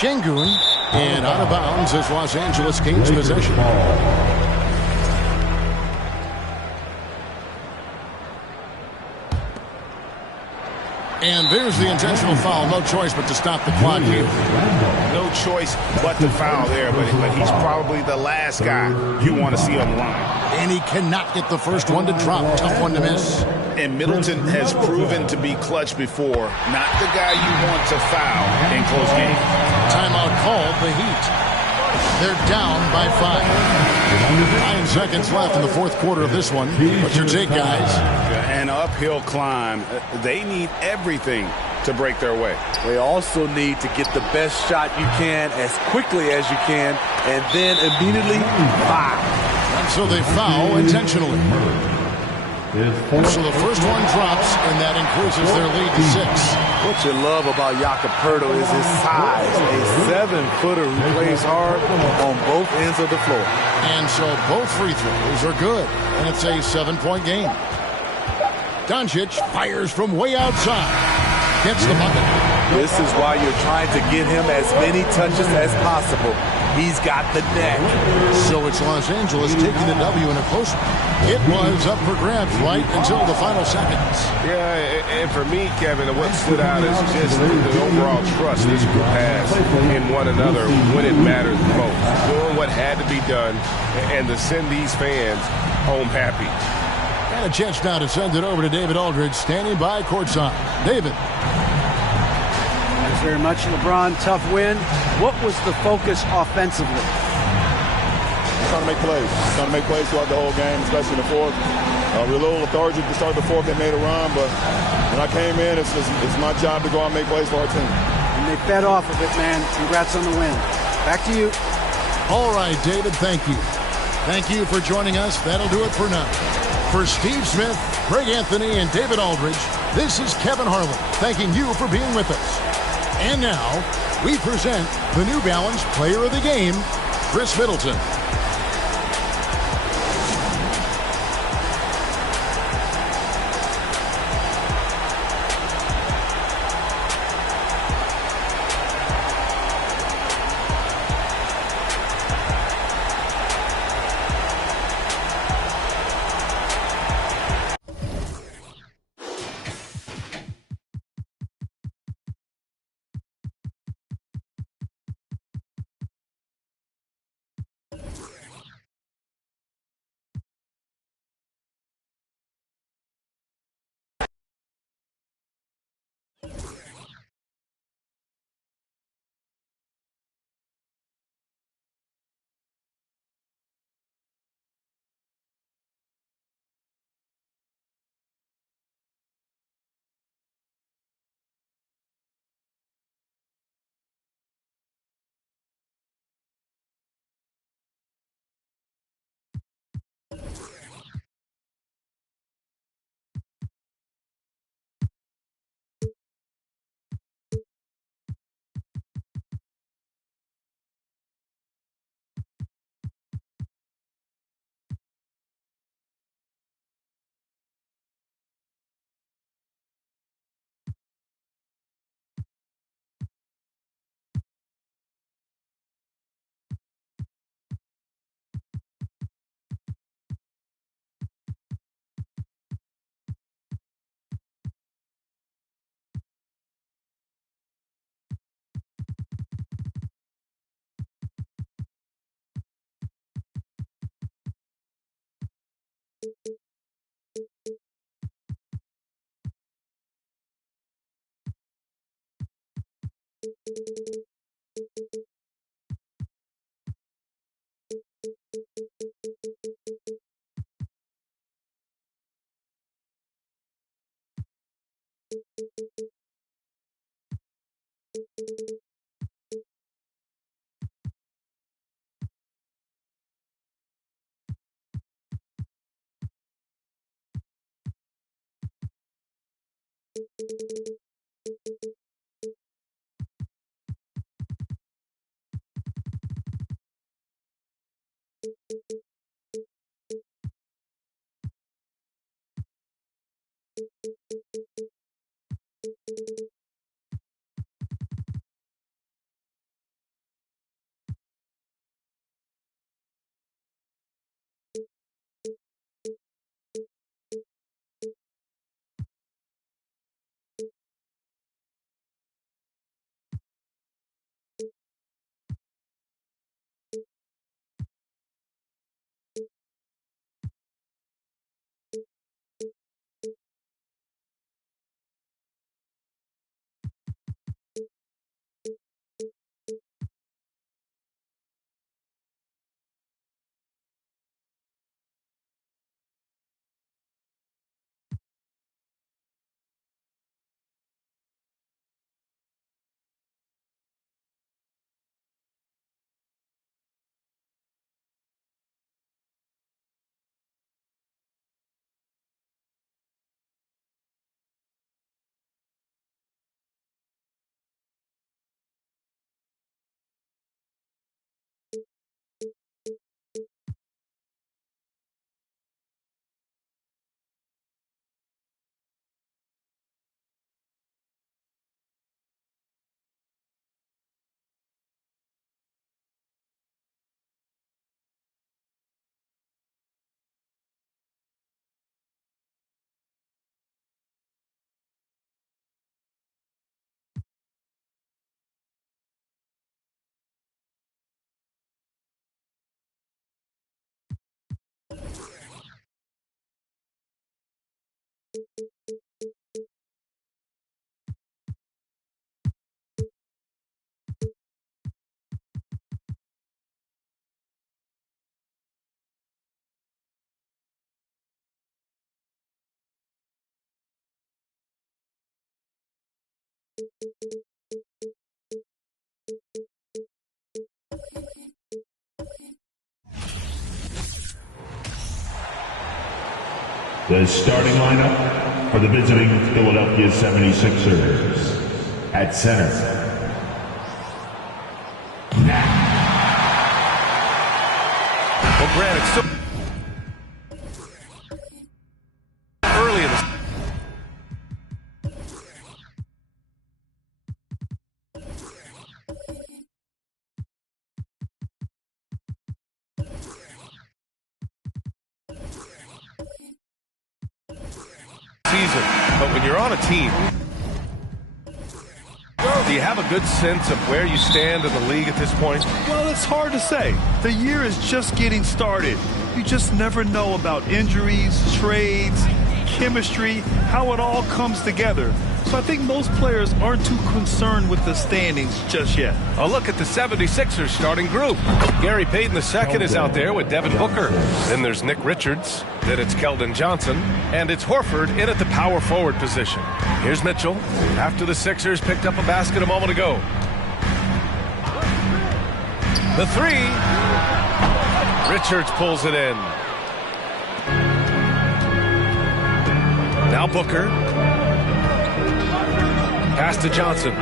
Şengün, and out of bounds as Los Angeles gains possession. And there's the intentional foul. No choice but to stop the clock here. No choice but to foul there, but he's probably the last guy you want to see on the line. And he cannot get the first one to drop. Tough one to miss. And Middleton has proven to be clutch before. Not the guy you want to foul in close games. Timeout called, the Heat. They're down by 5. 9 seconds left in the fourth quarter of this one. What's your take, guys? An uphill climb. They need everything to break their way. They also need to get the best shot you can as quickly as you can, and then immediately foul. And so they foul intentionally. And so the first one drops, and that increases their lead to 6. What you love about Jakob Poeltl is his size. A 7-footer who plays hard on both ends of the floor. And so both free throws are good, and it's a 7-point game. Doncic fires from way outside. Gets the bucket. This is why you're trying to get him as many touches as possible. He's got the neck. So it's Los Angeles taking the W in a close one. It was up for grabs right until the final seconds. Yeah, and for me, Kevin, what stood out is just the overall trust this group has in one another when it matters most. Doing what had to be done and to send these fans home happy. And a chance now to send it over to David Aldridge, standing by courtside. David. Thanks very much, LeBron. Tough win. What was the focus offensively? Trying to make plays. Trying to make plays throughout the whole game, especially in the fourth. We were a little lethargic to start the fourth. They made a run, but when I came in, it's my job to go out and make plays for our team. And they fed off of it, man. Congrats on the win. Back to you. All right, David, thank you. Thank you for joining us. That'll do it for now. For Steve Smith, Greg Anthony, and David Aldridge, this is Kevin Harlan thanking you for being with us. And now, we present the New Balance Player of the Game, Chris Middleton. The starting lineup for the visiting Philadelphia 76ers. At center, Well, Grant, it's still early in the season, but when you're on a team, do you have a good sense of where you stand in the league at this point? Well, it's hard to say. The year is just getting started. You just never know about injuries, trades, chemistry, how it all comes together. So I think most players aren't too concerned with the standings just yet. A look at the 76ers starting group. Gary Payton II is out there with Devin Booker. Then there's Nick Richards. Then it's Keldon Johnson. And it's Horford in at the power forward position. Here's Mitchell after the Sixers picked up a basket a moment ago. The three. Richards pulls it in. Now Booker. Pass to Johnson.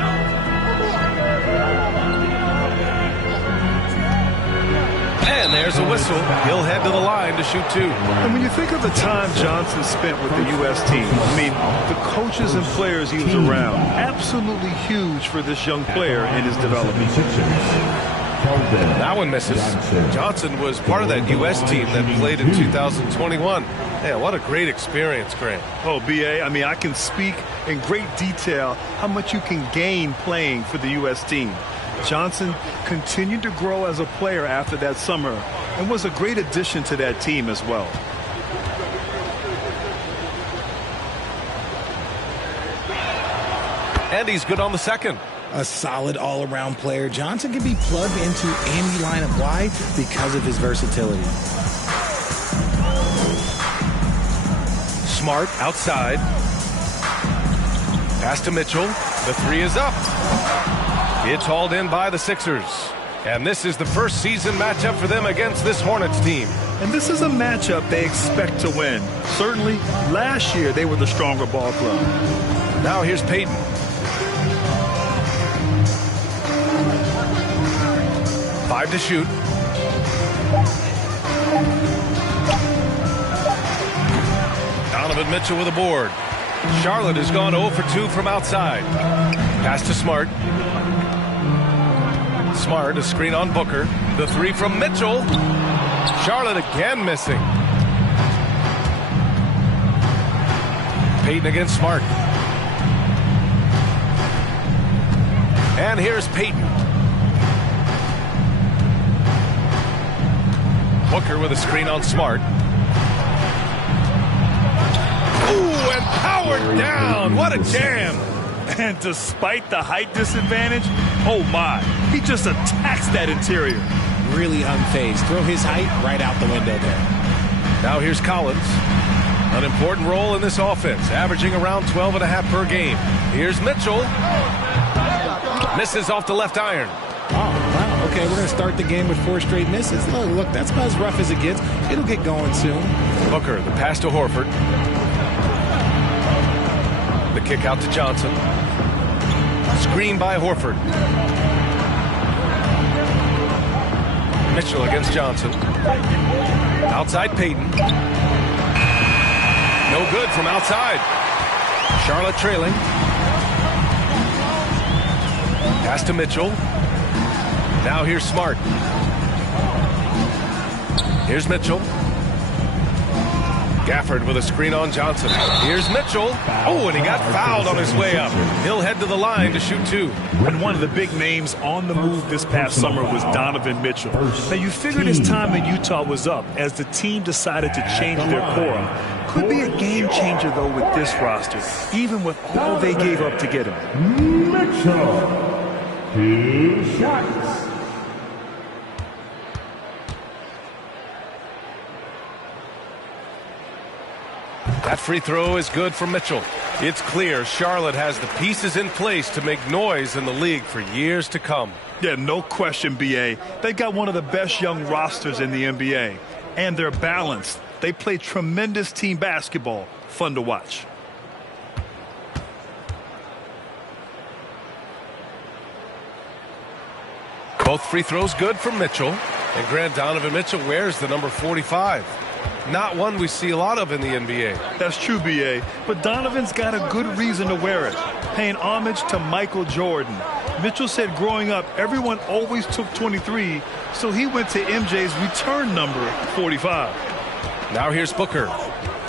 And there's a whistle. He'll head to the line to shoot two. And when you think of the time Johnson spent with the U.S. team, I mean, the coaches and players he was around, absolutely huge for this young player in his development. That one misses. Johnson was part of that U.S. team that played in 2021. Man, what a great experience, Grant. Oh, B.A., I mean, I can speak in great detail how much you can gain playing for the U.S. team. Johnson continued to grow as a player after that summer and was a great addition to that team as well. And he's good on the second. A solid all-around player. Johnson can be plugged into any lineup. Why? Because of his versatility. Smart outside. Pass to Mitchell. The three is up. It's hauled in by the Sixers. And this is the first season matchup for them against this Hornets team. And this is a matchup they expect to win. Certainly, last year they were the stronger ball club. Now here's Payton. Five to shoot. Donovan Mitchell with a board. Charlotte has gone 0 for 2 from outside. Pass to Smart. Smart, a screen on Booker. The three from Mitchell. Charlotte again missing. Payton against Smart. And here's Payton. Booker with a screen on Smart. Ooh, and powered down. What a jam. And despite the height disadvantage, oh my, he just attacks that interior. Really unfazed. Throw his height right out the window there. Now here's Collins. An important role in this offense, averaging around 12.5 per game. Here's Mitchell. Misses off the left iron. Oh, wow. Okay, we're going to start the game with 4 straight misses. Look, that's about as rough as it gets. It'll get going soon. Booker, the pass to Horford. The kick out to Johnson. Screen by Horford. Mitchell against Johnson. Outside Payton. No good from outside. Charlotte trailing. Pass to Mitchell. Now here's Smart. Here's Mitchell. Gafford with a screen on Johnson. Here's Mitchell. Oh, and he got fouled on his way up. He'll head to the line to shoot 2. And one of the big names on the move this past summer was Donovan Mitchell. Now, you figured his time in Utah was up as the team decided to change their core up. Could be a game changer, though, with this roster, even with all they gave up to get him. Mitchell. 2 shots. That free throw is good for Mitchell. It's clear Charlotte has the pieces in place to make noise in the league for years to come. Yeah, no question, B.A. They got one of the best young rosters in the NBA. And they're balanced. They play tremendous team basketball. Fun to watch. Both free throws good for Mitchell. And Grant, Donovan Mitchell wears the number 45. Not one we see a lot of in the NBA. That's true, B.A., but Donovan's got a good reason to wear it, paying homage to Michael Jordan. Mitchell said growing up, everyone always took 23, so he went to MJ's return number, 45. Now here's Booker,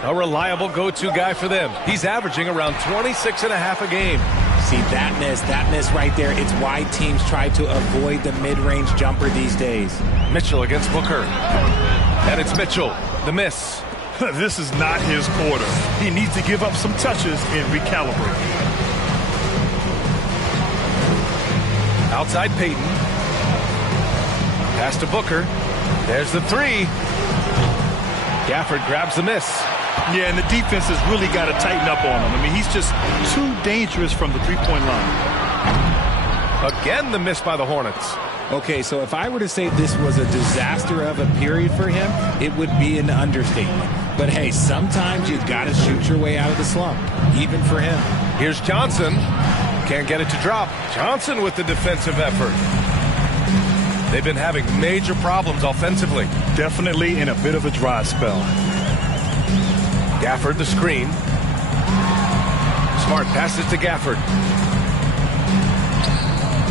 a reliable go-to guy for them. He's averaging around 26.5 a game. See, that miss right there, it's why teams try to avoid the mid-range jumper these days. Mitchell against Booker. And it's Mitchell. The miss. This is not his quarter. He needs to give up some touches and recalibrate. Outside Payton. Pass to Booker. There's the three. Gafford grabs the miss. Yeah, and the defense has really got to tighten up on him. I mean, he's just too dangerous from the three-point line. Again, the miss by the Hornets. Okay, so if I were to say this was a disaster of a period for him, it would be an understatement. But hey, sometimes you've got to shoot your way out of the slump, even for him. Here's Johnson. Can't get it to drop. Johnson with the defensive effort. They've been having major problems offensively. Definitely in a bit of a dry spell. Gafford the screen. Smart passes to Gafford.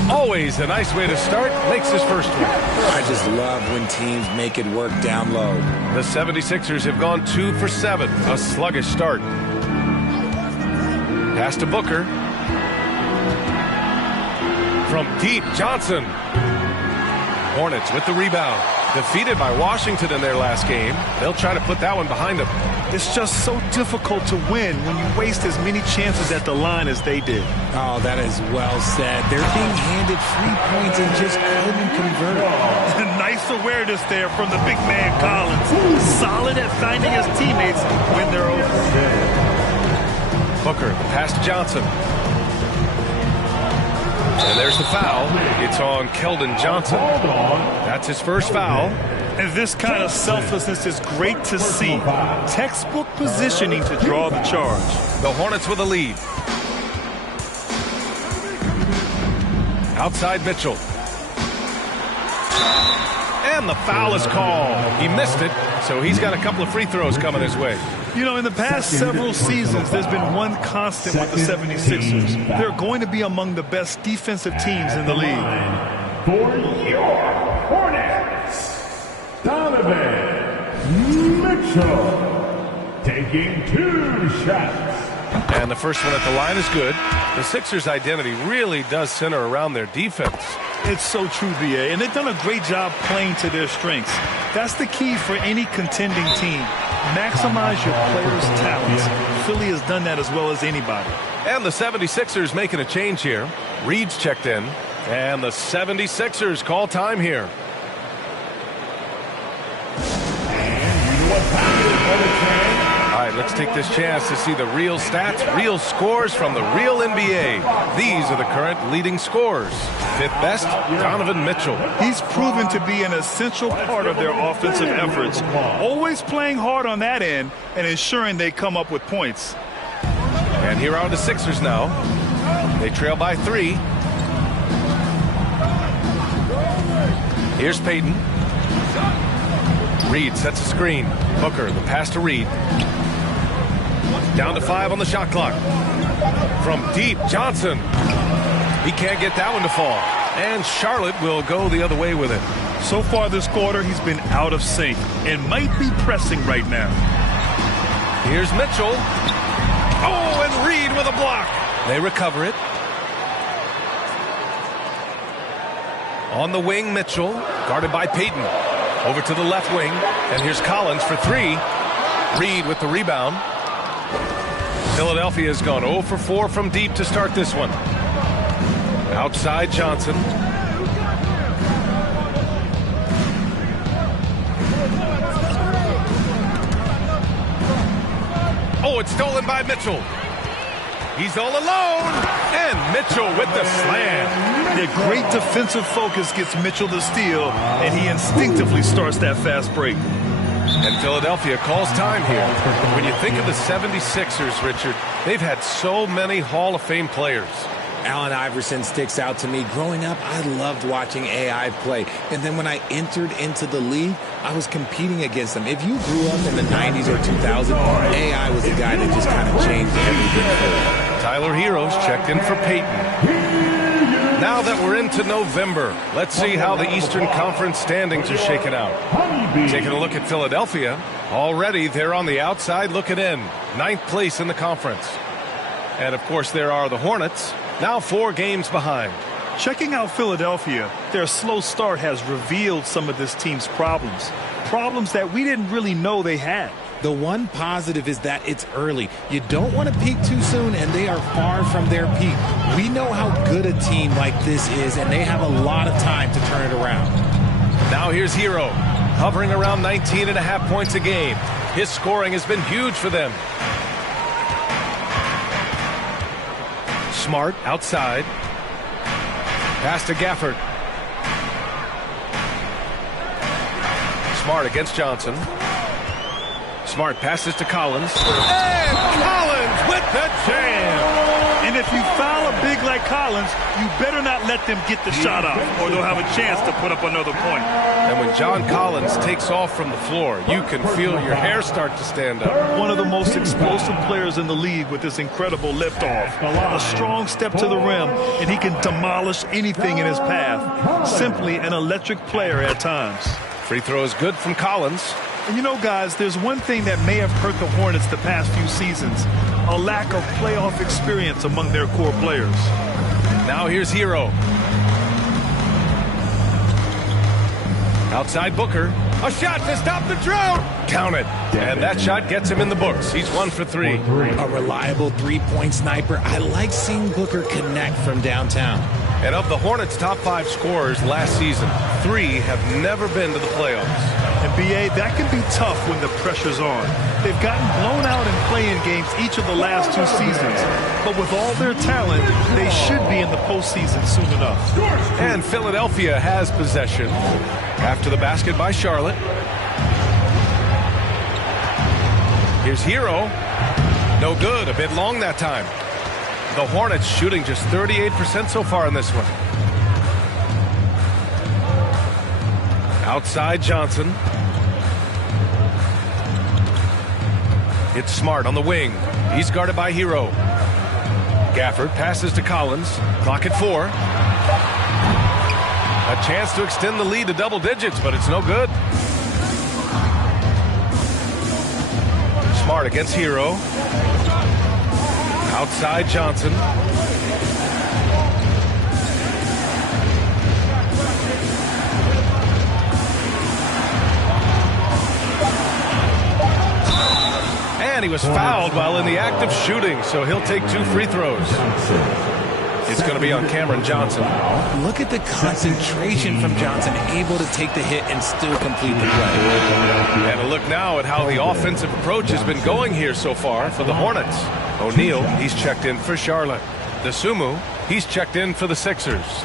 Always a nice way to start. Makes his first one. I just love when teams make it work down low. The 76ers have gone 2 for 7. A sluggish start. Pass to Booker. From deep, Johnson. Hornets with the rebound. Defeated by Washington in their last game. They'll try to put that one behind them. It's just so difficult to win when you waste as many chances at the line as they did. Oh, that is well said. They're being handed 3 points and just couldn't convert. Nice awareness there from the big man Collins. Solid at finding his teammates when they're open. Booker, the pass to Johnson. And there's the foul. It's on Keldon Johnson. That's his first foul. And this kind of selflessness is great to see. Textbook positioning to draw the charge. The Hornets with a lead. Outside Mitchell. And the foul is called. He missed it, so he's got a couple of free throws coming his way. You know, in the past several seasons, there's been one constant with the 76ers. They're going to be among the best defensive teams in the league. For your Hornets, Donovan Mitchell taking 2 shots. And the first one at the line is good. The Sixers' identity really does center around their defense. It's so true, B.A., and they've done a great job playing to their strengths. That's the key for any contending team. Maximize your players' talents. Philly has done that as well as anybody. And the 76ers making a change here. Reed's checked in, and the 76ers call time here. All right, let's take this chance to see the real stats, real scores from the real NBA. These are the current leading scorers. Fifth best, Donovan Mitchell. He's proven to be an essential part of their offensive efforts, always playing hard on that end and ensuring they come up with points. And here are the Sixers now. They trail by 3. Here's Payton. Reed sets a screen. Booker, the pass to Reed. Down to 5 on the shot clock. From deep, Johnson. He can't get that one to fall. And Charlotte will go the other way with it. So far this quarter, he's been out of sync and might be pressing right now. Here's Mitchell. Oh, and Reed with a block. They recover it. On the wing, Mitchell, guarded by Payton. Over to the left wing, and here's Collins for 3. Reed with the rebound. Philadelphia has gone 0 for 4 from deep to start this one. Outside Johnson. Oh, it's stolen by Mitchell. He's all alone, and Mitchell with the slam. The great defensive focus gets Mitchell the steal, and he instinctively starts that fast break. And Philadelphia calls time here. When you think of the 76ers, Richard, they've had so many Hall of Fame players. Allen Iverson sticks out to me. Growing up, I loved watching AI play. And then when I entered into the league, I was competing against them. If you grew up in the 90s or 2000s, AI was the guy that just kind of changed everything for you. Tyler Heroes checked in for Payton. Now that we're into November, let's see how the Eastern Conference standings are shaken out. Taking a look at Philadelphia. Already, they're on the outside looking in. 9th place in the conference. And, of course, there are the Hornets, now 4 games behind. Checking out Philadelphia, their slow start has revealed some of this team's problems. Problems that we didn't really know they had. The one positive is that it's early. You don't want to peak too soon, and they are far from their peak. We know how good a team like this is, and they have a lot of time to turn it around. Now here's Hero, hovering around 19.5 points a game. His scoring has been huge for them. Smart outside. Pass to Gafford. Smart against Johnson. Smart passes to Collins. And Collins with the jam. And if you foul a big like Collins, you better not let them get the shot off, or they'll have a chance to put up another point. And when John Collins takes off from the floor, you can feel your hair start to stand up. One of the most explosive players in the league with this incredible liftoff. A strong step to the rim, and he can demolish anything in his path. Simply an electric player at times. Free throw is good from Collins. And you know, guys, there's one thing that may have hurt the Hornets the past few seasons. A lack of playoff experience among their core players. Now here's Hero. Outside Booker. A shot to stop the drought. Count it. And that shot gets him in the books. He's 1 for 3. A reliable three-point sniper. I like seeing Booker connect from downtown. And of the Hornets' top 5 scorers last season, 3 have never been to the playoffs. And B.A., that can be tough when the pressure's on. They've gotten blown out in play-in games each of the last 2 seasons. But with all their talent, they should be in the postseason soon enough. And Philadelphia has possession after the basket by Charlotte. Here's Hero. No good. A bit long that time. The Hornets shooting just 38% so far in this one. Outside Johnson. It's Smart on the wing. He's guarded by Hero. Gafford passes to Collins. Clock at 4. A chance to extend the lead to double digits, but it's no good. Smart against Hero. Outside Johnson. And he was fouled while in the act of shooting, so he'll take 2 free throws. It's going to be on Cameron Johnson. Look at the concentration from Johnson, able to take the hit and still complete the play. And a look now at how the offensive approach has been going here so far for the Hornets. O'Neal, he's checked in for Charlotte. DeSumo, he's checked in for the Sixers.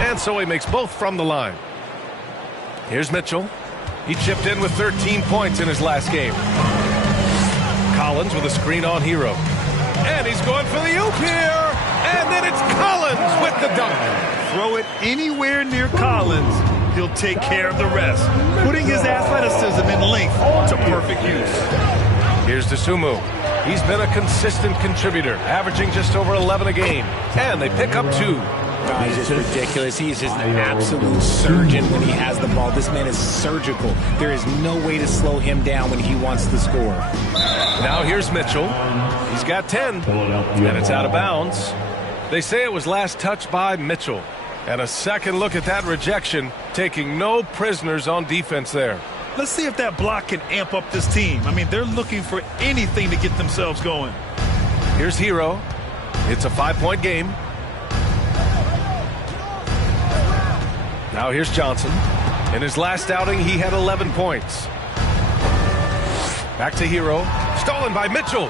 And so he makes both from the line. Here's Mitchell. He chipped in with 13 points in his last game. Collins with a screen on Hero. And he's going for the oop here. And then it's Collins with the dunk. Throw it anywhere near Collins, he'll take care of the rest, putting his athleticism and length to perfect use. Here's DeSumo. He's been a consistent contributor, averaging just over 11 a game. And they pick up 2. He's just ridiculous. He's just an absolute surgeon when he has the ball. This man is surgical. There is no way to slow him down when he wants to score. Now here's Mitchell. He's got 10, and it's out of bounds. They say it was last touched by Mitchell. And a second look at that rejection, taking no prisoners on defense there. Let's see if that block can amp up this team. I mean, they're looking for anything to get themselves going. Here's Hero. It's a 5-point game. Now here's Johnson. In his last outing, he had 11 points. Back to Hero. Stolen by Mitchell.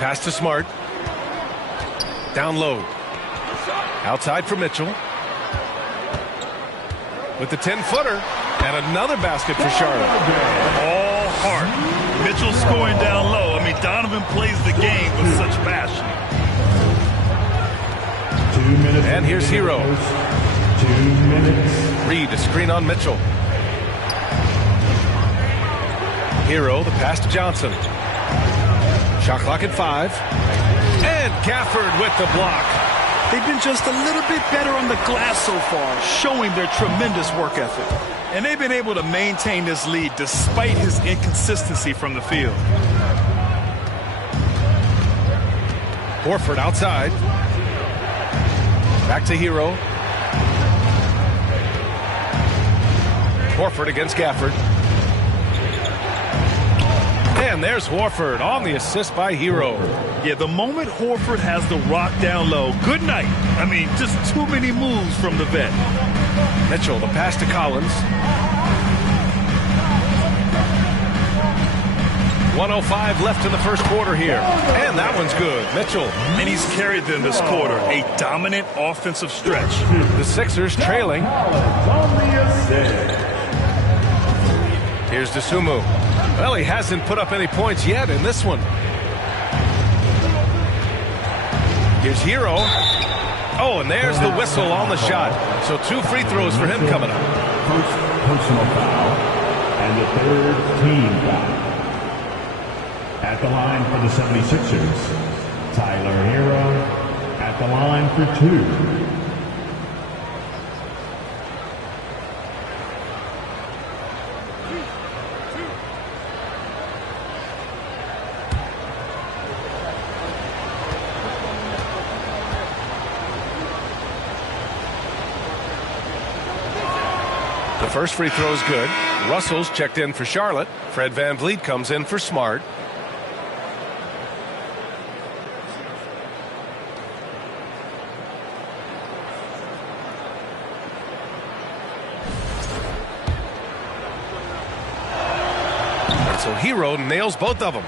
Pass to Smart. Down low. Outside for Mitchell. With the 10-footer. And another basket for Charlotte. All heart. Mitchell scoring down low. I mean, Donovan plays the game with such passion. 2 minutes. And here's Hero. 2 minutes. Reed, a screen on Mitchell. Hero, the pass to Johnson. Shot clock at 5. And Gafford with the block. They've been just a little bit better on the glass so far, showing their tremendous work ethic. And they've been able to maintain this lead despite his inconsistency from the field. Horford outside. Back to Hero. Horford against Gafford. And there's Horford on the assist by Hero. Yeah, the moment Horford has the rock down low, good night. I mean, just too many moves from the vet. Mitchell, the pass to Collins. 1:05 left in the first quarter here. And that one's good. Mitchell. And he's carried them this quarter. A dominant offensive stretch. The Sixers trailing. Here's DeSumo. Well, he hasn't put up any points yet in this one. Here's Hero. Oh, and there's the whistle on the shot. So 2 free throws for him coming up. First personal foul and the 3rd team foul. At the line for the 76ers, Tyler Hero at the line for 2. The first free throw is good. Russell's checked in for Charlotte. Fred VanVleet comes in for Smart. And so Hero nails both of them.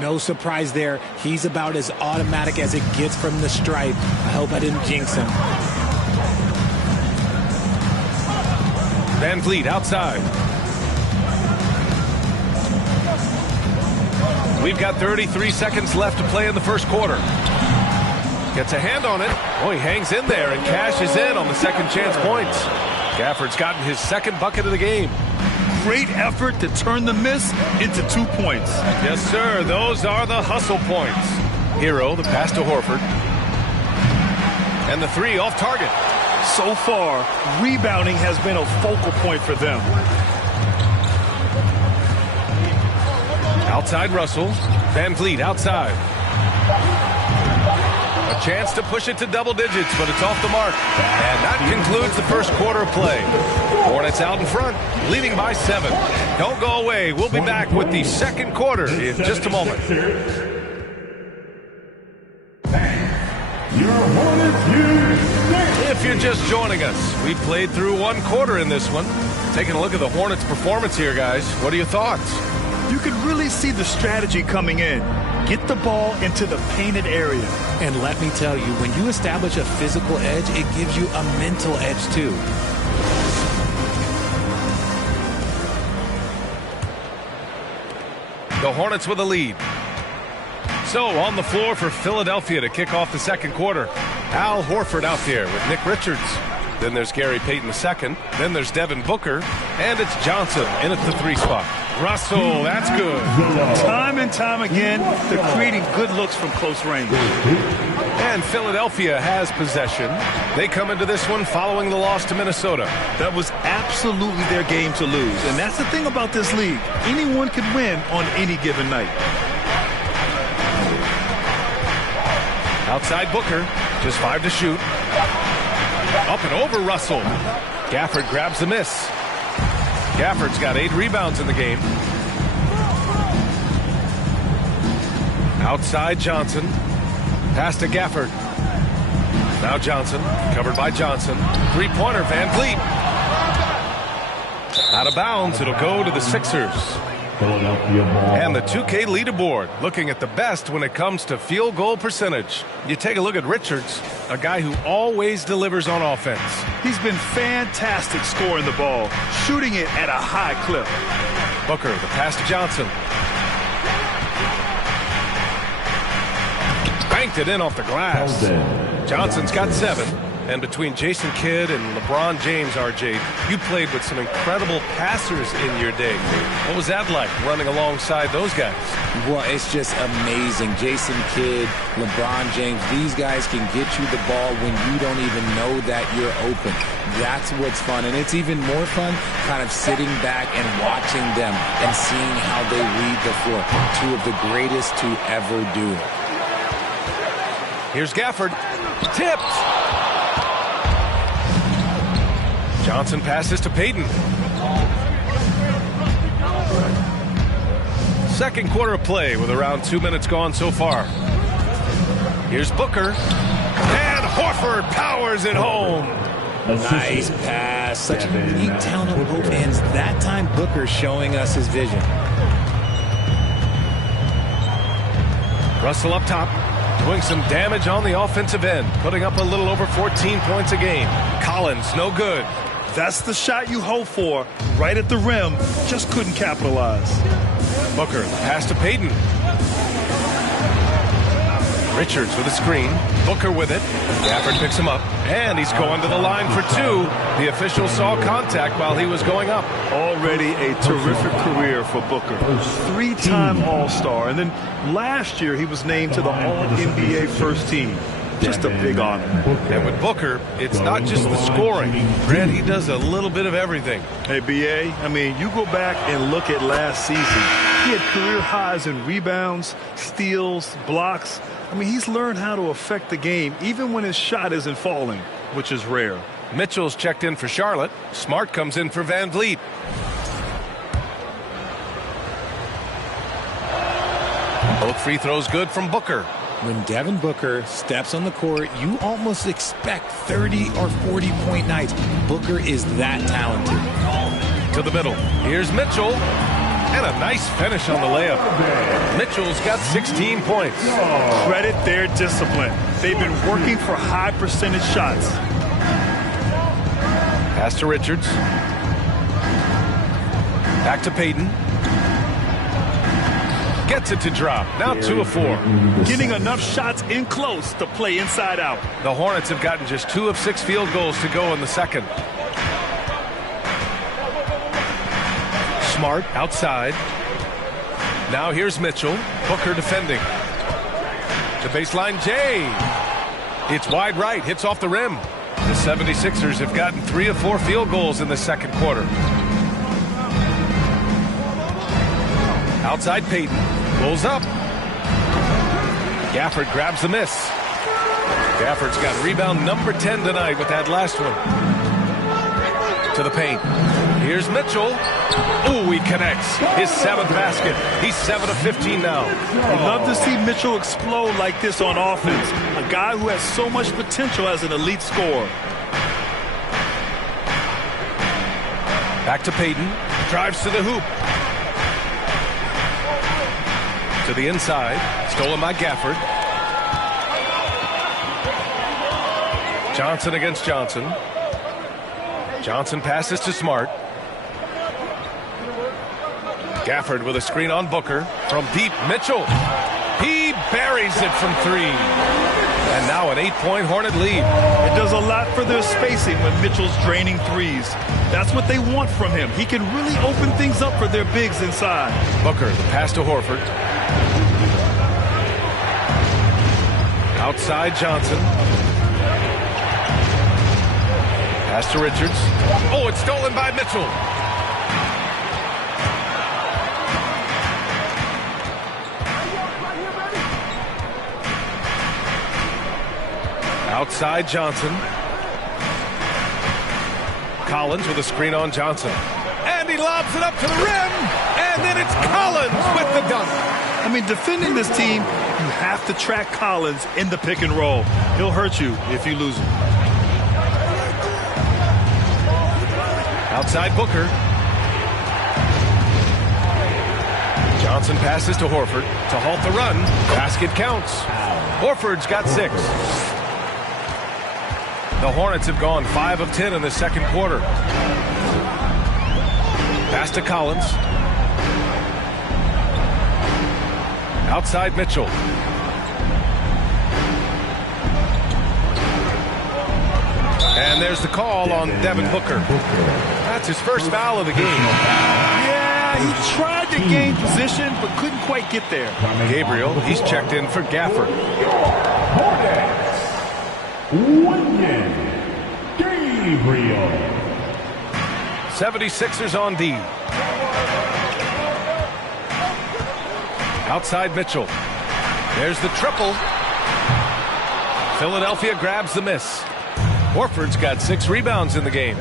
No surprise there. He's about as automatic as it gets from the stripe. I hope I didn't jinx him. VanVleet outside. We've got 33 seconds left to play in the first quarter. Gets a hand on it. Oh, he hangs in there and cashes in on the second chance points. Gafford's gotten his second bucket of the game. Great effort to turn the miss into 2 points. Yes, sir. Those are the hustle points. Hero, the pass to Horford. And the three off target. So far, rebounding has been a focal point for them. Outside Russell. Van Vliet outside. A chance to push it to double digits, but it's off the mark. And that concludes the first quarter of play. Hornets out in front, leading by 7. Don't go away. We'll be back with the second quarter in just a moment. If you're just joining us, we played through one quarter in this one. Taking a look at the Hornets' performance here, guys. What are your thoughts? You can really see the strategy coming in. Get the ball into the painted area. And let me tell you, when you establish a physical edge, it gives you a mental edge too. The Hornets with a lead. So on the floor for Philadelphia to kick off the second quarter. Al Horford out there with Nick Richards. Then there's Gary Payton II. Then there's Devin Booker. And it's Johnson in at the 3 spot. Russell, that's good. Time and time again, they're creating good looks from close range. And Philadelphia has possession. They come into this one following the loss to Minnesota. That was absolutely their game to lose. And that's the thing about this league. Anyone can win on any given night. Outside Booker, just 5 to shoot. Up and over Russell. Gafford grabs the miss. Gafford's got 8 rebounds in the game. Outside Johnson. Pass to Gafford. Now Johnson, covered by Johnson. 3-pointer, Van Vliet. Out of bounds, it'll go to the Sixers. And the 2K leaderboard, looking at the best when it comes to field goal percentage. You take a look at Richards, a guy who always delivers on offense. He's been fantastic scoring the ball, shooting it at a high clip. Booker, the pass to Johnson. Banked it in off the glass. Johnson's got 7. And between Jason Kidd and LeBron James, RJ, you played with some incredible passers in your day. What was that like, running alongside those guys? Well, it's just amazing. Jason Kidd, LeBron James, these guys can get you the ball when you don't even know that you're open. That's what's fun. And it's even more fun kind of sitting back and watching them and seeing how they read the floor. 2 of the greatest to ever do it. Here's Gafford. Tipped. Johnson passes to Payton. Second quarter of play with around 2 minutes gone so far. Here's Booker. And Horford powers it home. Nice pass. Such a unique talent on both ends. That time Booker showing us his vision. Russell up top. Doing some damage on the offensive end. Putting up a little over 14 points a game. Collins, no good. That's the shot you hope for. Right at the rim. Just couldn't capitalize. Booker, the pass to Payton. Richards with a screen. Booker with it. Gafford picks him up. And he's going to the line for 2. The official saw contact while he was going up. Already a terrific career for Booker. 3-time All-Star. And then last year he was named to the All-NBA first team. Just a big honor. And with Booker, it's not just the scoring. Grant, he does a little bit of everything. Hey, B.A., I mean, you go back and look at last season. He had career highs in rebounds, steals, blocks. I mean, he's learned how to affect the game, even when his shot isn't falling, which is rare. Mitchell's checked in for Charlotte. Smart comes in for Van Vliet. Both free throws good from Booker. When Devin Booker steps on the court, you almost expect 30 or 40-point nights. Booker is that talented. To the middle. Here's Mitchell. And a nice finish on the layup. Mitchell's got 16 points. Credit their discipline. They've been working for high percentage shots. Pass to Richards. Back to Payton. Gets it to drop. Now 2 of 4. Getting enough shots in close to play inside out. The Hornets have gotten just 2 of 6 field goals to go in the second. Smart outside. Now here's Mitchell. Booker defending. To baseline, Jay. It's wide right. Hits off the rim. The 76ers have gotten 3 of 4 field goals in the second quarter. Outside Payton. Pulls up. Gafford grabs the miss. Gafford's got rebound number 10 tonight with that last one. To the paint. Here's Mitchell. Ooh, he connects. His 7th basket. He's 7 of 15 now. I'd love to see Mitchell explode like this on offense. A guy who has so much potential as an elite scorer. Back to Payton. Drives to the hoop. To the inside. Stolen by Gafford. Johnson against Johnson. Johnson passes to Smart. Gafford with a screen on Booker. From deep, Mitchell. He buries it from 3. And now an 8-point Hornet lead. It does a lot for their spacing when Mitchell's draining threes. That's what they want from him. He can really open things up for their bigs inside. Booker, the pass to Horford. Outside Johnson. Pass to Richards. Oh, it's stolen by Mitchell. Outside Johnson. Collins with a screen on Johnson. And he lobs it up to the rim. And then it's Collins with the dunk. I mean, defending this team, you have to track Collins in the pick and roll. He'll hurt you if you lose him. Outside Booker. Johnson passes to Horford to halt the run. Basket counts. Horford's got 6. The Hornets have gone 5 of 10 in the second quarter. Pass to Collins. Outside Mitchell. And there's the call on Devin Booker. That's his first foul of the game. Yeah, he tried to gain position, but couldn't quite get there. Gabriel, he's checked in for Gafford. Wenyen Gabriel. 76ers on D. Outside Mitchell. There's the triple. Philadelphia grabs the miss. Horford's got 6 rebounds in the game.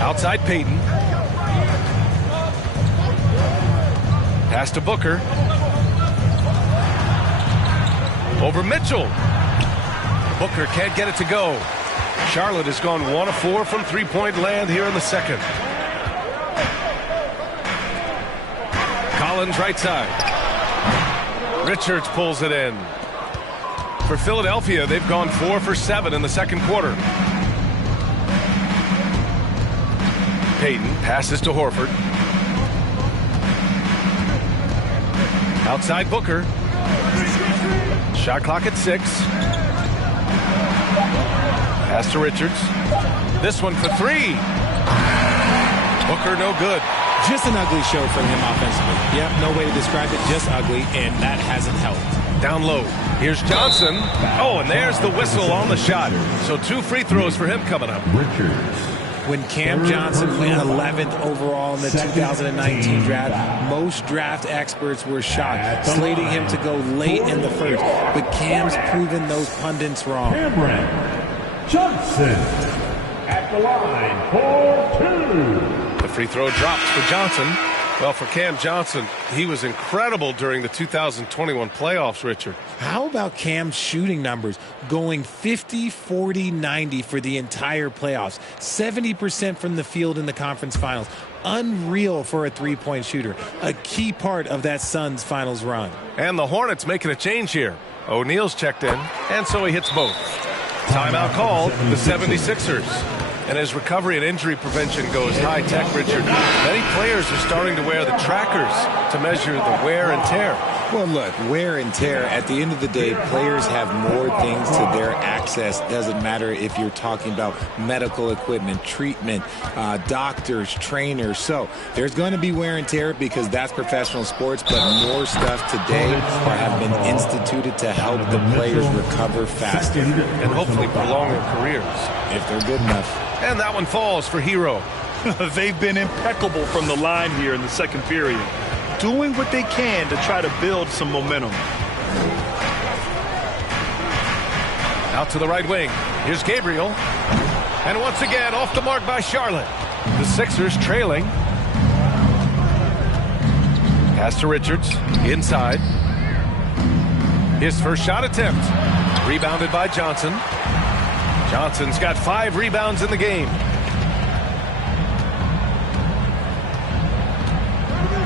Outside Payton. Pass to Booker. Over Mitchell. Booker can't get it to go. Charlotte has gone 1 of 4 from three-point land here in the second. Collins right side. Richards pulls it in. For Philadelphia, they've gone 4 for 7 in the second quarter. Payton passes to Horford. Outside Booker. Shot clock at 6. Pass to Richards. This one for 3. Booker no good. Just an ugly show from him offensively. Yep, no way to describe it, just ugly, and that hasn't helped. Down low. Here's Johnson. Oh, and there's the whistle on the shot. So 2 free throws for him coming up. Richards. When Cam Johnson went 11th overall in the 2019 draft, most draft experts were shocked, slating him to go late in the first. But Cam's proven those pundits wrong. Cameron Johnson at the line for 2. The free throw drops for Johnson. Well, for Cam Johnson, he was incredible during the 2021 playoffs, Richard. How about Cam's shooting numbers going 50, 40, 90 for the entire playoffs? 70% from the field in the conference finals. Unreal for a three-point shooter. A key part of that Suns finals run. And the Hornets making a change here. O'Neal's checked in, and so he hits both. Timeout called, the 76ers. And as recovery and injury prevention goes high-tech, Richard, many players are starting to wear the trackers to measure the wear and tear. Well, look, wear and tear, at the end of the day, players have more things to their access. Doesn't matter if you're talking about medical equipment, treatment, doctors, trainers. So there's going to be wear and tear because that's professional sports, but more stuff today have been instituted to help the players recover faster. And hopefully prolong their careers. If they're good enough. And that one falls for Hero. They've been impeccable from the line here in the second period, doing what they can to try to build some momentum. Out to the right wing. Here's Gabriel. And once again, off the mark by Charlotte. The Sixers trailing. Pass to Richards. Inside. His first shot attempt. Rebounded by Johnson. Johnson's got 5 rebounds in the game.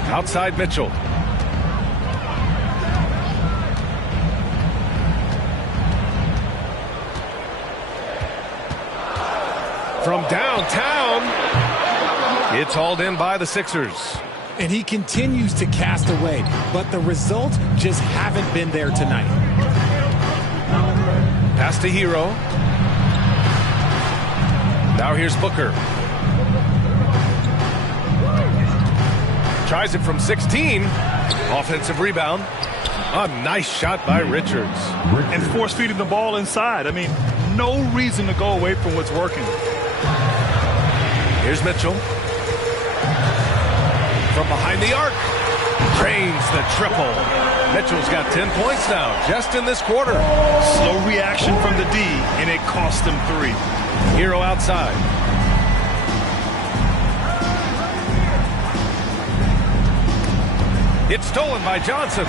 Outside Mitchell. From downtown, it's hauled in by the Sixers. And he continues to cast away, but the results just haven't been there tonight. Pass to Hero. Now here's Booker. Tries it from 16. Offensive rebound. A nice shot by Richards. And force feeding the ball inside. I mean, no reason to go away from what's working. Here's Mitchell. From behind the arc. Drains the triple. Mitchell's got 10 points now, just in this quarter. Slow reaction from the D, and it cost them 3. Hero outside. It's stolen by Johnson.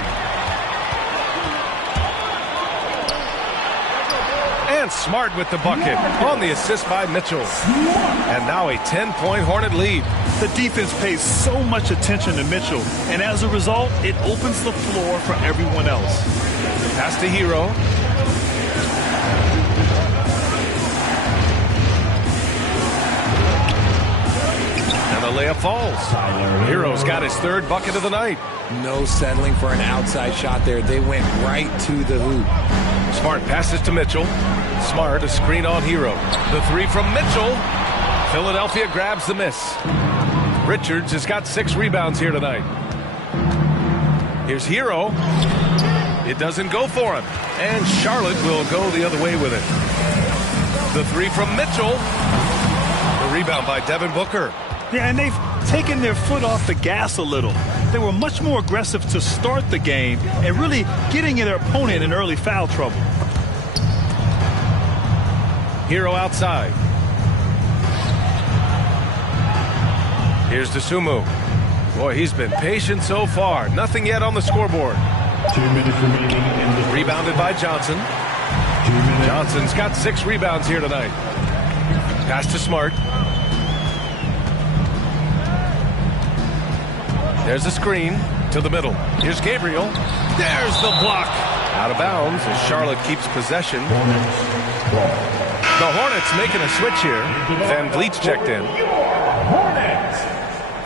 And Smart with the bucket on the assist by Mitchell. And now a 10-point Hornet lead. The defense pays so much attention to Mitchell, and as a result, it opens the floor for everyone else. Pass to Hero. And the layup falls. Hero's got his 3rd bucket of the night. No settling for an outside shot there. They went right to the hoop. Smart passes to Mitchell. Smart, a screen on Hero. The 3 from Mitchell. Philadelphia grabs the miss. Richards has got 6 rebounds here tonight. Here's Hero. It doesn't go for him. And Charlotte will go the other way with it. The 3 from Mitchell. The rebound by Devin Booker. Yeah, and they've taken their foot off the gas a little. They were much more aggressive to start the game and really getting their opponent in early foul trouble. Hero outside. Here's Dosunmu. Boy, he's been patient so far. Nothing yet on the scoreboard. 2 minutes remaining in the Rebounded by Johnson. Johnson's got 6 rebounds here tonight. Pass to Smart. There's a screen to the middle. Here's Gabriel. There's the block. Out of bounds as Charlotte keeps possession. The Hornets making a switch here. Van Vliet's checked in. Hornets,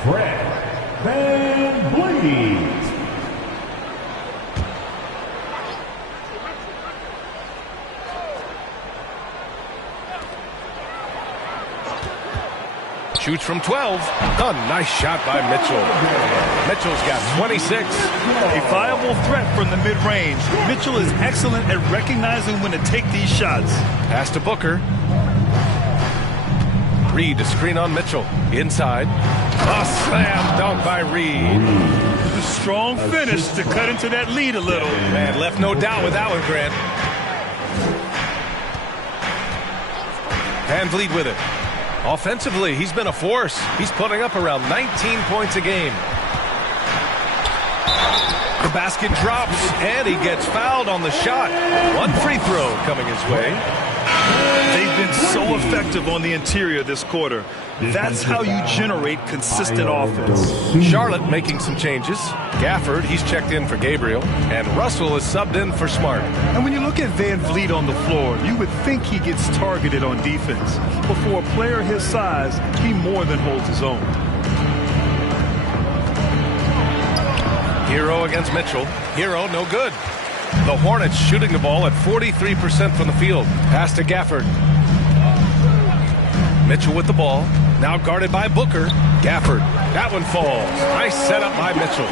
Fred Van Vliet. Shoots from 12. A nice shot by Mitchell. Mitchell's got 26. A viable threat from the mid-range. Mitchell is excellent at recognizing when to take these shots. Pass to Booker. Reed to screen on Mitchell. Inside. A slam dunk by Reed. A strong finish to cut into that lead a little. Man, left no doubt with that one, Grant. Van Vliet with it. Offensively, he's been a force. He's putting up around 19 points a game. The basket drops, and he gets fouled on the shot. 1 free throw coming his way. They've been so effective on the interior this quarter. That's how you generate consistent offense. Charlotte making some changes. Gafford, he's checked in for Gabriel. And Russell is subbed in for Smart. And when you look at Van Vliet on the floor, you would think he gets targeted on defense. But for a player his size, he more than holds his own. Hero against Mitchell. Hero, no good. The Hornets shooting the ball at 43% from the field. Pass to Gafford. Mitchell with the ball. Now guarded by Booker. Gafford. That one falls. Nice setup by Mitchell.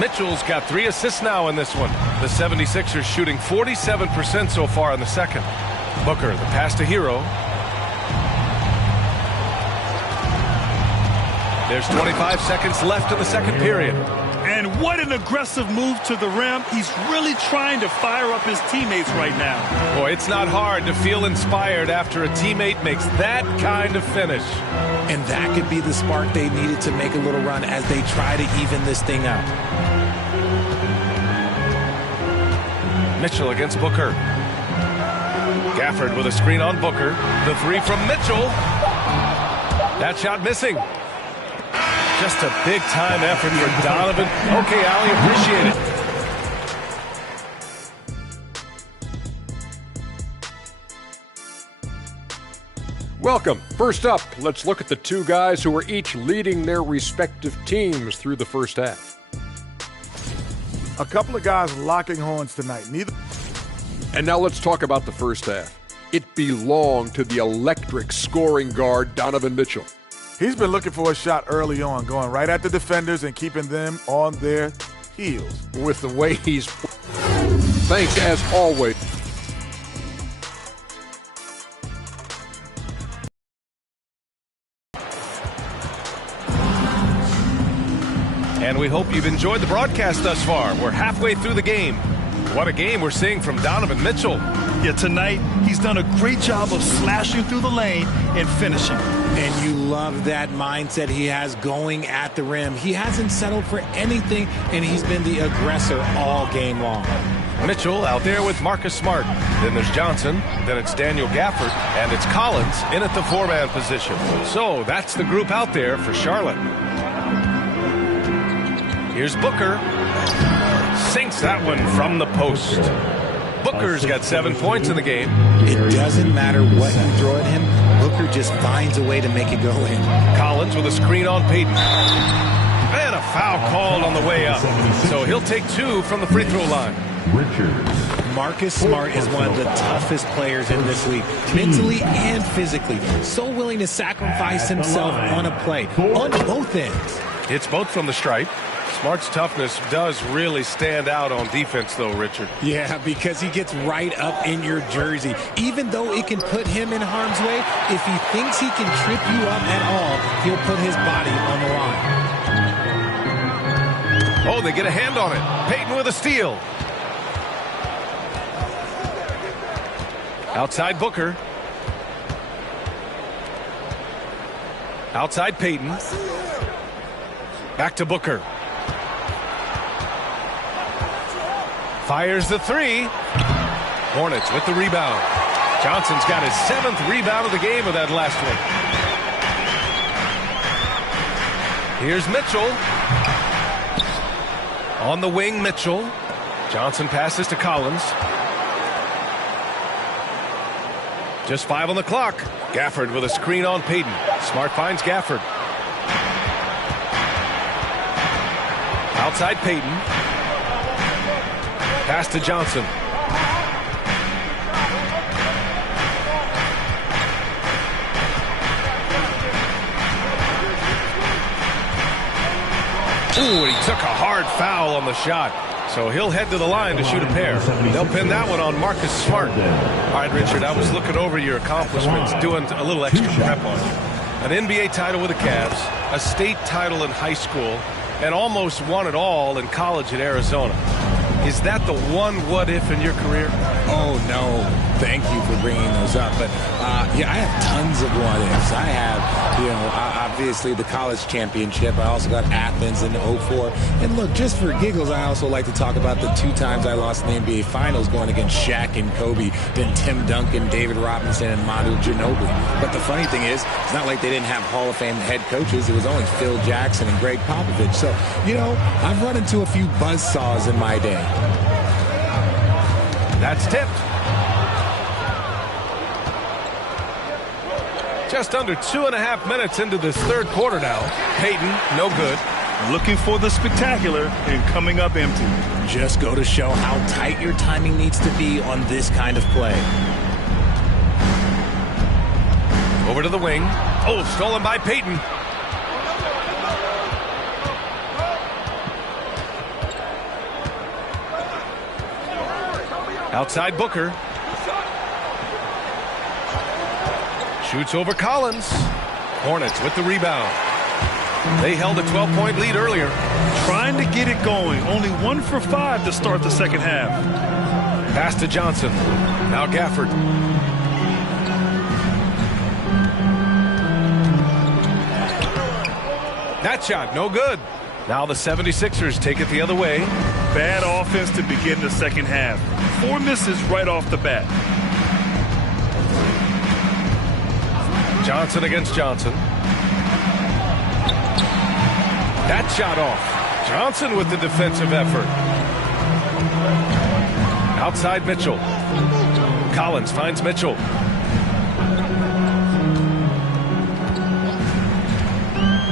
Mitchell's got 3 assists now in this one. The 76ers shooting 47% so far in the second. Booker, the pass to Hero. There's 25 seconds left in the second period. And what an aggressive move to the rim. He's really trying to fire up his teammates right now. Boy, it's not hard to feel inspired after a teammate makes that kind of finish. And that could be the spark they needed to make a little run as they try to even this thing up. Mitchell against Booker. Gafford with a screen on Booker. The 3 from Mitchell. That shot missing. Just a big-time effort for Donovan. Okay, Allie, appreciate it. Welcome. First up, let's look at the 2 guys who are each leading their respective teams through the first half. A couple of guys locking horns tonight. And now let's talk about the first half. It belonged to the electric scoring guard, Donovan Mitchell. He's been looking for a shot early on, going right at the defenders and keeping them on their heels. With the way he's... Thanks, as always. And we hope you've enjoyed the broadcast thus far. We're halfway through the game. What a game we're seeing from Donovan Mitchell. Yeah, tonight he's done a great job of slashing through the lane and finishing. And you love that mindset he has going at the rim. He hasn't settled for anything, and he's been the aggressor all game long. Mitchell out there with Marcus Smart. Then there's Johnson. Then it's Daniel Gafford. And it's Collins in at the 4-man position. So that's the group out there for Charlotte. Here's Booker. Sinks that one from the post. Booker's got 7 points in the game. It doesn't matter what you throw at him. Booker just finds a way to make it go in. Collins with a screen on Payton. And a foul called on the way up. So he'll take 2 from the free throw line. Marcus Smart is one of the toughest players in this league, mentally and physically. So willing to sacrifice himself on a play, on both ends. It's both from the stripe. Smart's toughness does really stand out on defense, though, Richard. Yeah, because he gets right up in your jersey. Even though it can put him in harm's way, if he thinks he can trip you up at all, he'll put his body on the line. Oh, they get a hand on it. Payton with a steal. Outside Booker. Outside Payton. Back to Booker. Fires the 3. Hornets with the rebound. Johnson's got his 7th rebound of the game with that last one. Here's Mitchell. On the wing, Mitchell. Johnson passes to Collins. Just 5 on the clock. Gafford with a screen on Payton. Smart finds Gafford. Outside Payton. Pass to Johnson. Ooh, he took a hard foul on the shot. So he'll head to the line to shoot a pair. They'll pin that one on Marcus Smart. All right, Richard, I was looking over your accomplishments, doing a little extra prep on you. An NBA title with the Cavs, a state title in high school, and almost won it all in college at Arizona. Is that the one what if in your career? Oh, no. Thank you for bringing those up. But, yeah, I have tons of what ifs. I have, you know, obviously the college championship. I also got Athens in 04. And look, just for giggles, I also like to talk about the 2 times I lost in the NBA Finals going against Shaq and Kobe, then Tim Duncan, David Robinson, and Manu Ginobili. But the funny thing is, it's not like they didn't have Hall of Fame head coaches. It was only Phil Jackson and Greg Popovich. So, you know, I've run into a few buzzsaws in my day. That's tipped. Just under 2.5 minutes into this third quarter now. Payton, no good. Looking for the spectacular and coming up empty. Just go to show how tight your timing needs to be on this kind of play. Over to the wing. Oh, stolen by Payton. Outside Booker. Shoots over Collins. Hornets with the rebound. They held a 12-point lead earlier. Trying to get it going. Only 1 for 5 to start the second half. Pass to Johnson. Now Gafford. That shot, no good. Now the 76ers take it the other way. Bad offense to begin the second half. 4 misses right off the bat. Johnson against Johnson. That shot off. Johnson with the defensive effort. Outside Mitchell. Collins finds Mitchell.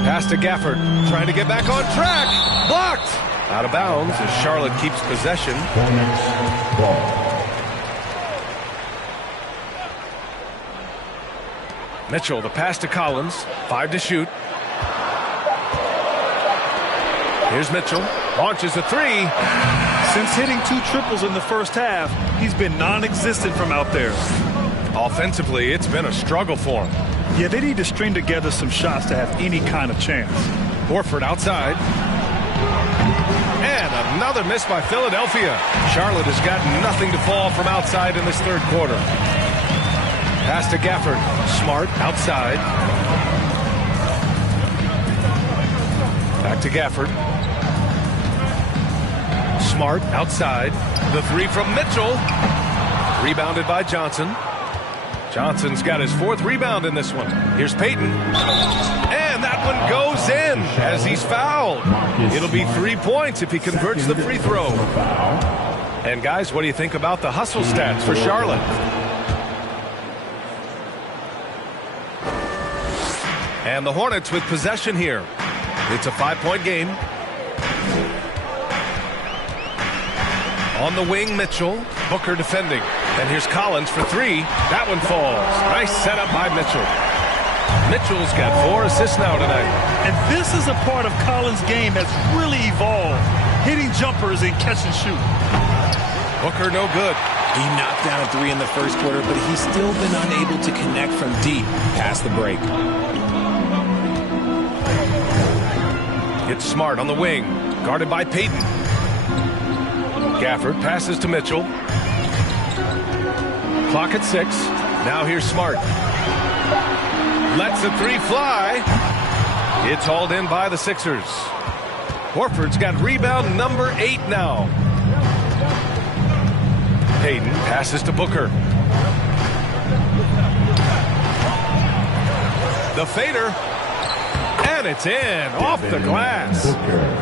Pass to Gafford. Trying to get back on track. Blocked. Out of bounds as Charlotte keeps possession. Mitchell, the pass to Collins. 5 to shoot. Here's Mitchell. Launches a 3. Since hitting 2 triples in the first half, he's been non-existent from out there. Offensively, it's been a struggle for him. Yeah, they need to string together some shots to have any kind of chance. Horford outside. And another miss by Philadelphia. Charlotte has got nothing to fall from outside in this third quarter. Pass to Gafford. Smart outside. Back to Gafford. Smart outside. The 3 from Mitchell. Rebounded by Johnson. Johnson's got his 4th rebound in this one. Here's Payton. And that one goes in as he's fouled. It'll be 3 points if he converts the free throw. And guys, what do you think about the hustle stats for Charlotte? And the Hornets with possession here. It's a 5-point game. On the wing, Mitchell. Booker defending. And here's Collins for 3. That one falls. Nice setup by Mitchell. Mitchell's got 4 assists now tonight. And this is a part of Collins' game that's really evolved. Hitting jumpers and catch and shoot. Booker no good. He knocked down a 3 in the first quarter, but he's still been unable to connect from deep past the break. It's Smart on the wing. Guarded by Payton. Gafford passes to Mitchell. Clock at 6. Now here's Smart. Lets the 3 fly. It's hauled in by the Sixers. Horford's got rebound number 8 now. Payton passes to Booker. The fader. And it's in. Off the glass.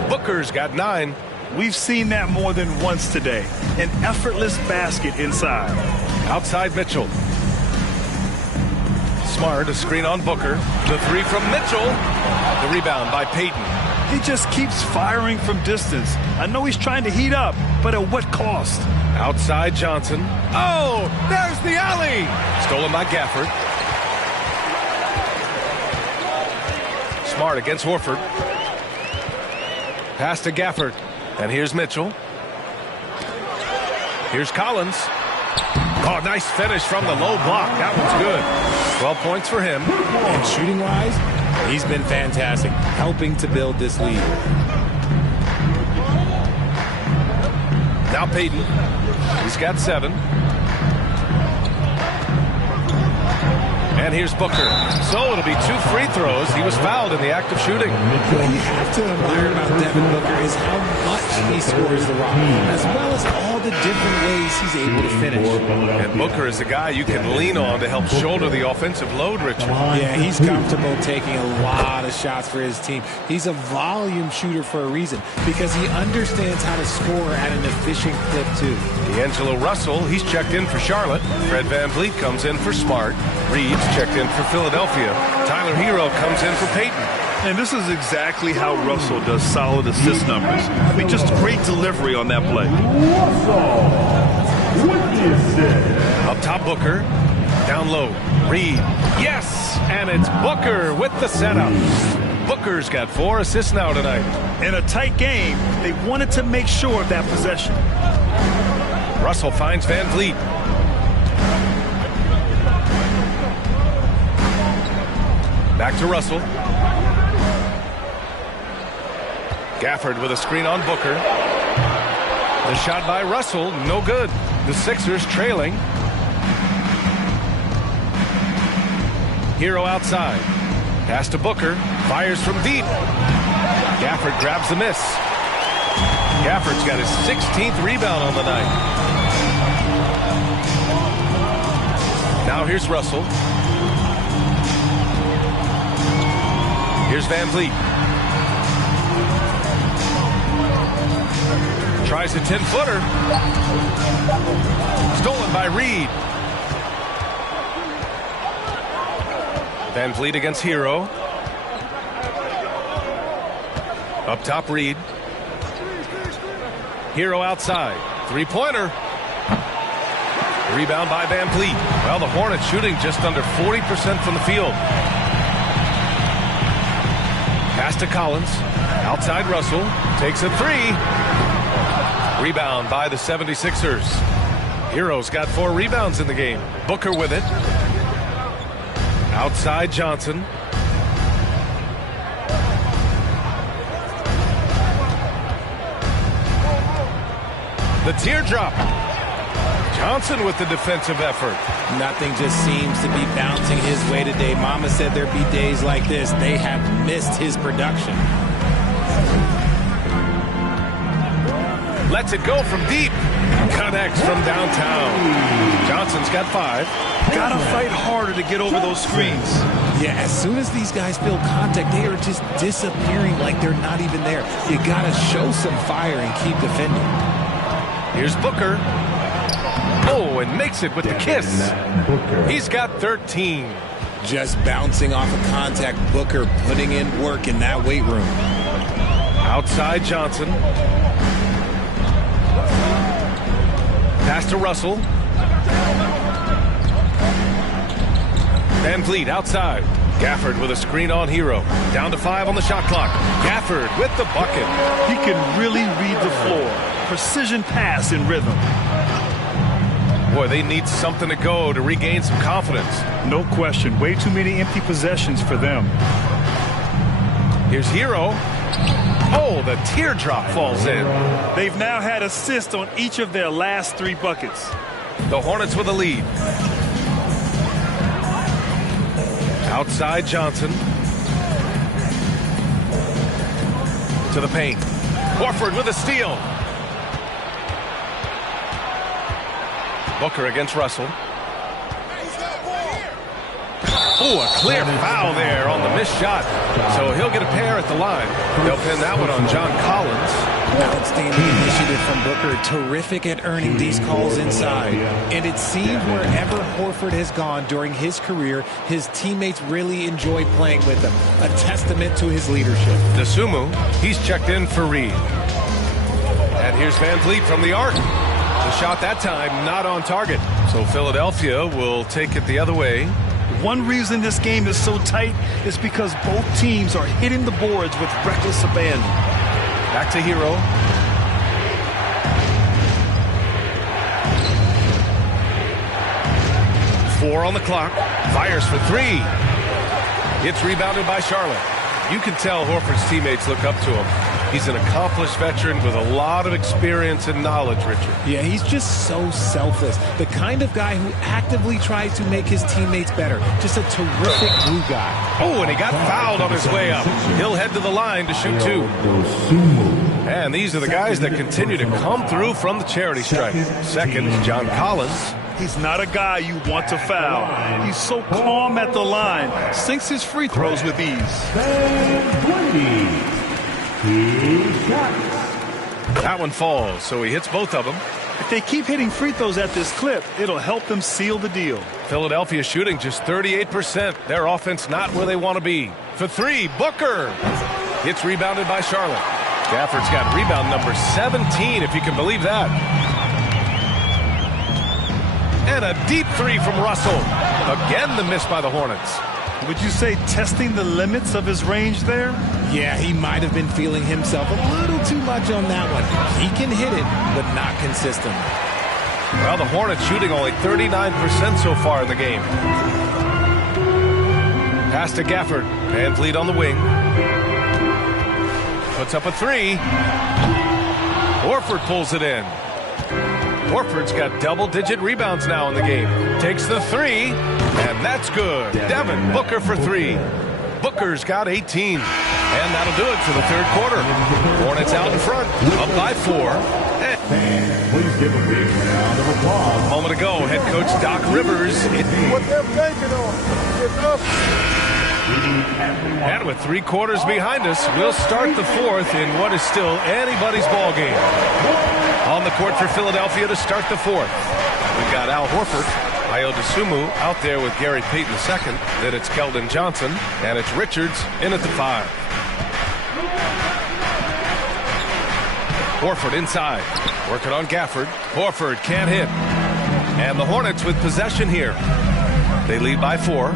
Booker's got 9. We've seen that more than once today. An effortless basket inside. Outside Mitchell. Smart, a screen on Booker. The 3 from Mitchell. The rebound by Payton. He just keeps firing from distance. I know he's trying to heat up, but at what cost? Outside Johnson. Oh, there's the alley. Stolen by Gafford. Smart against Horford. Pass to Gafford. And here's Mitchell. Here's Collins. Oh, nice finish from the low block. That one's good. 12 points for him. And shooting-wise, he's been fantastic, helping to build this lead. Now Payton. He's got 7. And here's Booker. So it'll be 2 free throws. He was fouled in the act of shooting. What you have to admire about Devin Booker is how much he scores the rock, as well as all the different ways he's able to finish. And Booker is a guy you can lean on to help shoulder the offensive load, Richard. Yeah, he's comfortable taking a lot of shots for his team. He's a volume shooter for a reason, because he understands how to score at an efficient clip, too. D'Angelo Russell, he's checked in for Charlotte. Fred VanVleet comes in for Smart. Reeves checked in for Philadelphia. Tyler Hero comes in for Payton. And this is exactly how Russell does solid assist numbers. I mean, just great delivery on that play. Up top, Booker. Down low, Reed. Yes! And it's Booker with the setup. Booker's got 4 assists now tonight. In a tight game, they wanted to make sure of that possession. Russell finds VanVleet. Back to Russell. Gafford with a screen on Booker. The shot by Russell, no good. The Sixers trailing. Hero outside. Pass to Booker. Fires from deep. Gafford grabs the miss. Gafford's got his 16th rebound on the night. Now here's Russell. Here's VanVleet. Tries a 10-footer. Stolen by Reed. VanVleet against Hero. Up top, Reed. Hero outside. 3-pointer. Rebound by VanVleet. Well, the Hornets shooting just under 40% from the field. Pass to Collins. Outside Russell. Takes a 3. Rebound by the 76ers. Hero's got 4 rebounds in the game. Booker with it. Outside Johnson. The teardrop. Johnson with the defensive effort. Nothing just seems to be bouncing his way today. Mama said there'd be days like this. They have missed his production. Lets it go from deep. Connects from downtown. Johnson's got 5. Gotta fight harder to get over those screens. Yeah, as soon as these guys feel contact, they are just disappearing like they're not even there. You gotta show some fire and keep defending. Here's Booker. Oh, and makes it with the kiss. He's got 13. Just bouncing off of contact. Booker putting in work in that weight room. Outside Johnson. Pass to Russell. VanVleet outside. Gafford with a screen on Hero. Down to 5 on the shot clock. Gafford with the bucket. He can really read the floor. Precision pass in rhythm. Boy, they need something to go to regain some confidence. No question. Way too many empty possessions for them. Here's Hero. Oh, the teardrop falls in. They've now had assists on each of their last 3 buckets. The Hornets with a lead. Outside Johnson. To the paint. Horford with a steal. Booker against Russell. Oh, a clear foul there on the missed shot. So he'll get a pair at the line. They'll pin that one on John Collins. Outstanding initiative from Booker. Terrific at earning these calls inside. And it seems wherever Horford has gone during his career, his teammates really enjoy playing with him. A testament to his leadership. Dosunmu, he's checked in for Reed. And here's VanVleet from the arc. The shot that time not on target. So Philadelphia will take it the other way. One reason this game is so tight is because both teams are hitting the boards with reckless abandon. Back to Hero. Four on the clock. Fires for 3. It's rebounded by Charlotte. You can tell Horford's teammates look up to him. He's an accomplished veteran with a lot of experience and knowledge, Richard. Yeah, he's just so selfless. The kind of guy who actively tries to make his teammates better. Just a terrific glue guy. Oh, and he got fouled on his way up. He'll head to the line to shoot 2. And these are the guys that continue to come through from the charity stripe. Second, John Collins. He's not a guy you want to foul. He's so calm at the line. Sinks his free throws with ease. That one falls, so he hits both of them. If they keep hitting free throws at this clip, it'll help them seal the deal. Philadelphia shooting just 38%. Their offense not where they want to be. For 3, Booker. It's rebounded by Charlotte. Gafford's got rebound number 17, if you can believe that. And a deep 3 from Russell. Again, the miss by the Hornets. Would you say testing the limits of his range there? Yeah, he might have been feeling himself a little too much on that one. He can hit it, but not consistent. Well, the Hornets shooting only 39% so far in the game. Pass to Gafford. Van Vliet on the wing. Puts up a 3. Horford pulls it in. Horford's got double-digit rebounds now in the game. Takes the 3, and that's good. Devin Booker for 3. Booker's got 18. And that'll do it for the third quarter. Hornets out in front, up by 4. And please give a big round of applause. A moment ago, head coach Doc Rivers. What they're banking on is up. And with 3 quarters behind us, we'll start the fourth in what is still anybody's ball game. On the court for Philadelphia to start the fourth. We've got Al Horford, Ayo Dosunmu out there with Gary Payton II. Then it's Keldon Johnson, and it's Richards in at the 5. Horford inside, working on Gafford. Horford can't hit. And the Hornets with possession here. They lead by 4.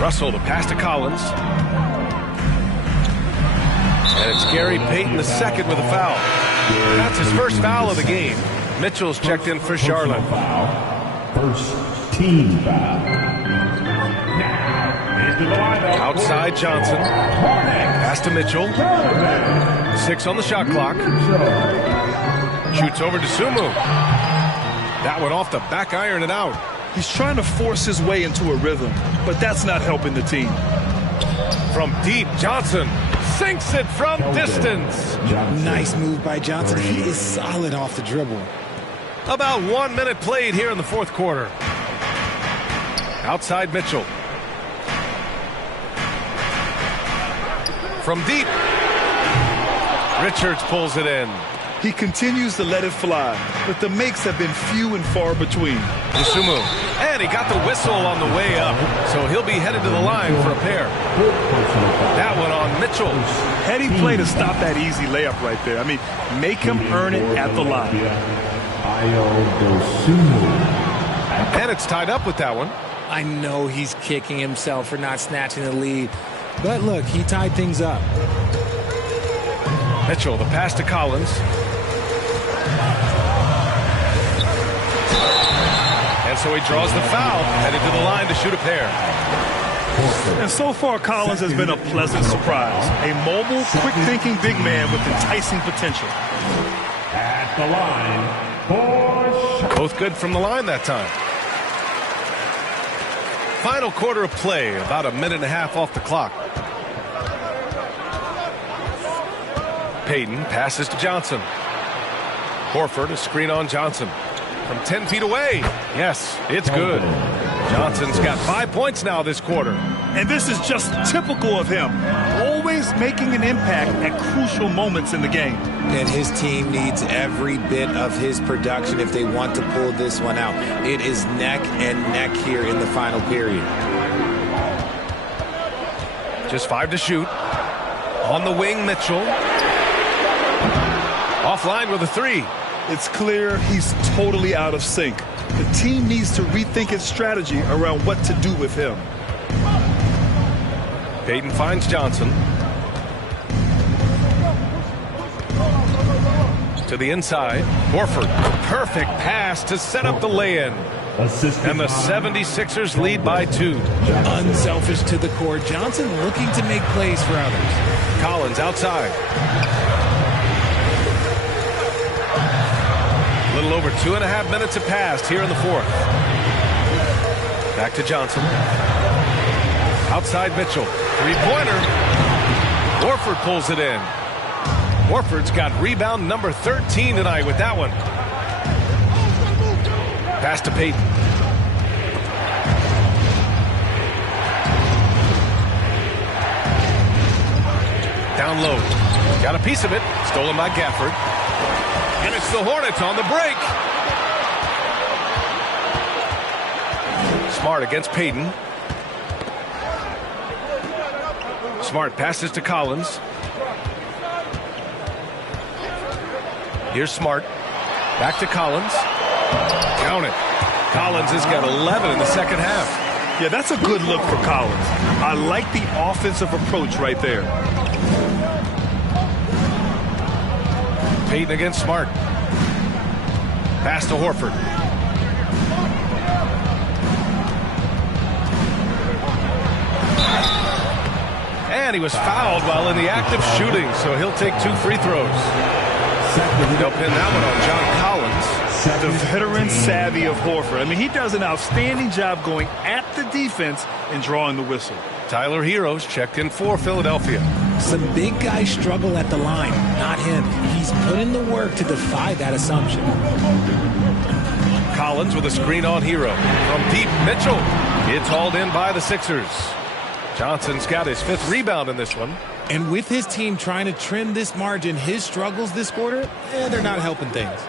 Russell, the pass to Collins. And it's Gary Payton II with a foul. That's his first foul of the game. Mitchell's checked in for Charlotte. First team foul. Outside Johnson. Pass to Mitchell. 6 on the shot clock. Shoots over to Sumu. That one off the back iron and out. He's trying to force his way into a rhythm, but that's not helping the team. From deep, Johnson sinks it from distance. Nice move by Johnson. He is solid off the dribble. About 1 minute played here in the fourth quarter. Outside Mitchell. From deep. Richards pulls it in. He continues to let it fly, but the makes have been few and far between. Dosunmu. And he got the whistle on the way up, so he'll be headed to the line for a pair. That one on Mitchell. Heady play to stop that easy layup right there. I mean, make him earn it at the line. And it's tied up with that one. I know he's kicking himself for not snatching the lead, but look, he tied things up. Mitchell, the pass to Collins. And so he draws the foul, headed to the line to shoot a pair. And so far, Collins has been a pleasant surprise. A mobile, quick-thinking big man with enticing potential. At the line, both good from the line that time. Final quarter of play, about a minute and a half off the clock. Payton passes to Johnson. Horford, a screen on Johnson. From 10 feet away. Yes, it's good. Johnson's got 5 points now this quarter. And this is just typical of him. Always making an impact at crucial moments in the game. And his team needs every bit of his production if they want to pull this one out. It is neck and neck here in the final period. Just 5 to shoot. On the wing, Mitchell. Offline with a 3. It's clear he's totally out of sync. The team needs to rethink its strategy around what to do with him. Payton finds Johnson. To the inside. Horford. Perfect pass to set up the lay-in. And the 76ers lead by 2. Unselfish to the core. Johnson looking to make plays for others. Collins outside. A little over 2.5 minutes have passed here in the fourth. Back to Johnson. Outside Mitchell. Three-pointer. Horford pulls it in. Horford's got rebound number 13 tonight with that one. Pass to Payton. Down low. Got a piece of it. Stolen by Gafford. And it's the Hornets on the break. Smart against Payton. Smart passes to Collins. Here's Smart. Back to Collins. Count it. Collins has got 11 in the second half. Yeah, that's a good look for Collins. I like the offensive approach right there. Payton against Smart. Pass to Horford. And he was fouled while in the act of shooting, so he'll take 2 free throws. They'll pin that one on John Collins. The veteran savvy of Horford. I mean, he does an outstanding job going at the defense and drawing the whistle. Tyler Heroes checked in for Philadelphia. Some big guys struggle at the line, not him. He's put in the work to defy that assumption. Collins with a screen on Hero. From deep, Mitchell. It's hauled in by the Sixers. Johnson's got his 5th rebound in this one. And with his team trying to trim this margin, his struggles this quarter, they're not helping things.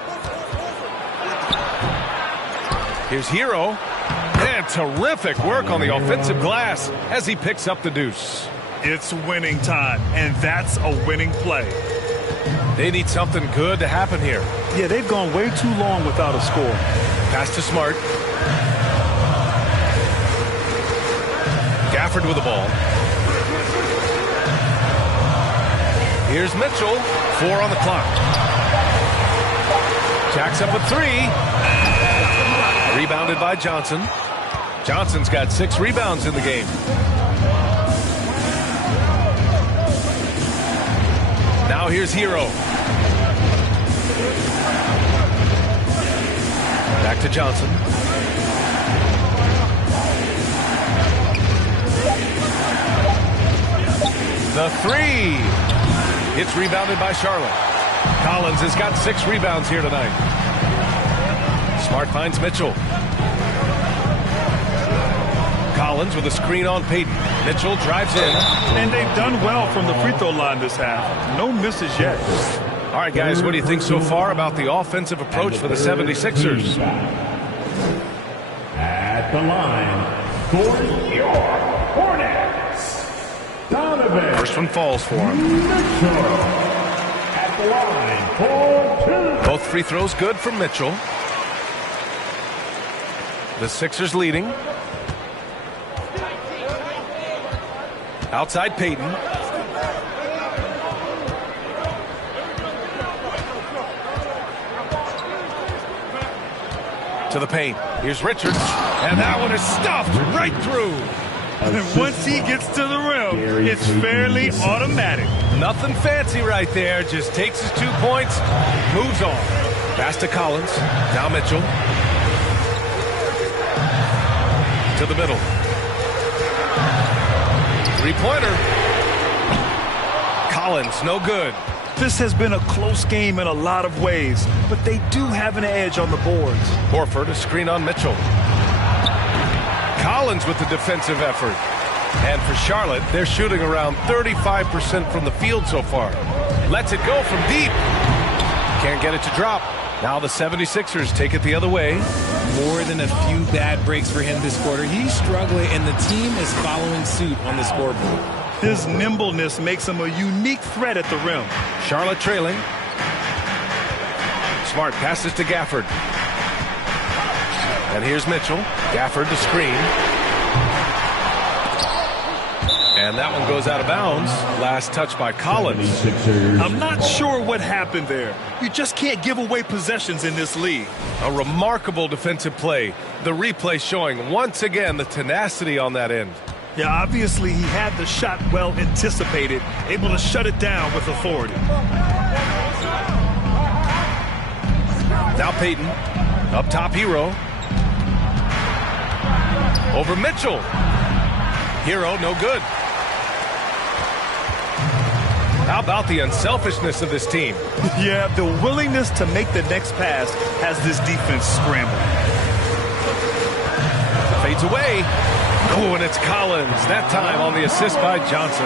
Here's Hero. And terrific work on the offensive glass as he picks up the deuce. It's winning time, and that's a winning play. They need something good to happen here. Yeah, they've gone way too long without a score. Pass to Smart. Gafford with the ball. Here's Mitchell. 4 on the clock. Jacks up a 3. Rebounded by Johnson. Johnson's got 6 rebounds in the game. Now here's Hero. Back to Johnson. The 3. It's rebounded by Charlotte. Collins has got 6 rebounds here tonight. Smart finds Mitchell. Collins with a screen on Payton. Mitchell drives in. And they've done well from the free throw line this half. No misses yet. All right, guys, what do you think so far about the offensive approach for the 76ers? At the line for your Hornets, Donovan. First one falls for him. Mitchell. At the line for 2. Both free throws good from Mitchell. The Sixers leading. Outside Payton. To the paint. Here's Richards. And that one is stuffed right through. And once he gets to the rim, it's fairly automatic. Nothing fancy right there. Just takes his 2 points, moves on. Pass to Collins. Now Mitchell. To the middle. 3-pointer. Collins, no good. This has been a close game in a lot of ways, but they do have an edge on the boards. Horford, a screen on Mitchell. Collins with the defensive effort. And for Charlotte, they're shooting around 35% from the field so far. Lets it go from deep. Can't get it to drop. Now the 76ers take it the other way. More than a few bad breaks for him this quarter. He's struggling, and the team is following suit on the scoreboard. His nimbleness makes him a unique threat at the rim. Charlotte trailing. Smart passes to Gafford. And here's Mitchell. Gafford to screen. And that one goes out of bounds. Last touch by Collins. I'm not sure what happened there. You just can't give away possessions in this league. A remarkable defensive play. The replay showing once again the tenacity on that end. Yeah, obviously he had the shot well anticipated, able to shut it down with authority. Now Payton, up top Hero. Over Mitchell. Hero, no good. How about the unselfishness of this team? Yeah, the willingness to make the next pass has this defense scrambling. Fades away. Oh, and it's Collins. That time on the assist by Johnson.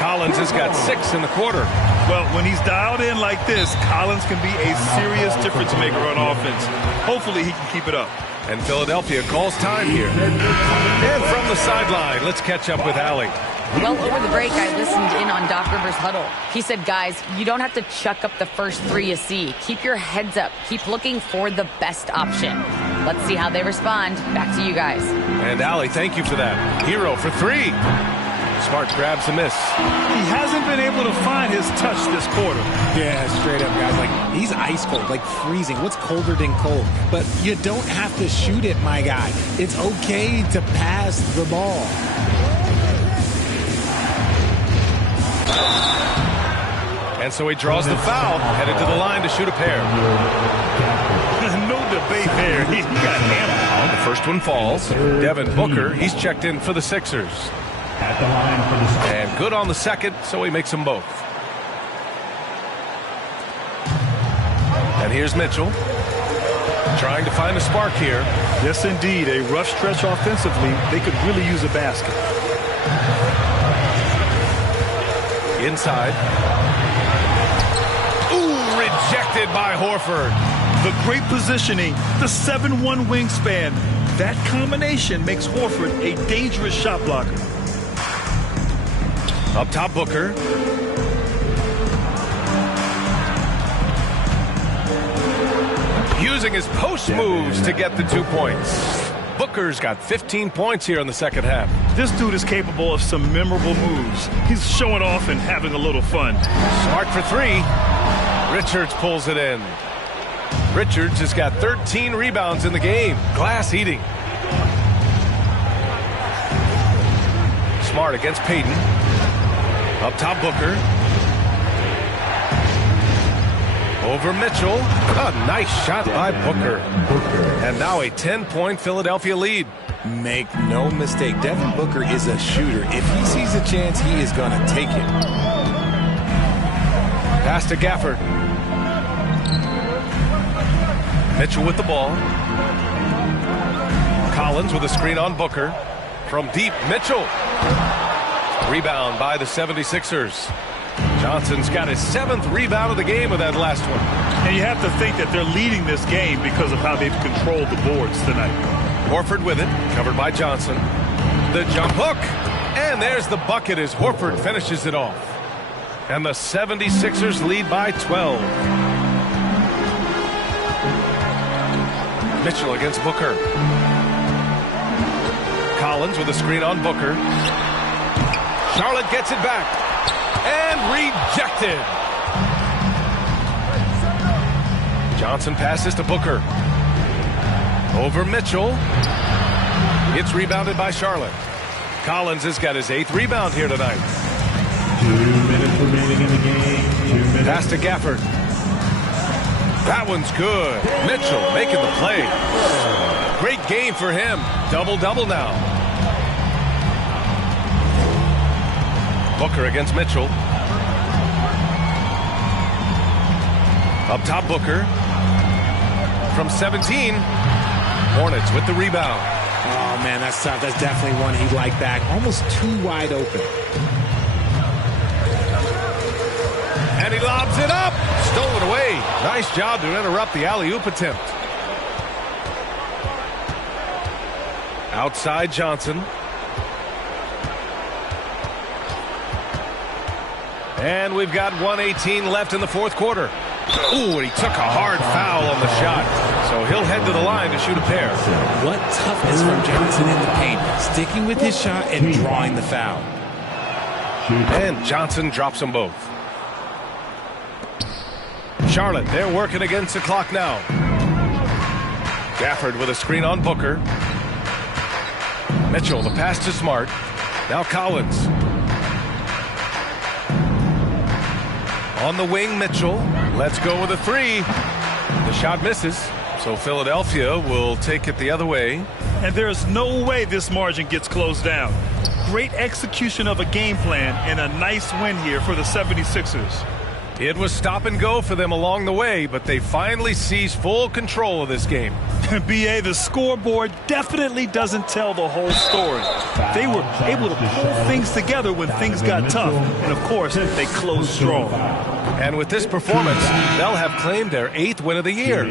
Collins has got 6 in the quarter. Well, when he's dialed in like this, Collins can be a serious difference maker on offense. Hopefully he can keep it up. And Philadelphia calls time here. And from the sideline, let's catch up with Allie. Well, over the break, I listened in on Doc Rivers' huddle. He said, guys, you don't have to chuck up the first 3 you see. Keep your heads up. Keep looking for the best option. Let's see how they respond. Back to you guys. And Allie, thank you for that. Hero for 3. Smart grabs a miss. He hasn't been able to find his touch this quarter. Yeah, straight up, guys. Like, he's ice cold, like freezing. What's colder than cold? But you don't have to shoot it, my guy. It's okay to pass the ball. And so he draws the foul, headed to the line to shoot a pair. No debate there. He got hammered. The first one falls. Devin Booker, he's checked in for the Sixers. At the line for the And good on the second, so he makes them both. And here's Mitchell, trying to find a spark here. Yes, indeed. A rough stretch offensively. They could really use a basket. Inside. Ooh, rejected by Horford. The great positioning, the 7'1" wingspan. That combination makes Horford a dangerous shot blocker. Up top, Booker. Using his post moves to get the 2 points. Booker's got 15 points here in the second half. This dude is capable of some memorable moves. He's showing off and having a little fun. Smart for 3. Richards pulls it in. Richards has got 13 rebounds in the game. Glass eating. Smart against Payton. Up top, Booker. Over Mitchell. A nice shot by Booker. And now a 10-point Philadelphia lead. Make no mistake, Devin Booker is a shooter. If he sees a chance, he is going to take it. Pass to Gafford. Mitchell with the ball. Collins with a screen on Booker. From deep, Mitchell. Rebound by the 76ers. Johnson's got his 7th rebound of the game with that last one. And you have to think that they're leading this game because of how they've controlled the boards tonight. Horford with it, covered by Johnson. The jump hook. And there's the bucket as Horford finishes it off. And the 76ers lead by 12. Mitchell against Booker. Collins with a screen on Booker. Charlotte gets it back. And rejected. Johnson passes to Booker. Over Mitchell. It's rebounded by Charlotte. Collins has got his 8th rebound here tonight. 2 minutes remaining in the game. 2 minutes. Pass to Gafford. That one's good. Mitchell making the play. Great game for him. Double-double now. Booker against Mitchell. Up top, Booker. From 17. Hornets with the rebound. Oh, man, that's tough. That's definitely one he'd like back. Almost too wide open. And he lobs it up. Stolen away. Nice job to interrupt the alley-oop attempt. Outside Johnson. And we've got 1:18 left in the fourth quarter. Ooh, and he took a hard foul on the shot. So he'll head to the line to shoot a pair. What toughness from Johnson in the paint. Sticking with his shot and drawing the foul. And Johnson drops them both. Charlotte, they're working against the clock now. Gafford with a screen on Booker. Mitchell, the pass to Smart. Now Collins. On the wing, Mitchell. Let's go with a three. The shot misses, so Philadelphia will take it the other way. And there's no way this margin gets closed down. Great execution of a game plan and a nice win here for the 76ers. It was stop and go for them along the way, but they finally seized full control of this game. B.A., the scoreboard definitely doesn't tell the whole story. They were able to pull things together when things got tough, and of course, they closed strong. And with this performance, they'll have claimed their 8th win of the year.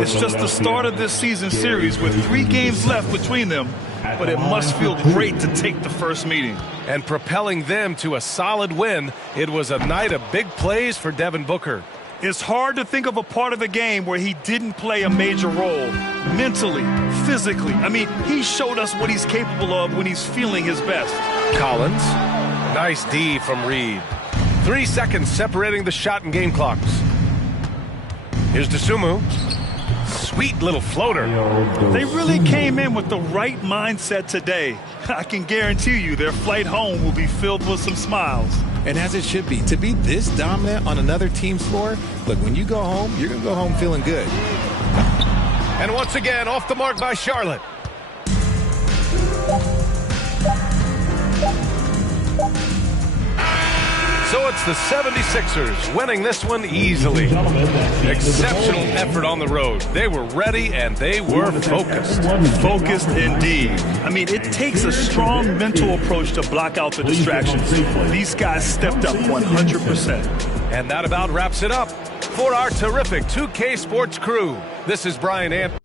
It's just the start of this season series with 3 games left between them, but it must feel great to take the first meeting. And propelling them to a solid win, it was a night of big plays for Devin Booker. It's hard to think of a part of the game where he didn't play a major role. Mentally, physically. I mean, he showed us what he's capable of when he's feeling his best. Collins. Nice D from Reed. 3 seconds separating the shot and game clocks. Here's Dosunmu. Sweet little floater. They really came in with the right mindset today. I can guarantee you their flight home will be filled with some smiles. And as it should be, to be this dominant on another team's floor, look, when you go home, you're going to go home feeling good. And once again, off the mark by Charlotte. So it's the 76ers winning this one easily. Exceptional effort on the road. They were ready and they were focused. Focused indeed. I mean, it takes a strong mental approach to block out the distractions. These guys stepped up 100%. And that about wraps it up. For our terrific 2K Sports crew, this is Brian Anthony.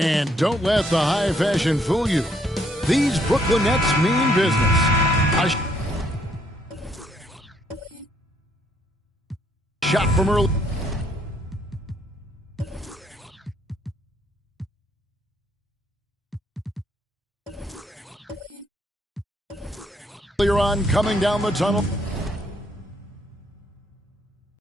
And don't let the high fashion fool you. These Brooklyn Nets mean business. A shot from early. Earlier on, coming down the tunnel.